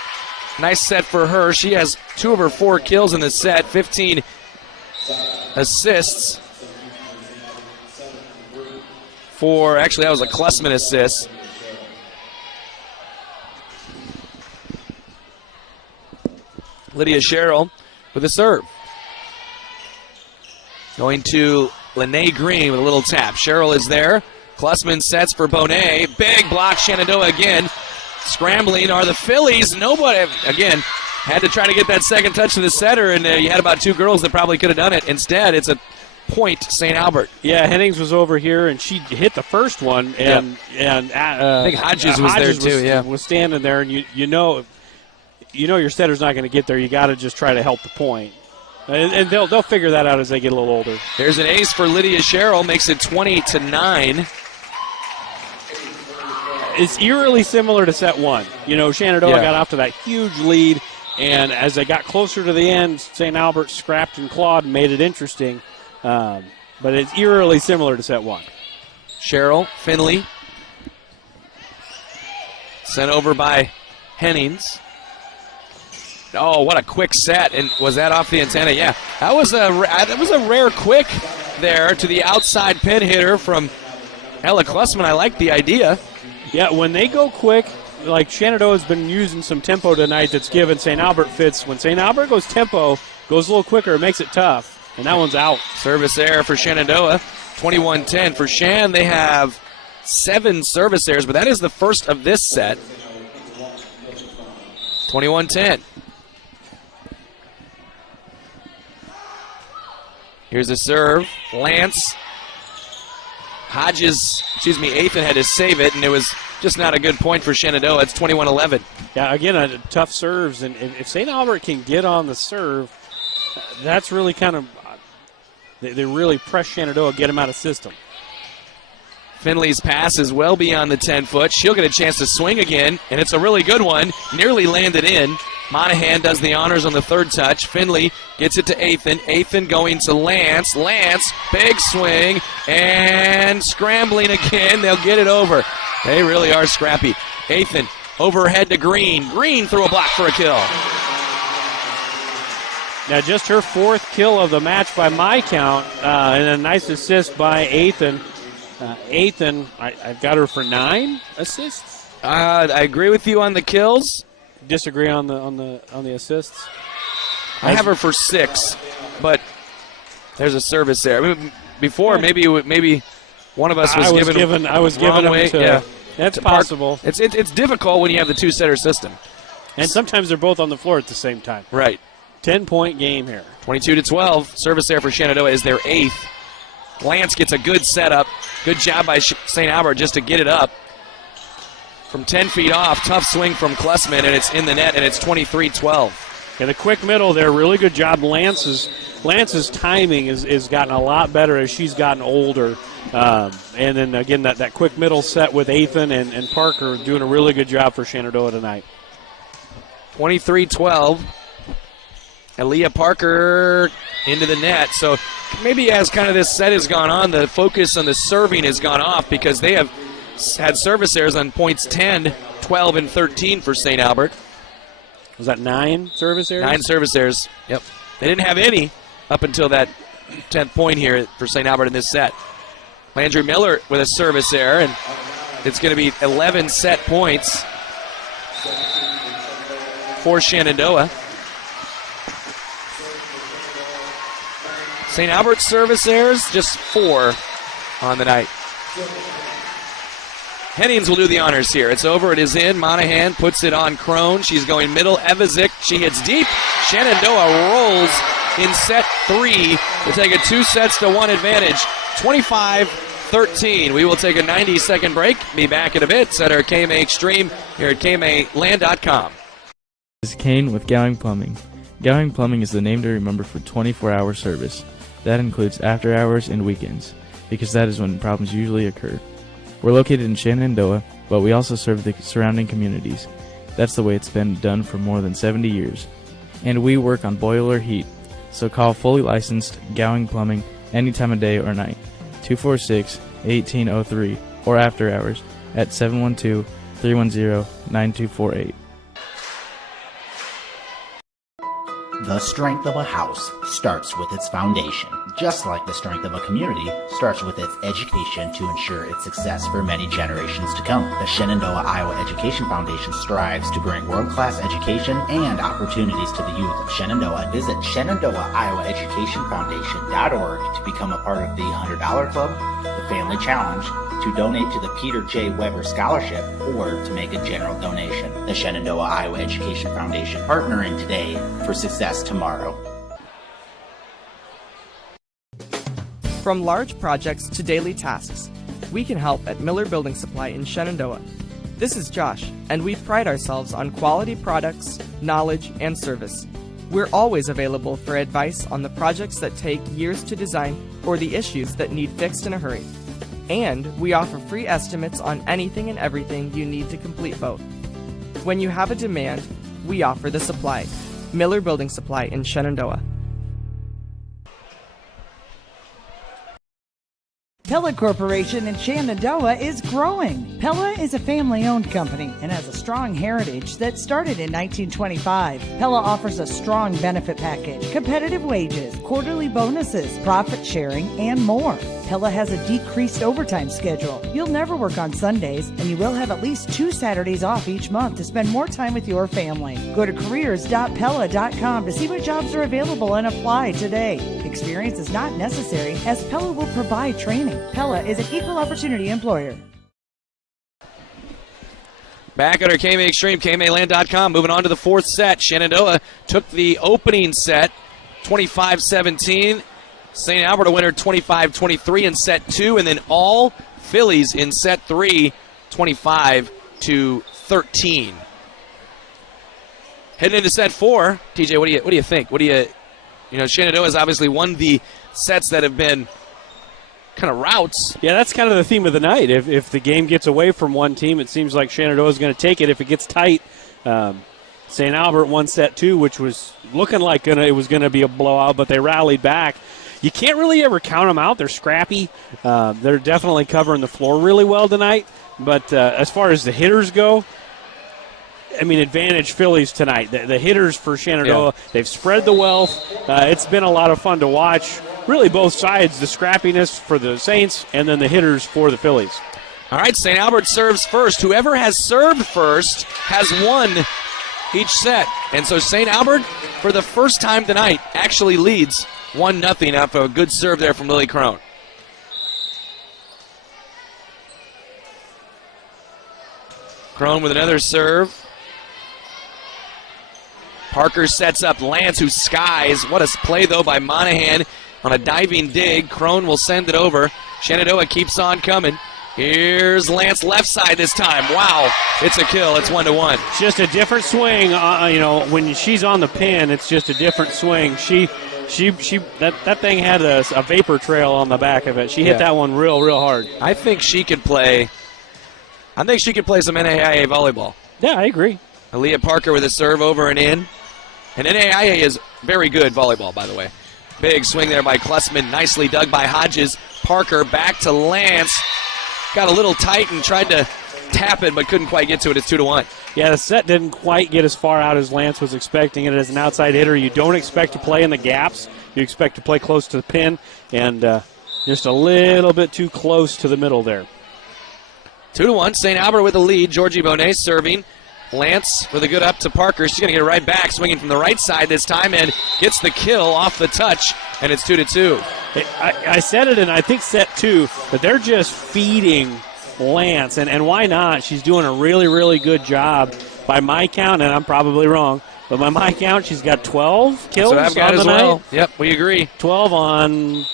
nice set for her. She has 2 of her 4 kills in the set, 15 assists. Actually, that was a Klessman assist. Lydia Sherrill with a serve. Going to Lene Green with a little tap. Sherrill is there. Klessman sets for Bonet. Big block, Shenandoah again. Scrambling are the Phillies. Nobody, again, had to try to get that second touch to the setter, and you had about 2 girls that probably could have done it. Instead, it's a point, St. Albert. Yeah, Hennings was over here, and she hit the first one, and I think Hodges was there too. Yeah, was standing there, and you know your setter's not going to get there. You got to just try to help the point. And they'll figure that out as they get a little older. There's an ace for Lydia Sherrill, makes it 20-9. It's eerily similar to set 1. Shenandoah got off to that huge lead, and as they got closer to the end, St. Albert scrapped and clawed and made it interesting. But it's eerily similar to set 1. Sherrill, Finley. Sent over by Hennings. Oh, what a quick set. And was that off the antenna? Yeah. That was a rare quick there to the outside pin hitter from Ella Klessman. I like the idea. Yeah, when they go quick, like Shenandoah's been using some tempo tonight that's given St. Albert fits. When St. Albert goes tempo, goes a little quicker, it makes it tough. And that one's out. Service error for Shenandoah. 21-10. For Shan, they have 7 service errors, but that is the first of this set. 21-10. Here's a serve. Lance. Athan had to save it, and it was just not a good point for Shenandoah. It's 21-11. Yeah, again, tough serves, and if St. Albert can get on the serve, that's really kind of, they really press Shenandoah, get him out of system. Finley's pass is well beyond the 10-foot. She'll get a chance to swing again, and it's a really good one. Nearly landed in. Monahan does the honors on the third touch. Finley gets it to Athan. Athan going to Lance. Lance, big swing, and scrambling again. They'll get it over. They really are scrappy. Athan overhead to Green. Green threw a block for a kill. Now just her 4th kill of the match by my count, and a nice assist by Athan. Athan, I've got her for 9 assists. I agree with you on the kills. Disagree on the assists. I have her for 6, but there's a service there. I mean, before maybe one of us was given. I was given them to. Yeah, that's possible. It's difficult when you have the 2-setter system, and sometimes they're both on the floor at the same time. Right. 10-point game here. 22-12. Service there for Shenandoah is their 8th. Lance gets a good setup. Good job by St. Albert just to get it up. From 10 feet off, tough swing from Klessman, and it's in the net, and it's 23-12. And the quick middle there, really good job. Lance's timing is gotten a lot better as she's gotten older. And then, again, that quick middle set with Athan and Parker doing a really good job for Shenandoah tonight. 23-12. Aaliyah Parker into the net. So maybe as kind of this set has gone on, the focus on the serving has gone off because they have had service errors on points 10, 12, and 13 for St. Albert. Was that 9 service errors? 9 service errors. Yep. They didn't have any up until that 10th point here for St. Albert in this set. Landry Miller with a service error, and it's going to be 11 set points for Shenandoah. St. Albert's service errors, just 4 on the night. Hennings will do the honors here. It's over. It is in. Monahan puts it on Crone. She's going middle. Evazik. She hits deep. Shenandoah rolls in set 3 to take a 2-1 advantage. 25-13. We will take a 90-second break. Be back in a bit. At our KMA Extreme here at KMAland.com. This is Kane with Gowing Plumbing. Gowing Plumbing is the name to remember for 24-hour service. That includes after hours and weekends, because that is when problems usually occur. We're located in Shenandoah, but we also serve the surrounding communities. That's the way it's been done for more than 70 years. And we work on boiler heat, so call fully licensed Gowing Plumbing any time of day or night. 246-1803 or after hours at 712-310-9248. The strength of a house starts with its foundation, just like the strength of a community starts with its education to ensure its success for many generations to come. The Shenandoah Iowa Education Foundation strives to bring world-class education and opportunities to the youth of Shenandoah. Visit ShenandoahIowaEducationFoundation.org to become a part of the $100 Club, the Family Challenge, to donate to the Peter J. Weber Scholarship, or to make a general donation. The Shenandoah Iowa Education Foundation, partnering today for success tomorrow. From large projects to daily tasks, we can help at Miller Building Supply in Shenandoah. This is Josh, and we pride ourselves on quality products, knowledge, and service. We're always available for advice on the projects that take years to design or the issues that need fixed in a hurry. And we offer free estimates on anything and everything you need to complete both. When you have a demand, we offer the supply. Miller Building Supply in Shenandoah. Pella Corporation in Shenandoah is growing. Pella is a family-owned company and has a strong heritage that started in 1925. Pella offers a strong benefit package, competitive wages, quarterly bonuses, profit sharing, and more. Pella has a decreased overtime schedule. You'll never work on Sundays, and you will have at least 2 Saturdays off each month to spend more time with your family. Go to careers.pella.com to see what jobs are available and apply today. Experience is not necessary, as Pella will provide training. Pella is an equal opportunity employer. Back at our KMA Extreme, KMAland.com. Moving on to the 4th set. Shenandoah took the opening set, 25-17. St. Albert a winner 25-23 in set 2, and then all Phillies in set 3, 25-13. Heading into set 4, TJ, what do you think? Shenandoah has obviously won the sets that have been kind of routes. Yeah, that's kind of the theme of the night. If the game gets away from one team, it seems like Shenandoah is going to take it. If it gets tight, St. Albert won set 2, which was looking like it was going to be a blowout, but they rallied back. You can't really ever count them out. They're scrappy. They're definitely covering the floor really well tonight. But as far as the hitters go, advantage Phillies tonight. The hitters for Shenandoah, they've spread the wealth. It's been a lot of fun to watch. Really both sides, the scrappiness for the Saints and then the hitters for the Phillies. All right, St. Albert serves first. Whoever has served first has won each set. And so St. Albert, for the first time tonight, actually leads 1-0 after a good serve there from Lily Crone. Crone with another serve. Parker sets up Lance, who skies. What a play, though, by Monahan on a diving dig. Crone will send it over. Shenandoah keeps on coming. Here's Lance left side this time. Wow, it's a kill. It's 1-1. It's just a different swing. When she's on the pin, it's just a different swing. That thing had a vapor trail on the back of it. She hit that one real hard. I think she could play some NAIA volleyball. Yeah, I agree. Aaliyah Parker with a serve over and in. And NAIA is very good volleyball, by the way. Big swing there by Klussman. Nicely dug by Hodges. Parker back to Lance. Got a little tight and tried to tap it, but couldn't quite get to it. It's 2-1. Yeah, the set didn't quite get as far out as Lance was expecting it. As an outside hitter, you don't expect to play in the gaps. You expect to play close to the pin, and just a little bit too close to the middle there. 2-1. St. Albert with the lead. Georgie Bonet serving. Lance with a good up to Parker. She's going to get it right back, swinging from the right side this time, and gets the kill off the touch, and it's 2-2. I said it in, I think, set 2, but they're just feeding Lance, and why not? She's doing a really good job. By my count, and I'm probably wrong, but by my count, she's got 12 kills. That's what I've got as well. Night. Yep, we agree. 12 on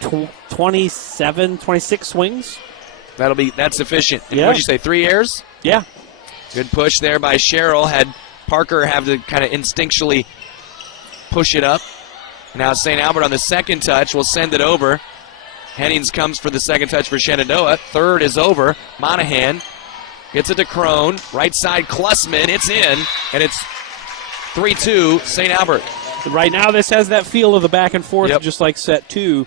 26 swings. That's sufficient. And yeah. What did you say, 3 airs? Yeah. Good push there by Cheryl. Had Parker have to kind of instinctually push it up. Now St. Albert on the second touch will send it over. Hennings comes for the second touch for Shenandoah. Third is over. Monahan gets it to Crone. Right side Klussman. It's in, and it's 3-2 St. Albert. Right now this has that feel of the back and forth, just like set 2.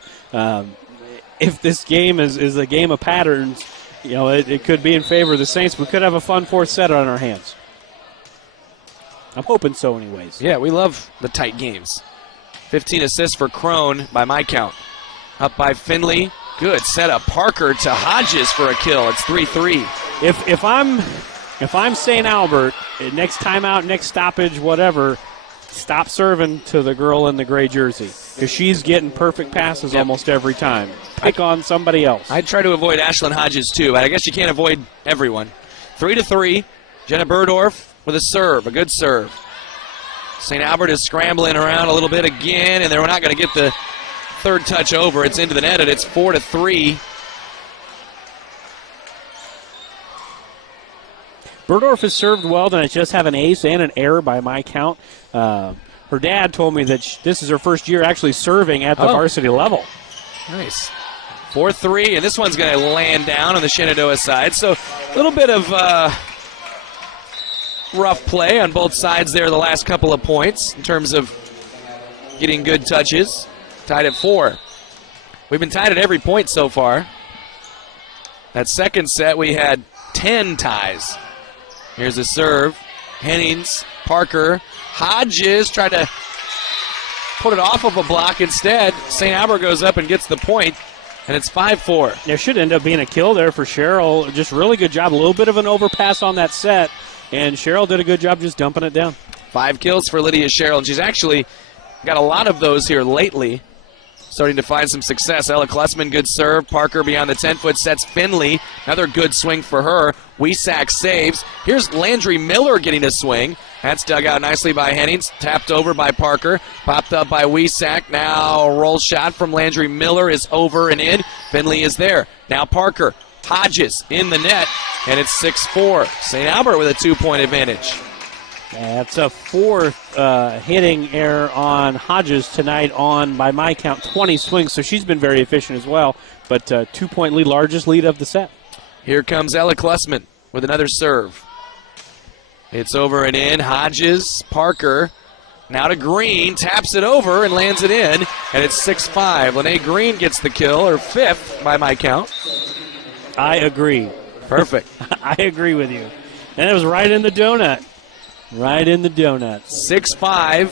If this game is a game of patterns, it could be in favor of the Saints. We could have a fun fourth set on our hands. I'm hoping so anyways. Yeah, we love the tight games. 15 assists for Crone by my count. Up by Finley. Good setup. Parker to Hodges for a kill. It's 3-3. If I'm St. Albert, next timeout, next stoppage, whatever, stop serving to the girl in the gray jersey because she's getting perfect passes almost every time. Pick on somebody else. I'd try to avoid Ashlyn Hodges too, but I guess you can't avoid everyone. 3-3. Jenna Burdorf with a serve, a good serve. St. Albert is scrambling around a little bit again, and they're not going to get the third touch over. It's into the net, and it's 4-3. Burdorf has served well, and it's just have an ace and an error by my count. Her dad told me that this is her first year actually serving at the varsity level. Nice. 4-3, and this one's going to land down on the Shenandoah side. So a little bit of rough play on both sides there the last couple of points in terms of getting good touches. Tied at 4. We've been tied at every point so far. That second set we had 10 ties. Here's a serve. Hennings, Parker, Hodges tried to put it off of a block instead. St. Albert goes up and gets the point, and it's 5-4. There should end up being a kill there for Cheryl. Just really good job. A little bit of an overpass on that set, and Cheryl did a good job just dumping it down. 5 kills for Lydia Cheryl, and she's actually got a lot of those here lately. Starting to find some success. Ella Klussman, good serve. Parker beyond the 10-foot sets Finley. Another good swing for her. Wesak saves. Here's Landry Miller getting a swing. That's dug out nicely by Hennings. Tapped over by Parker. Popped up by Wesak. Now a roll shot from Landry Miller is over and in. Finley is there. Now Parker. Hodges in the net. And it's 6-4. St. Albert with a 2-point advantage. That's a fourth hitting error on Hodges tonight on, by my count, 20 swings. So she's been very efficient as well. But 2-point lead, largest lead of the set. Here comes Ella Klussman with another serve. It's over and in. Hodges, Parker, now to Green, taps it over and lands it in. And it's 6-5. Lene Green gets the kill, or 5th by my count. I agree. Perfect. I agree with you. And it was right in the donut. Right in the donut. 6-5.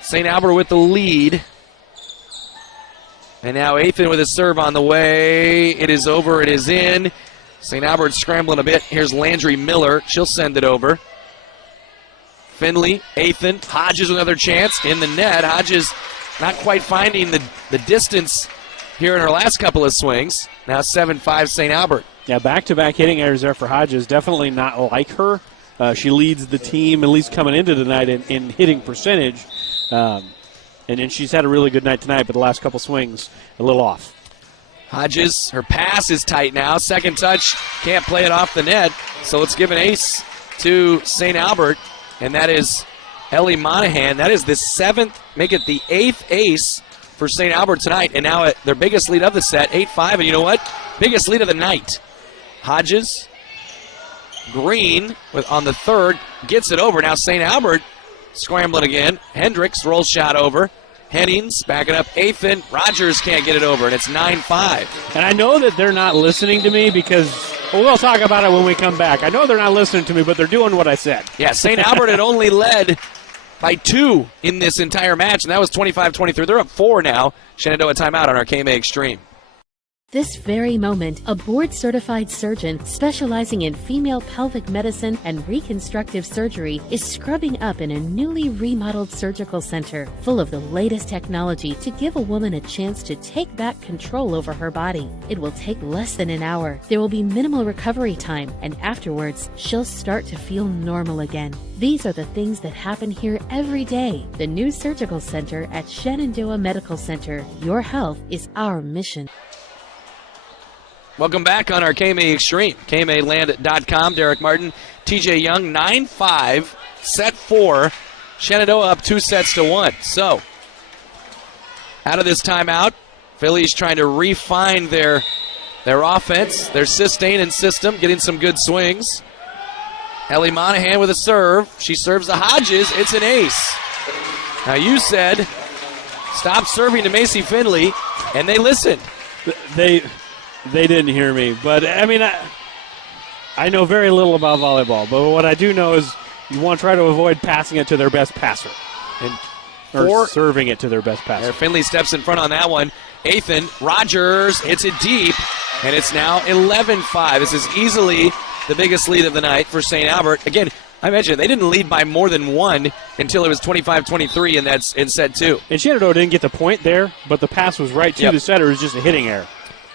St. Albert with the lead. And now Athan with his serve on the way. It is over. It is in. St. Albert scrambling a bit. Here's Landry Miller. She'll send it over. Finley, Athan, Hodges with another chance in the net. Hodges not quite finding the distance here in her last couple of swings. Now 7-5 St. Albert. Yeah, back-to-back hitting errors there for Hodges. Definitely not like her. She leads the team, at least coming into tonight, in hitting percentage. And she's had a really good night tonight, but the last couple swings, a little off. Hodges, her pass is tight now. Second touch, can't play it off the net. So let's give an ace to St. Albert, and that is Ellie Monahan. That is the 7th, make it the 8th ace for St. Albert tonight. And now their biggest lead of the set, 8-5. And you know what? Biggest lead of the night. Hodges, Green on the third, gets it over. Now St. Albert scrambling again. Hendricks rolls shot over. Hennings backing up Athan. Rogers can't get it over, and it's 9-5. And I know that they're not listening to me because, well, we'll talk about it when we come back. I know they're not listening to me, but they're doing what I said. Yeah, St. Albert had only led by 2 in this entire match, and that was 25-23. They're up 4 now. Shenandoah timeout on our KMA Extreme. This very moment, a board-certified surgeon specializing in female pelvic medicine and reconstructive surgery is scrubbing up in a newly remodeled surgical center full of the latest technology to give a woman a chance to take back control over her body. It will take less than an hour. There will be minimal recovery time, and afterwards, she'll start to feel normal again. These are the things that happen here every day. The new surgical center at Shenandoah Medical Center. Your health is our mission. Welcome back on our KMA Extreme. KMAland.com. Derek Martin, TJ Young, 9-5, set 4. Shenandoah up 2-1. So, out of this timeout, Phillies trying to refine their offense, their sustain and system, getting some good swings. Ellie Monahan with a serve. She serves to Hodges. It's an ace. Now, you said stop serving to Macy Finley, and they listened. They didn't hear me, but I mean, I know very little about volleyball, but what I do know is you want to try to avoid passing it to their best passer, or serving it to their best passer. Finley steps in front on that one. Athan, Rogers hits it deep, and it's now 11-5. This is easily the biggest lead of the night for St. Albert. Again, I mentioned they didn't lead by more than 1 until it was 25-23, and that's in set 2. And Shenandoah didn't get the point there, but the pass was right to the setter. It was just a hitting error.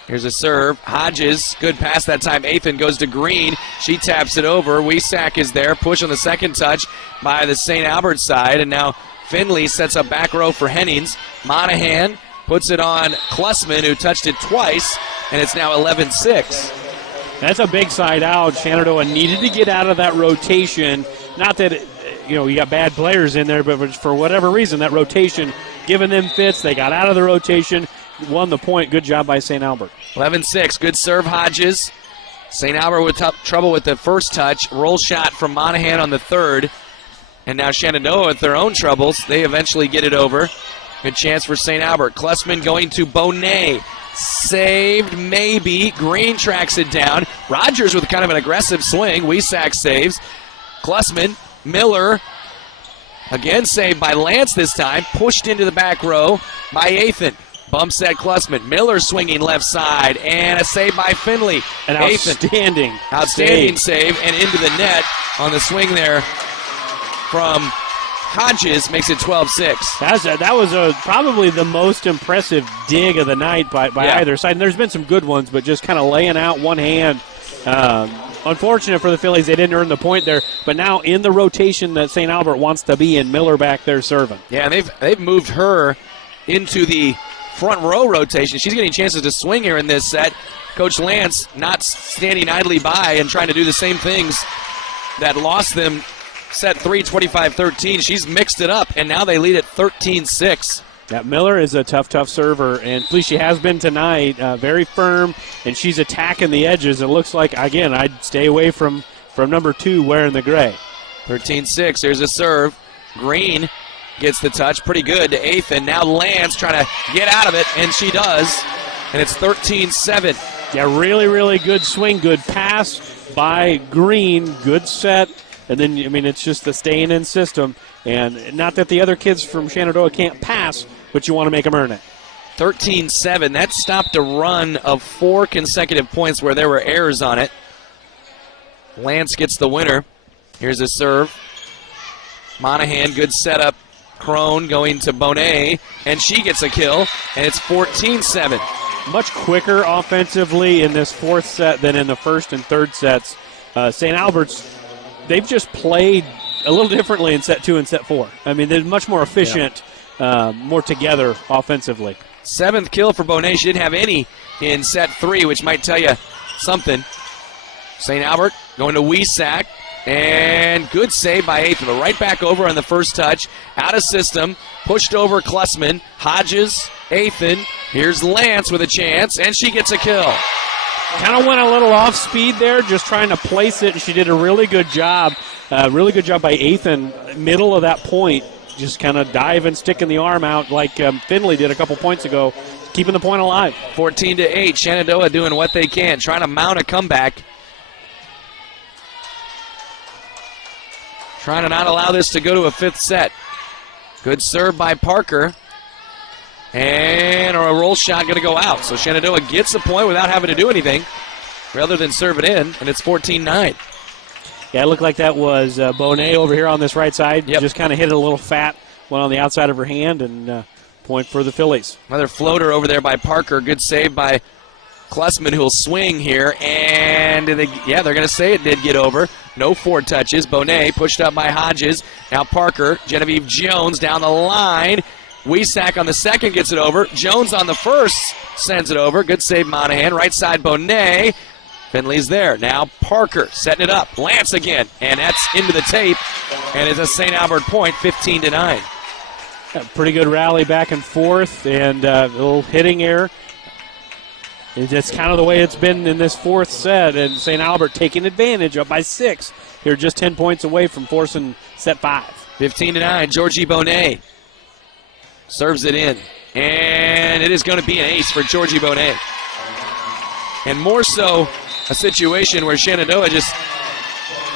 Here's a serve. Hodges, good pass that time. Athan goes to Green. She taps it over. Weisack is there. Push on the second touch by the St. Albert side. And now Finley sets up back row for Hennings. Monahan puts it on Klussman, who touched it twice. And it's now 11-6. That's a big side out. Shenandoah needed to get out of that rotation. Not that, you got bad players in there, but for whatever reason, that rotation giving them fits. They got out of the rotation. Won the point. Good job by St. Albert. 11-6. Good serve, Hodges. St. Albert with trouble with the first touch. Roll shot from Monahan on the third. And now Shenandoah with their own troubles. They eventually get it over. Good chance for St. Albert. Klussman going to Bonet. Saved, maybe. Green tracks it down. Rogers with kind of an aggressive swing. Weisack saves. Klussman. Miller. Again saved by Lance this time. Pushed into the back row by Athan. Bumps at Klussman. Miller swinging left side. And a save by Finley. An outstanding save. And into the net on the swing there from Hodges. Makes it 12-6. That was probably the most impressive dig of the night by either side. And there's been some good ones, but just kind of laying out one hand. Unfortunate for the Phillies, they didn't earn the point there. But now in the rotation that St. Albert wants to be in, Miller back there serving. Yeah, and they've moved her into the front row rotation. She's getting chances to swing here in this set. Coach Lance not standing idly by and trying to do the same things that lost them set 3, 25-13. She's mixed it up, and now they lead at 13-6. Yeah, Miller is a tough server, and at least she has been tonight. Very firm, and she's attacking the edges. It looks like, again, I'd stay away from number 2 wearing the gray. 13-6. Here's a serve. Green gets the touch. Pretty good to Athan. Now Lance trying to get out of it, and she does. And it's 13-7. Yeah, really, really good swing, good pass by Green, good set. And then, I mean, it's just the staying in system. And not that the other kids from Shenandoah can't pass, but you want to make them earn it. 13-7. That stopped a run of 4 consecutive points where there were errors on it. Lance gets the winner. Here's a serve. Monahan, good setup. Crone going to Bonet, and she gets a kill, and it's 14-7. Much quicker offensively in this fourth set than in the first and third sets. St. Albert's, they've just played a little differently in set 2 and set 4. I mean, they're much more efficient, more together offensively. 7th kill for Bonet. She didn't have any in set 3, which might tell you something. St. Albert going to Wesack. And good save by Athan. Right back over on the first touch. Out of system. Pushed over Klussman. Hodges. Athan. Here's Lance with a chance. And she gets a kill. Kind of went a little off speed there, just trying to place it. And she did a really good job. Really good job by Athan. Middle of that point. Just kind of diving, sticking the arm out like Finley did a couple points ago. Keeping the point alive. 14-8. Shenandoah doing what they can. Trying to mount a comeback. Trying to not allow this to go to a 5th set. Good serve by Parker. And a roll shot going to go out. So Shenandoah gets the point without having to do anything rather than serve it in, and it's 14-9. Yeah, it looked like that was Bonet over here on this right side. Yep. Just kind of hit it a little fat, went on the outside of her hand, and point for the Phillies. Another floater over there by Parker. Good save by Klussman, who'll swing here, and they're going to say it did get over. No 4 touches. Bonet pushed up by Hodges. Now Parker, Genevieve Jones down the line. Wesack on the second gets it over. Jones on the first sends it over. Good save, Monahan. Right side, Bonet. Finley's there. Now Parker setting it up. Lance again, and that's into the tape, and it's a St. Albert point, 15-9. A pretty good rally back and forth, and a little hitting error. That's kind of the way it's been in this fourth set, and St. Albert taking advantage, up by 6. They're just 10 points away from forcing set 5. 15-9, Georgie Bonet serves it in, and it is going to be an ace for Georgie Bonet. And more so, a situation where Shenandoah just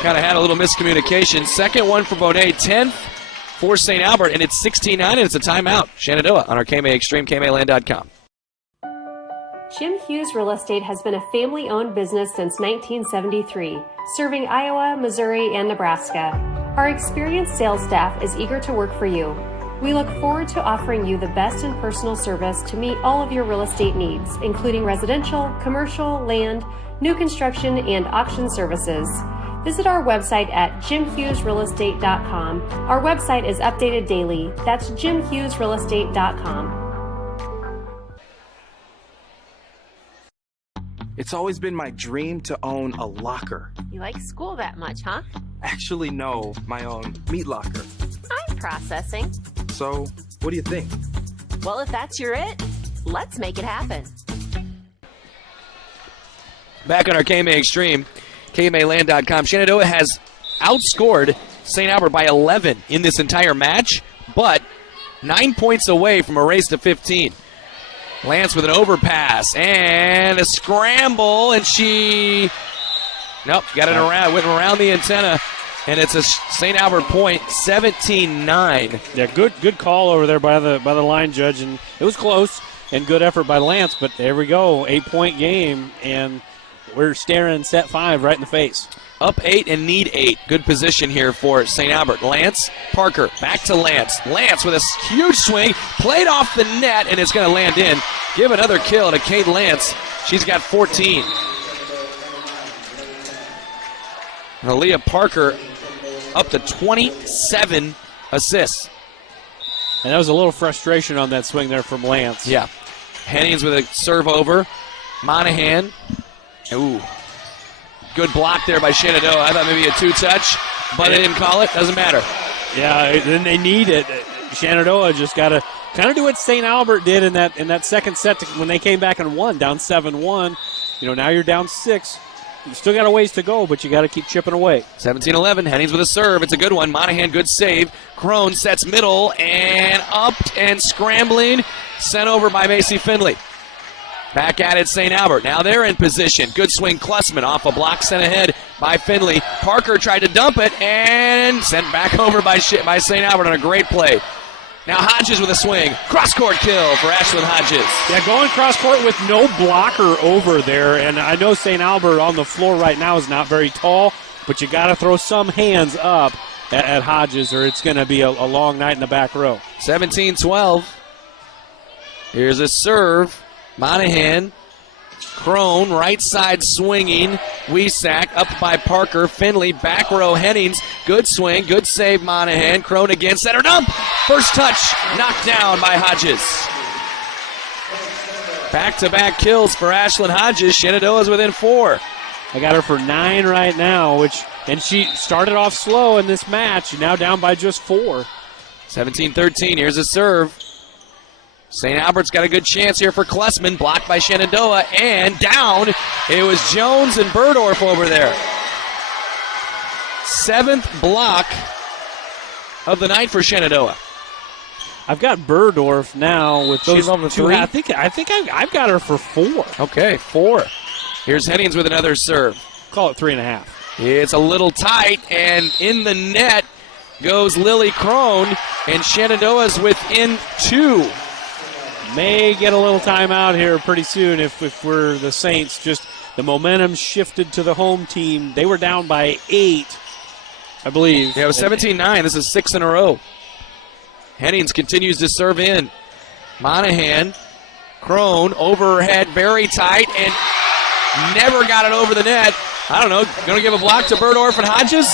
kind of had a little miscommunication. Second one for Bonet, 10th for St. Albert, and it's 16-9, and it's a timeout. Shenandoah on our KMA Extreme, KMAland.com. Jim Hughes Real Estate has been a family-owned business since 1973, serving Iowa, Missouri, and Nebraska. Our experienced sales staff is eager to work for you. We look forward to offering you the best in personal service to meet all of your real estate needs, including residential, commercial, land, new construction, and auction services. Visit our website at jimhughesrealestate.com. Our website is updated daily. That's jimhughesrealestate.com. It's always been my dream to own a locker. You like school that much, huh? Actually, no, my own meat locker. I'm processing. So, what do you think? Well, if that's your it, let's make it happen. Back on our KMA Extreme, KMAland.com. Shenandoah has outscored St. Albert by 11 in this entire match, but 9 points away from a race to 15. Lance with an overpass and a scramble, and she got it around, went around the antenna, and it's a St. Albert point, 17-9. Yeah, good call over there by the line judge, and it was close and good effort by Lance. But there we go, 8-point game, and we're staring set 5 right in the face. Up 8 and need 8. Good position here for St. Albert. Lance, Parker, back to Lance. Lance with a huge swing, played off the net, and it's going to land in. Give another kill to Kate Lance. She's got 14. Aaliyah Parker up to 27 assists. And that was a little frustration on that swing there from Lance. Yeah. Hennings with a serve over. Monahan. Ooh. Good block there by Shenandoah. I thought maybe a 2-touch, but they didn't call it. Doesn't matter. Yeah, then they need it. Shenandoah just got to kind of do what St. Albert did in that second set when they came back and won, down 7-1. Now you're down 6. You still got a ways to go, but you got to keep chipping away. 17-11. Hennings with a serve. It's a good one. Monahan, good save. Crone sets middle and up and scrambling. Sent over by Macy Finley. Back at it, St. Albert. Now they're in position. Good swing, Klussman off a block sent ahead by Finley. Parker tried to dump it and sent back over by St. Albert on a great play. Now Hodges with a swing. Cross-court kill for Ashlyn Hodges. Yeah, going cross-court with no blocker over there. And I know St. Albert on the floor right now is not very tall, but you got to throw some hands up at Hodges or it's going to be a long night in the back row. 17-12. Here's a serve. Monahan, Crone, right side swinging. Wesack up by Parker. Finley, back row, Hennings. Good swing, good save, Monahan. Crone again, center dump. First touch, knocked down by Hodges. Back-to-back kills for Ashlyn Hodges. Shenandoah's within 4. I got her for 9 right now, and she started off slow in this match. Now down by just 4. 17-13, here's a serve. St. Albert's got a good chance here for Klussman. Blocked by Shenandoah, and down. It was Jones and Burdorf over there. 7th block of the night for Shenandoah. I've got Burdorf now with those She's on the 2. 3? I think I've got her for 4. Okay, 4. Here's Hennings with another serve. Call it 3.5. It's a little tight, and in the net goes Lily Crone, and Shenandoah's within 2. May get a little timeout here pretty soon if we're the Saints. Just the momentum shifted to the home team. They were down by 8, I believe. Yeah, it was 17-9. This is 6 in a row. Hennings continues to serve in. Monahan, Crone, overhead, very tight, and never got it over the net. I don't know, going to give a block to Burdorf and Hodges?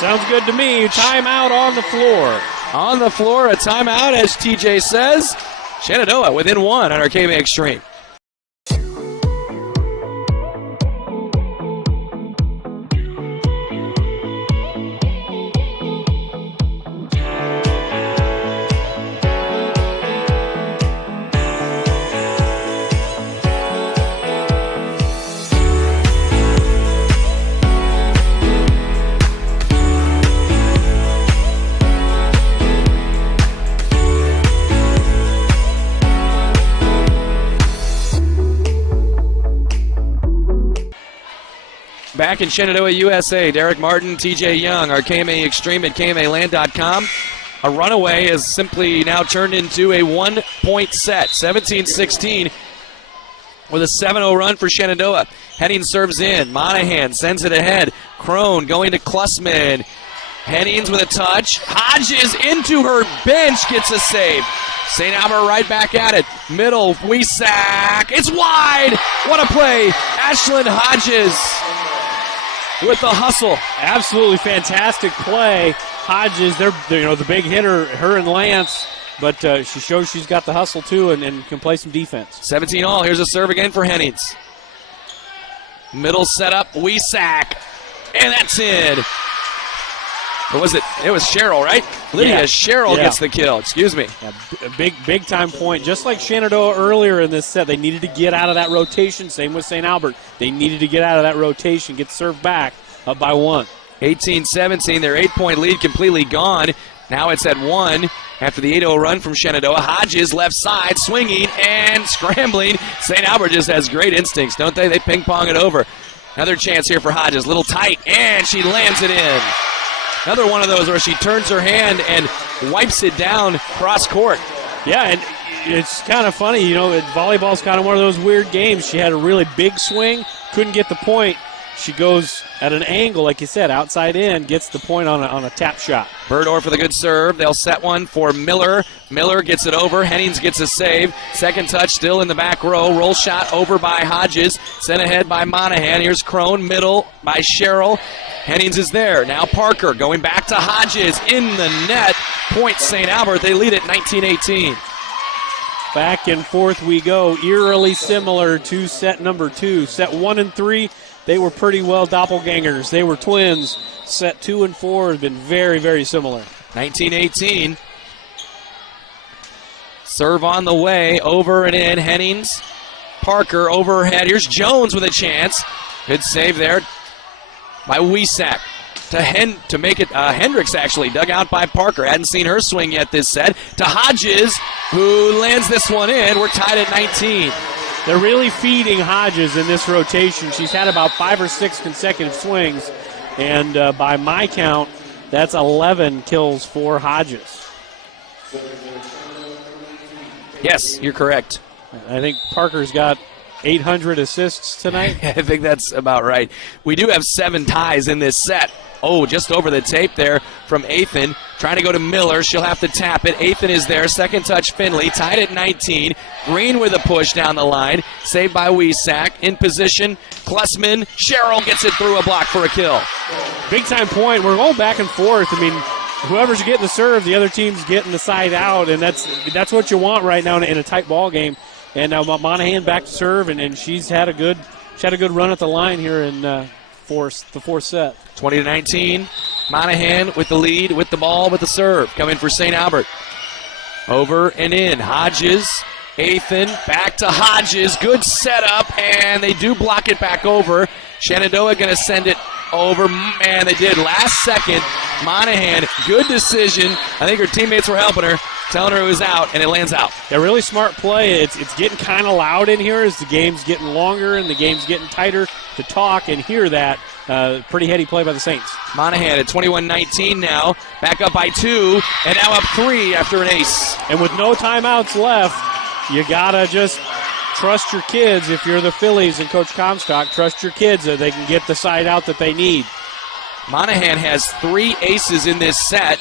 Sounds good to me. Timeout on the floor. On the floor, a timeout, as TJ says. Shenandoah within 1 on our KMA Extreme. Back in Shenandoah, USA, Derek Martin, TJ Young, our KMA Extreme at KMAland.com. A runaway has simply now turned into a 1-point set, 17-16, with a 7-0 run for Shenandoah. Henning serves in. Monahan sends it ahead. Crone going to Klussman. Hennings with a touch. Hodges into her bench, gets a save. St. Albert right back at it. Middle, Wesack. It's wide. What a play. Ashlyn Hodges with the hustle. Absolutely fantastic play. Hodges, they're the big hitter, her and Lance, but she shows she's got the hustle too and can play some defense. 17-all. Here's a serve again for Hennings. Middle setup, Wesack, and that's in. Or was it? It was Cheryl, right? Lydia Cheryl gets the kill. Excuse me. Yeah, a big time point. Just like Shenandoah earlier in this set, they needed to get out of that rotation. Same with St. Albert. They needed to get out of that rotation, get served back up by 1. 18-17. Their 8-point lead completely gone. Now it's at 1 after the 8-0 run from Shenandoah. Hodges left side, swinging and scrambling. St. Albert just has great instincts, don't they? They ping-pong it over. Another chance here for Hodges. Little tight, and she lands it in. Another one of those where she turns her hand and wipes it down cross court. Yeah, and it's kind of funny, volleyball's kind of one of those weird games. She had a really big swing, couldn't get the point. She goes at an angle, like you said, outside in, gets the point on a tap shot. Burdorf with a good serve. They'll set one for Miller. Miller gets it over. Hennings gets a save. Second touch still in the back row. Roll shot over by Hodges. Sent ahead by Monahan. Here's Crone. Middle by Cheryl. Hennings is there. Now Parker going back to Hodges in the net. Point St. Albert. They lead it 19-18. Back and forth we go. Eerily similar to set number 2. Set 1 and 3, they were pretty well doppelgangers. They were twins. Set 2 and 4 have been very, very similar. 19-18. Serve on the way. Over and in. Hennings. Parker overhead. Here's Jones with a chance. Good save there by Wesack to make it Hendricks, actually, dug out by Parker. Hadn't seen her swing yet this set. To Hodges, who lands this one in. We're tied at 19. They're really feeding Hodges in this rotation. She's had about 5 or 6 consecutive swings, and by my count, that's 11 kills for Hodges. Yes, you're correct. I think Parker's got 800 assists tonight. I think that's about right. We do have 7 ties in this set. Oh, just over the tape there from Athan. Trying to go to Miller. She'll have to tap it. Athan is there. Second touch, Finley. Tied at 19. Green with a push down the line. Saved by Wiesack. In position. Klussman. Cheryl gets it through a block for a kill. Big time point. We're going back and forth. I mean, whoever's getting the serve, the other team's getting the side out, and that's what you want right now in a tight ball game. And now Monahan back to serve, and she's had a good run at the line here in the fourth set. 20-19. Monahan with the lead, with the ball, with the serve. Coming for St. Albert. Over and in. Hodges, Athan, back to Hodges. Good setup, and they do block it back over. Shenandoah going to send it over. Man, they did. Last second, Monahan, good decision. I think her teammates were helping her, telling her it was out, and it lands out. Yeah, really smart play. It's getting kind of loud in here as the game's getting longer and the game's getting tighter to talk and hear that. Pretty heady play by the Saints. Monahan at 21-19 now. Back up by 2, and now up 3 after an ace. And with no timeouts left, you got to just trust your kids. If you're the Phillies and Coach Comstock, trust your kids that they can get the side out that they need. Monahan has 3 aces in this set.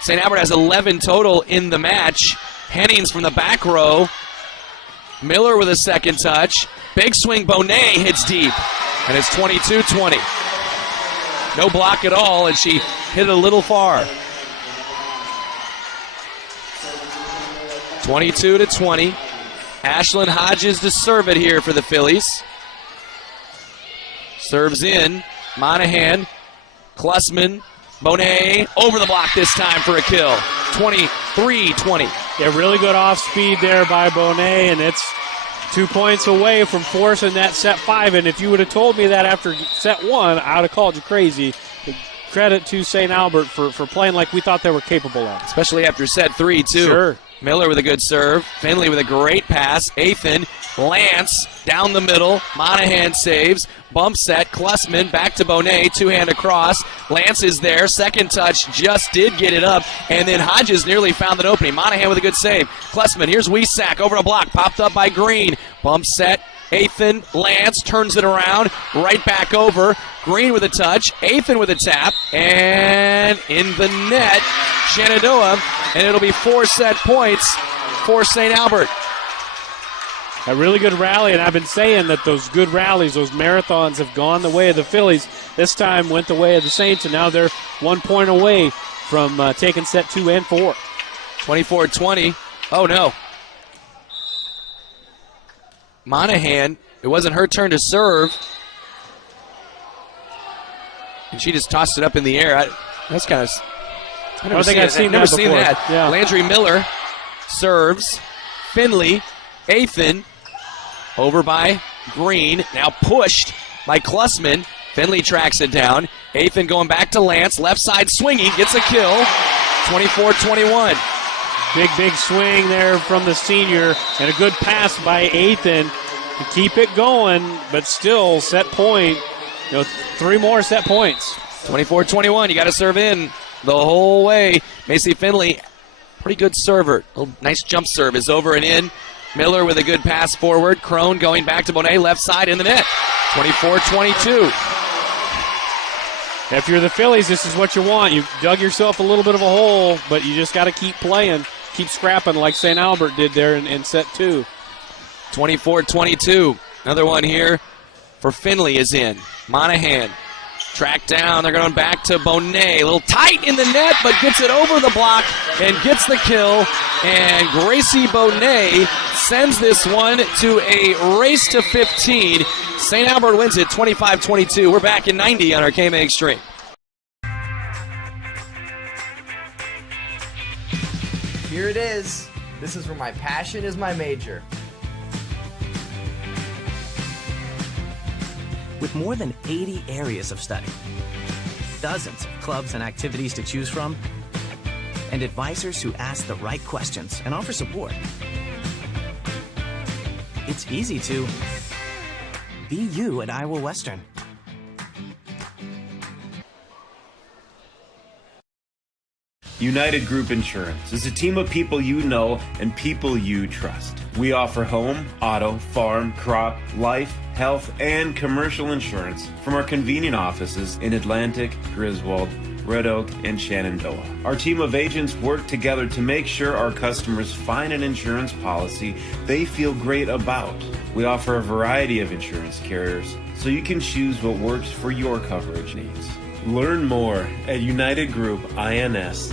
St. Albert has 11 total in the match. Hennings from the back row. Miller with a second touch. Big swing, Bonet hits deep. And it's 22-20. No block at all, and she hit it a little far. 22-20. Ashlyn Hodges to serve it here for the Phillies. Serves in. Monahan. Klussman. Bonet over the block this time for a kill. 23-20. Yeah, really good off speed there by Bonet, and it's 2 points away from forcing that set 5. And if you would have told me that after set 1, I would have called you crazy. Credit to St. Albert for playing like we thought they were capable of. Especially after set 3, too. Sure. Miller with a good serve. Finley with a great pass. Athan, Lance down the middle. Monahan saves. Bump set. Klussman back to Bonet. 2-hand across. Lance is there. Second touch just did get it up. And then Hodges nearly found an opening. Monahan with a good save. Klussman, here's Wiesack over a block. Popped up by Green. Bump set. Athan, Lance turns it around. Right back over. Green with a touch. Athan with a tap. And in the net, Shenandoah. And it'll be 4 set points for St. Albert. A really good rally, and I've been saying that those good rallies, those marathons have gone the way of the Phillies. This time went the way of the Saints, and now they're 1 point away from taking set 2 and 4. 24-20. Oh, no. Monahan, it wasn't her turn to serve. And she just tossed it up in the air. That's kind of... I've never seen that. Yeah. Landry Miller serves. Finley, Athan, over by Green. Now pushed by Klussman. Finley tracks it down. Athan going back to Lance. Left side swinging. Gets a kill. 24-21. Big swing there from the senior. And a good pass by Athan to keep it going. But still, set point. 3 more set points. 24-21. You got to serve in the whole way. Macy Finley, pretty good server. Nice jump serve is over and in. Miller with a good pass forward. Crone going back to Bonet, left side in the net. 24-22. If you're the Phillies, this is what you want. You've dug yourself a little bit of a hole, but you just got to keep playing, keep scrapping like St. Albert did there in set 2. 24-22. Another one here for Finley is in. Monahan tracked down. They're going back to Bonet. A little tight in the net, but gets it over the block and gets the kill. And Gracie Bonet sends this one to a race to 15. St. Albert wins it 25-22. We're back in 90 on our KMA Extreme. Here it is. This is where my passion is my major. With more than 80 areas of study, dozens of clubs and activities to choose from, and advisors who ask the right questions and offer support, it's easy to be you at Iowa Western. United Group Insurance is a team of people you know and people you trust. We offer home, auto, farm, crop, life, health, and commercial insurance from our convenient offices in Atlantic, Griswold, Red Oak, and Shenandoah. Our team of agents work together to make sure our customers find an insurance policy they feel great about. We offer a variety of insurance carriers, so you can choose what works for your coverage needs. Learn more at United Group INS.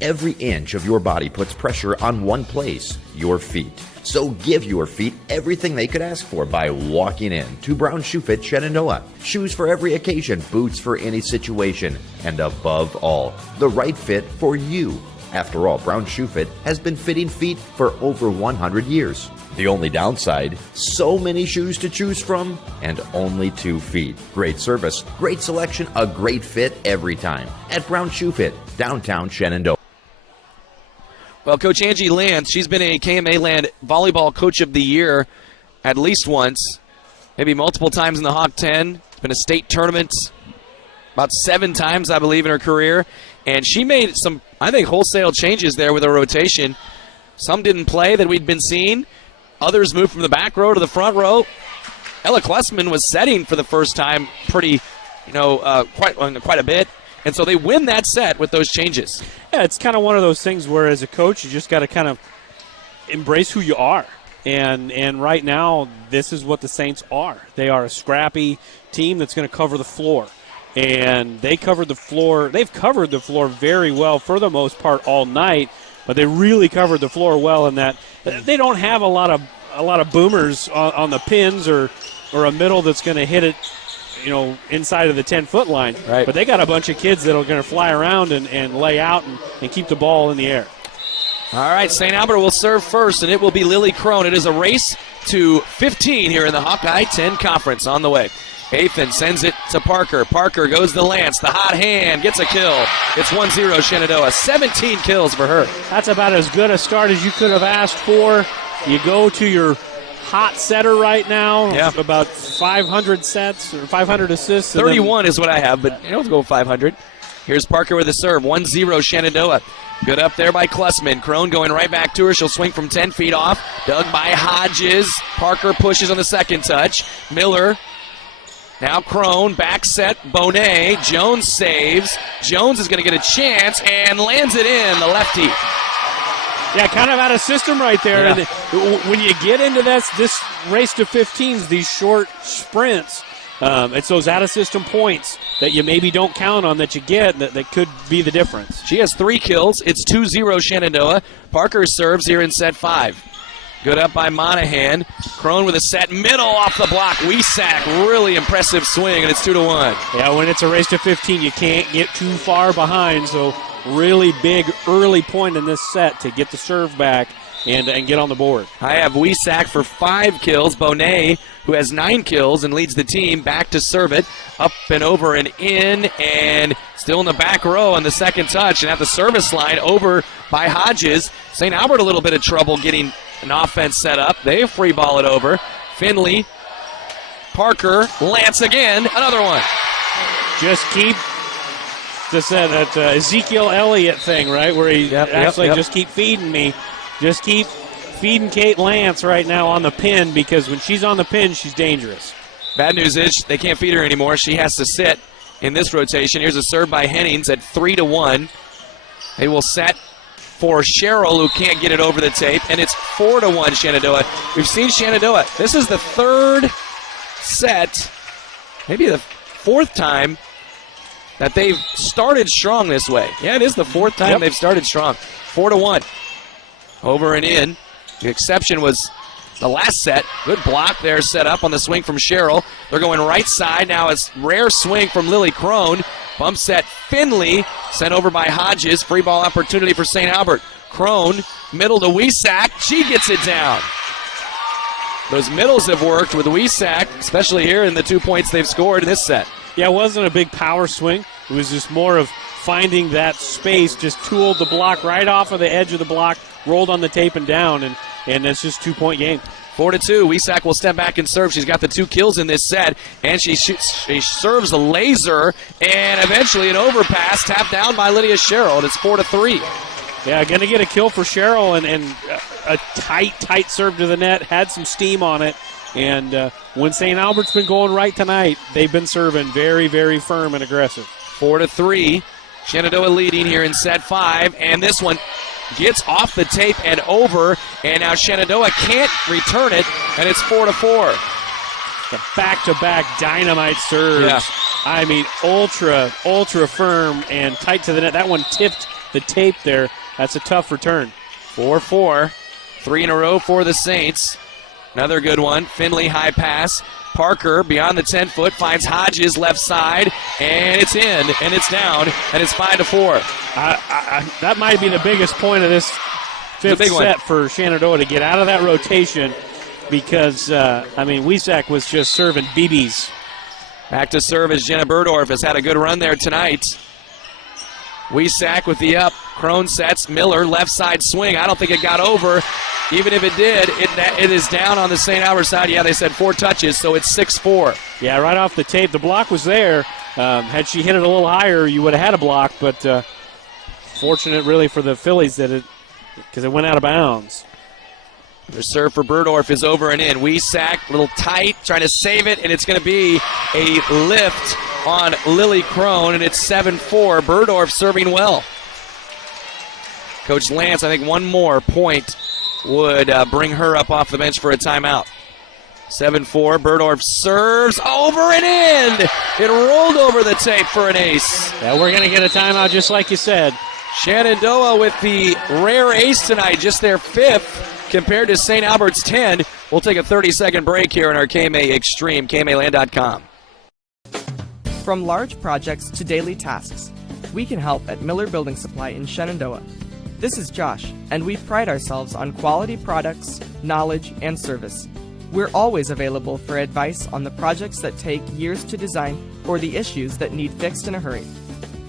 Every inch of your body puts pressure on one place, your feet. So give your feet everything they could ask for by walking in to Brown Shoe Fit Shenandoah. Shoes for every occasion, boots for any situation, and above all, the right fit for you. After all, Brown Shoe Fit has been fitting feet for over 100 years. The only downside, so many shoes to choose from and only 2 feet. Great service, great selection, a great fit every time at Brown Shoe Fit, downtown Shenandoah. Well, Coach Angie Lance, she's been a KMA Land Volleyball Coach of the Year at least once, maybe multiple times in the Hawk 10. It's been a state tournament about 7 times, I believe, in her career. And she made some, I think, wholesale changes there with her rotation. Some didn't play that we'd been seeing. Others moved from the back row to the front row. Ella Klessman was setting for the first time quite a bit. And so they win that set with those changes. Yeah, it's kind of one of those things where as a coach you just got to kind of embrace who you are. And right now this is what the Saints are. They are a scrappy team that's going to cover the floor. And they covered the floor. They've covered the floor very well for the most part all night, but they really covered the floor well in that they don't have a lot of boomers on the pins or a middle that's going to hit it, inside of the 10-foot line. Right. But they got a bunch of kids that are going to fly around and lay out and keep the ball in the air. All right, St. Albert will serve first, and it will be Lily Crone. It is a race to 15 here in the Hawkeye 10 Conference on the way. Athan sends it to Parker. Parker goes to Lance. The hot hand gets a kill. It's 1-0 Shenandoah. 17 kills for her. That's about as good a start as you could have asked for. You go to your hot setter right now. Yeah. About 500 sets or 500 assists. 31 is what I have, but let's go 500. Here's Parker with a serve. 1-0 Shenandoah. Good up there by Klessman. Crone going right back to her. She'll swing from 10 feet off. Dug by Hodges. Parker pushes on the second touch. Miller. Now Crone, back set, Bonet. Jones saves. Jones is going to get a chance and lands it in, the lefty. Yeah, kind of out of system right there. Yeah. And when you get into this race to 15s, these short sprints, it's those out-of-system points that you maybe don't count on that you get that could be the difference. She has 3 kills. It's 2-0 Shenandoah. Parker serves here in set 5. Good up by Monahan. Crone with a set middle off the block. Wesak, really impressive swing, and it's 2-1. Yeah, when it's a race to 15, you can't get too far behind, so really big early point in this set to get the serve back and get on the board. I have Wesak for 5 kills. Bonet, who has 9 kills and leads the team, back to serve it. Up and over and in, and still in the back row on the second touch. And at the service line, over by Hodges. St. Albert a little bit of trouble getting an offense set up. They free ball it over. Finley, Parker, Lance again, another one. Just keep that Ezekiel Elliott thing, right, where he just keep feeding me. Just keep feeding Kate Lance right now on the pin, because when she's on the pin, she's dangerous. Bad news is they can't feed her anymore. She has to sit in this rotation. Here's a serve by Hennings at 3-1. They will set for Cheryl, who can't get it over the tape, and it's 4-1 Shenandoah. We've seen Shenandoah. This is the 3rd set, maybe the 4th time that they've started strong this way. Yeah, it is the 4th time they've started strong. 4-1. Over and in. The exception was the last set. Good block there set up on the swing from Cheryl. They're going right side. Now it's rare swing from Lily Crone. Bump set Finley. Sent over by Hodges. Free ball opportunity for St. Albert. Crone, middle to Wesak. She gets it down. Those middles have worked with Wesak, especially here in the 2 points they've scored in this set. Yeah, it wasn't a big power swing. It was just more of finding that space, just tooled the block right off of the edge of the block, rolled on the tape and down, and it's just 2-point game. 4-2. Wesak will step back and serve. She's got the 2 kills in this set, and she serves a laser, and eventually an overpass tapped down by Lydia Sherrill, and it's 4-3. Yeah, going to get a kill for Sherrill, and a tight serve to the net, had some steam on it. And when St. Albert's been going right tonight, they've been serving very, very firm and aggressive. 4-3. Shenandoah leading here in set 5, and this one gets off the tape and over, and now Shenandoah can't return it, and it's 4-4. The back-to-back dynamite serves. Yeah. I mean, ultra firm and tight to the net. That one tipped the tape there. That's a tough return. 4-4. 3 in a row for the Saints. Another good one. Finley high pass. Parker beyond the 10-foot finds Hodges left side, and it's in, and it's down, and it's 5-4. That might be the biggest point of this fifth set for Shenandoah, to get out of that rotation, because, Wesak was just serving BBs. Back to serve as Jenna Burdorf has had a good run there tonight. Wesak with the up. Crone sets. Miller, left side swing. I don't think it got over. Even if it did, it is down on the St. Albert side. Yeah, they said 4 touches, so it's 6-4. Yeah, right off the tape. The block was there. Had she hit it a little higher, you would have had a block, but fortunate really for the Phillies because it went out of bounds. The serve for Burdorf is over and in. Wesak, a little tight, trying to save it, and it's going to be a lift on Lily Crone, and it's 7-4. Burdorf serving well. Coach Lance, I think one more point would bring her up off the bench for a timeout. 7-4. Burdorf serves over and in. It rolled over the tape for an ace. Yeah, we're going to get a timeout just like you said. Shenandoah with the rare ace tonight, just their 5th compared to St. Albert's 10. We'll take a 30-second break here in our KMA Extreme, KMAland.com. From large projects to daily tasks, we can help at Miller Building Supply in Shenandoah. This is Josh, and we pride ourselves on quality products, knowledge, and service. We're always available for advice on the projects that take years to design or the issues that need fixed in a hurry.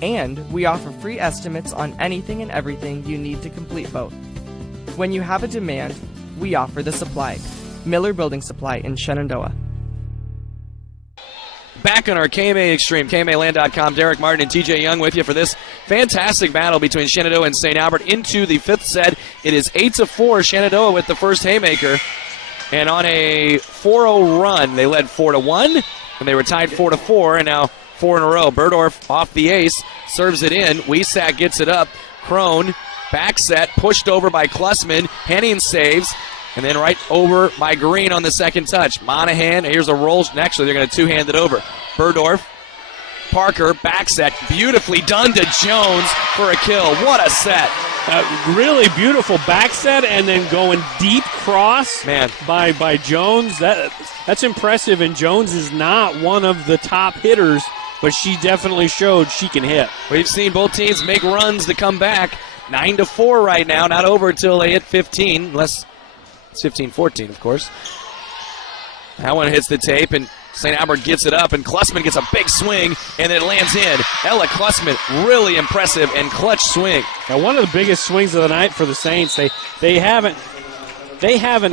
And we offer free estimates on anything and everything you need to complete both. When you have a demand, we offer the supply. Miller Building Supply in Shenandoah. Back on our KMA Extreme, KMAland.com, Derek Martin and TJ Young with you for this fantastic battle between Shenandoah and St. Albert into the 5th set. It is 8-4, Shenandoah with the first haymaker. And on a 4-0 run, they led 4-1, and they were tied 4-4, and now 4 in a row. Burdorf off the ace, serves it in. Wesak gets it up. Crone, back set, pushed over by Klussman. Henning saves. And then right over by Green on the second touch. Monahan, here's a roll. Actually, they're going to two-hand it over. Burdorf, Parker, back set. Beautifully done to Jones for a kill. What a set. Really beautiful back set and then going deep cross by Jones. That's impressive, and Jones is not one of the top hitters, but she definitely showed she can hit. We've seen both teams make runs to come back. 9-4 right now. Not over until they hit 15, unless it's 15-14, of course. That one hits the tape, and St. Albert gets it up, and Klussman gets a big swing, and it lands in. Ella Klussman, really impressive and clutch swing. Now, one of the biggest swings of the night for the Saints. They haven't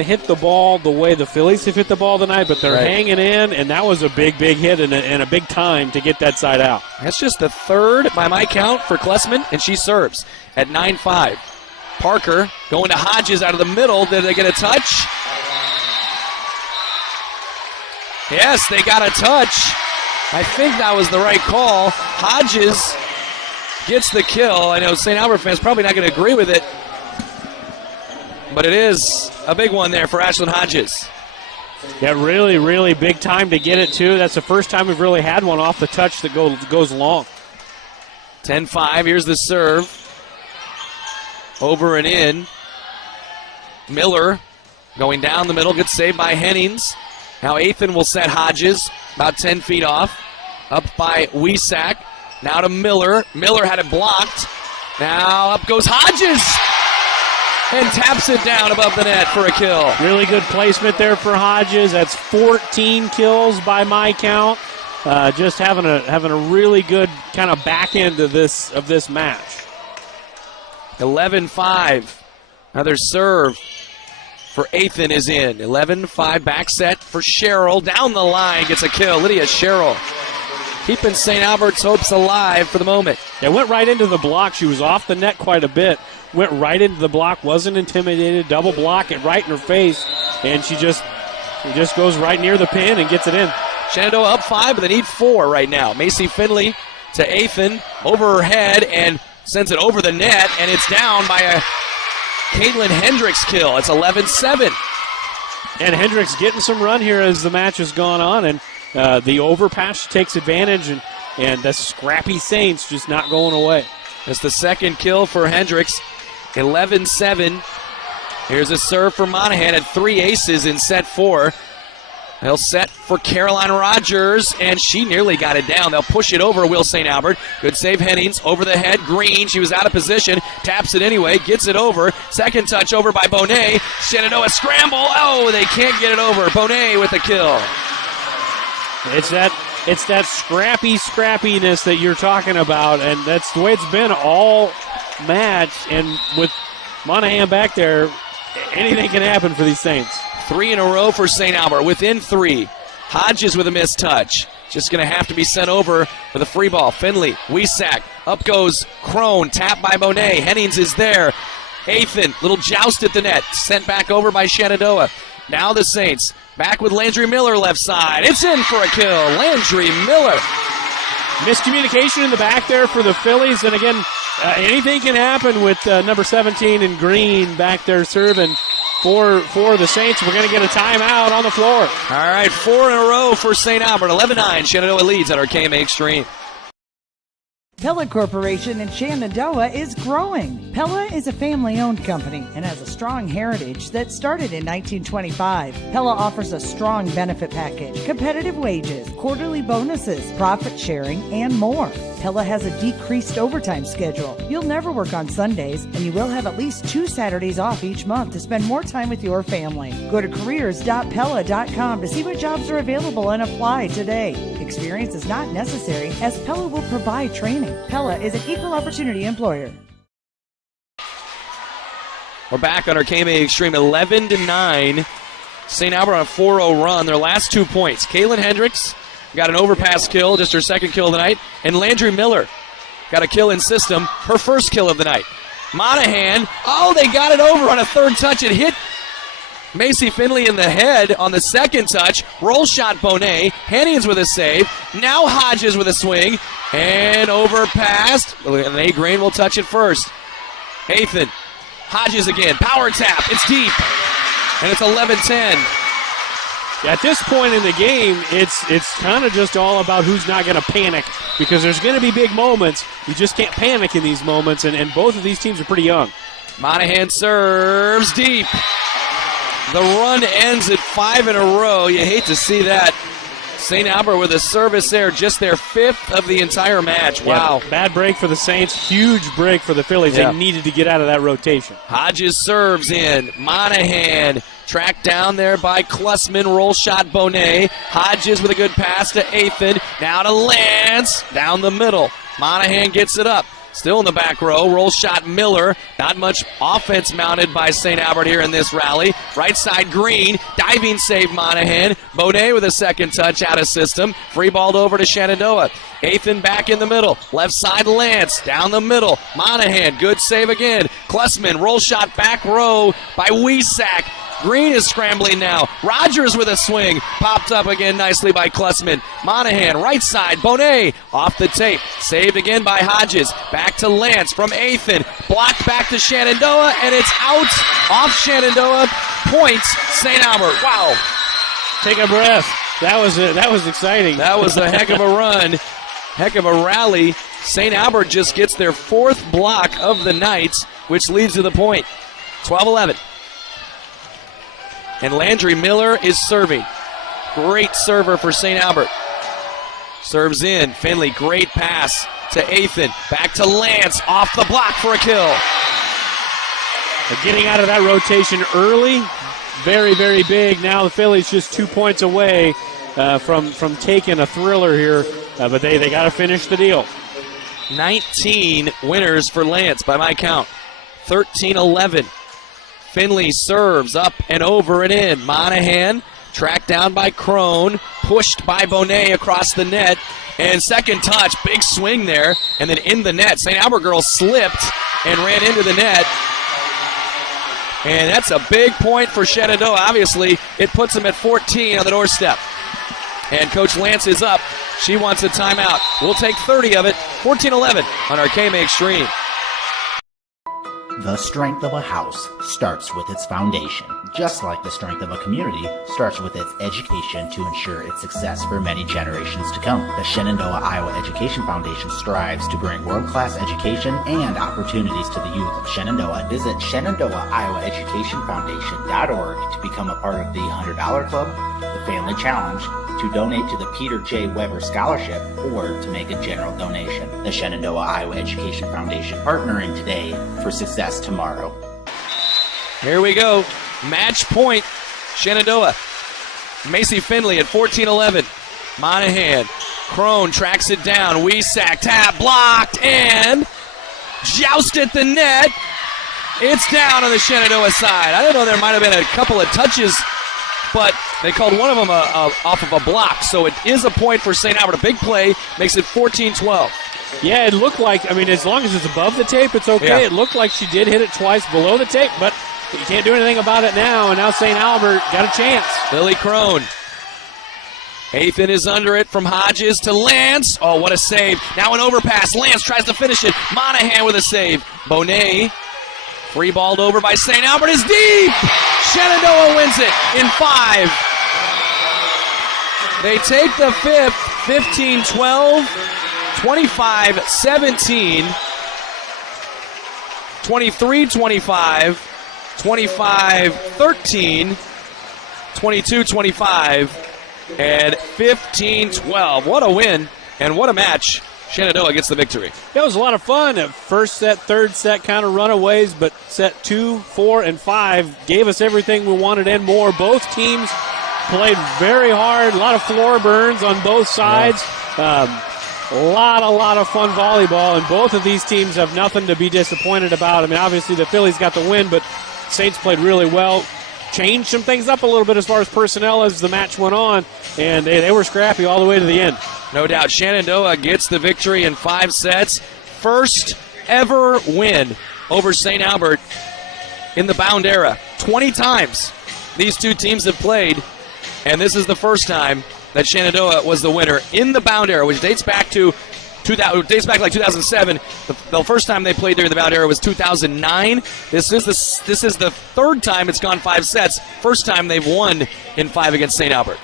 hit the ball the way the Phillies have hit the ball tonight, but they're hanging in, and that was a big hit and a big time to get that side out. That's just the third, by my count, for Klussman, and she serves at 9-5. Parker going to Hodges out of the middle. Did they get a touch? Yes, they got a touch. I think that was the right call. Hodges gets the kill. I know St. Albert fans probably not going to agree with it, but it is a big one there for Ashlyn Hodges. Yeah, really big time to get it, too. That's the first time we've really had one off the touch that goes long. 10-5. Here's the serve. Over and in. Miller going down the middle. Gets saved by Hennings. Now Athan will set Hodges about 10 feet off. Up by Wesak. Now to Miller. Miller had it blocked. Now up goes Hodges. And taps it down above the net for a kill. Really good placement there for Hodges. That's 14 kills by my count. Just having a really good kind of back end of this match. 11-5. Another serve for Athan is in. 11-5 back set for Sherrill. Down the line, gets a kill. Lydia Sherrill keeping St. Albert's hopes alive for the moment. Yeah, went right into the block. She was off the net quite a bit. Went right into the block, wasn't intimidated. Double block it right in her face, and she just goes right near the pin and gets it in. Shenandoah up 5, but they need 4 right now. Macy Finley to Athan, over her head, and sends it over the net, and it's down by a Caitlin Hendricks kill. It's 11-7. And Hendricks getting some run here as the match has gone on, and the overpass takes advantage, and the scrappy Saints just not going away. That's the second kill for Hendricks. 11-7. Here's a serve for Monahan at 3 aces in set 4. They'll set for Caroline Rogers, and she nearly got it down. They'll push it over Will St. Albert. Good save, Hennings. Over the head, Green. She was out of position. Taps it anyway. Gets it over. Second touch over by Bonet. Shenandoah scramble. Oh, they can't get it over. Bonet with the kill. It's that scrappiness that you're talking about, and that's the way it's been all match. And with Monahan back there, anything can happen for these Saints. 3 in a row for St. Albert, within 3. Hodges with a missed touch. Just going to have to be sent over with a free ball. Finley, Wiesack, up goes Crone, tapped by Monet. Hennings is there. Athan, little joust at the net, sent back over by Shenandoah. Now the Saints, back with Landry Miller left side. It's in for a kill, Landry Miller. Miscommunication in the back there for the Phillies, and again, anything can happen with number 17 and Green back there serving for the Saints. We're going to get a timeout on the floor. All right, 4 in a row for St. Albert. 11-9, Shenandoah leads at our KMA Extreme. Pella Corporation in Shenandoah is growing. Pella is a family-owned company and has a strong heritage that started in 1925. Pella offers a strong benefit package, competitive wages, quarterly bonuses, profit sharing, and more. Pella has a decreased overtime schedule. You'll never work on Sundays, and you will have at least 2 Saturdays off each month to spend more time with your family. Go to careers.pella.com to see what jobs are available and apply today. Experience is not necessary, as Pella will provide training. Pella is an equal opportunity employer. We're back on our KMA Extreme, 11-9. St. Albert on a 4-0 run. Their last 2 points. Kaylin Hendricks got an overpass kill, just her second kill of the night. And Landry Miller got a kill in system, her first kill of the night. Monahan, oh, they got it over on a third touch. It hit Macy Finley in the head on the second touch. Roll shot Bonet. Hennings with a save. Now Hodges with a swing. And overpassed. And A. Green will touch it first. Athan. Hodges again. Power tap. It's deep. And it's 11-10. At this point in the game, it's kind of just all about who's not going to panic, because there's going to be big moments. You just can't panic in these moments, and both of these teams are pretty young. Monahan serves deep. The run ends at 5 in a row. You hate to see that. St. Albert with a service there, just their 5th of the entire match. Wow. Yeah, bad break for the Saints, huge break for the Phillies. Yeah. They needed to get out of that rotation. Hodges serves in. Monahan tracked down there by Klussman. Roll shot Bonet. Hodges with a good pass to Athan. Now to Lance. Down the middle. Monahan gets it up. Still in the back row. Roll shot Miller. Not much offense mounted by St. Albert here in this rally. Right side Green. Diving save Monahan. Bonet with a second touch out of system. Free balled over to Shenandoah. Athan back in the middle. Left side Lance. Down the middle. Monahan. Good save again. Klussman. Roll shot back row by Wiesack. Green is scrambling now. Rogers with a swing. Popped up again nicely by Klussman. Monahan, right side. Bonet off the tape. Saved again by Hodges. Back to Lance from Athan. Blocked back to Shenandoah, and it's out off Shenandoah. Points St. Albert. Wow. Take a breath. That was exciting. That was a heck of a run. Heck of a rally. St. Albert just gets their 4th block of the night, which leads to the point. 12-11. And Landry Miller is serving. Great server for St. Albert. Serves in. Finley, great pass to Athan. Back to Lance. Off the block for a kill. They're getting out of that rotation early. Very, very big. Now the Phillies just 2 points away from taking a thriller here. But they got to finish the deal. 19 winners for Lance by my count. 13-11. Finley serves up and over and in. Monahan tracked down by Crone, pushed by Bonet across the net, and second touch, big swing there, and then in the net. St. Albert girl slipped and ran into the net. And that's a big point for Shenandoah. Obviously, it puts them at 14 on the doorstep. And Coach Lance is up. She wants a timeout. We'll take 30 of it. 14-11 on our KMA Extreme. The strength of a house starts with its foundation. Just like the strength of a community starts with its education to ensure its success for many generations to come. The Shenandoah Iowa Education Foundation strives to bring world-class education and opportunities to the youth of Shenandoah. Visit ShenandoahIowaEducationFoundation.org to become a part of the $100 Club, the Family Challenge, to donate to the Peter J. Weber Scholarship, or to make a general donation. The Shenandoah Iowa Education Foundation, partnering today for success tomorrow. Here we go. Match point, Shenandoah. Macy Finley at 14-11. Monahan. Crone tracks it down. Wesack, tap, blocked, and joust at the net. It's down on the Shenandoah side. I don't know, there might have been a couple of touches, but they called one of them off of a block, so it is a point for St. Albert. A big play makes it 14-12. Yeah, it looked like, as long as it's above the tape, it's okay. Yeah. It looked like she did hit it twice below the tape, but you can't do anything about it now, and now St. Albert got a chance. Lily Crone. Athan is under it from Hodges to Lance. Oh, what a save. Now an overpass. Lance tries to finish it. Monahan with a save. Bonet, free balled over by St. Albert, is deep. Shenandoah wins it in 5. They take the fifth, 15-12, 25-17, 23-25, 25-13, 22-25, and 15-12. What a win and what a match. Shenandoah gets the victory. It was a lot of fun. First set, third set kind of runaways, but set 2, 4, and 5 gave us everything we wanted and more. Both teams played very hard. A lot of floor burns on both sides. A lot of fun volleyball, and both of these teams have nothing to be disappointed about. Obviously the Phillies got the win, but Saints played really well. Changed some things up a little bit as far as personnel as the match went on, and they were scrappy all the way to the end. No doubt. Shenandoah gets the victory in 5 sets. First ever win over St. Albert in the Bound era. 20 times these two teams have played, and this is the first time that Shenandoah was the winner in the Bound era, which dates back to 2007. The first time they played during the Bound era was 2009. This is the third time it's gone 5 sets. First time they've won in 5 against St. Albert.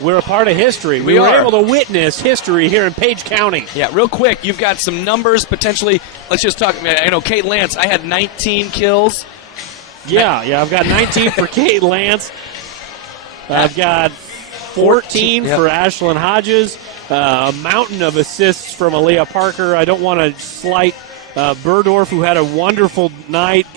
We're a part of history. We were able to witness history here in Page County. Yeah, real quick, you've got some numbers potentially. Let's just talk. Kate Lance, I had 19 kills. Yeah, I've got 19 for Kate Lance. I've got 14 for Ashlyn Hodges. A mountain of assists from Aaliyah Parker. I don't want to slight Burdorf, who had a wonderful night.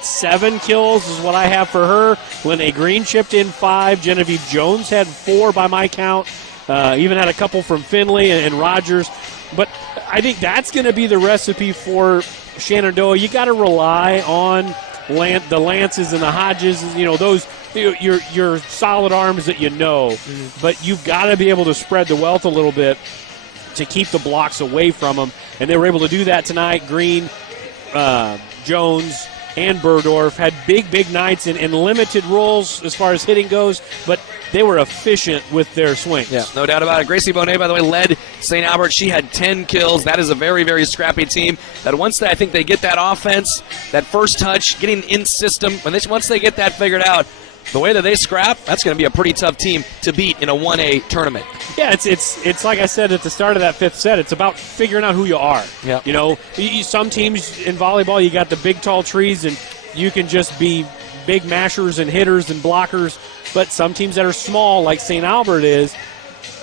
7 kills is what I have for her. Lene Green chipped in 5. Genevieve Jones had 4 by my count. Even had a couple from Finley and Rogers. But I think that's going to be the recipe for Shenandoah. You got to rely on the Lances and the Hodges. Those your solid arms that But you've got to be able to spread the wealth a little bit to keep the blocks away from them. And they were able to do that tonight. Green, Jones, and Burdorf had big nights in limited roles as far as hitting goes, but they were efficient with their swings. Yeah, no doubt about it. Gracie Bonet, by the way, led St. Albert. She had 10 kills. That is a very, very scrappy team. That once I think they get that offense, that first touch, getting in system, once they get that figured out, the way that they scrap, that's going to be a pretty tough team to beat in a 1A tournament. Yeah, it's like I said at the start of that 5th set, it's about figuring out who you are. Yeah. Some teams in volleyball, you got the big, tall trees, and you can just be big mashers and hitters and blockers. But some teams that are small, like St. Albert is,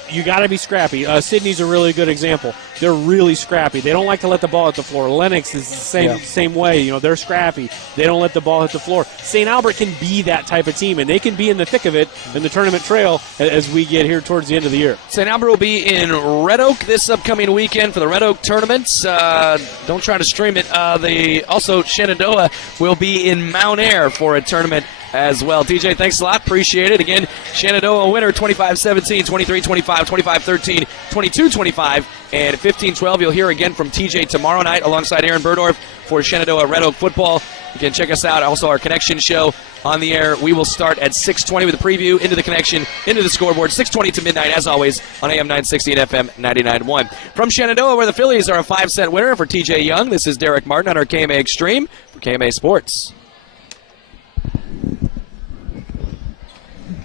you got to be scrappy. Sydney's a really good example. they're really scrappy. They don't like to let the ball hit the floor. Lennox is the same way. They're scrappy. They don't let the ball hit the floor. St. Albert can be that type of team, and they can be in the thick of it in the tournament trail as we get here towards the end of the year. St. Albert will be in Red Oak this upcoming weekend for the Red Oak tournaments. Don't try to stream it. Also, Shenandoah will be in Mount Air for a tournament as well. TJ, thanks a lot. Appreciate it. Again, Shenandoah winner 25-17, 23-25, 25-13, 22-25, and 15-12. You'll hear again from TJ tomorrow night alongside Aaron Burdorf for Shenandoah Red Oak football. You can check us out. Also, our Connection show on the air. We will start at 6:20 with a preview into the Connection, into the scoreboard, 6:20 to midnight, as always, on AM 960 and FM 99.1. From Shenandoah, where the Phillies are a 5-set winner for TJ Young, this is Derek Martin on our KMA Extreme for KMA Sports.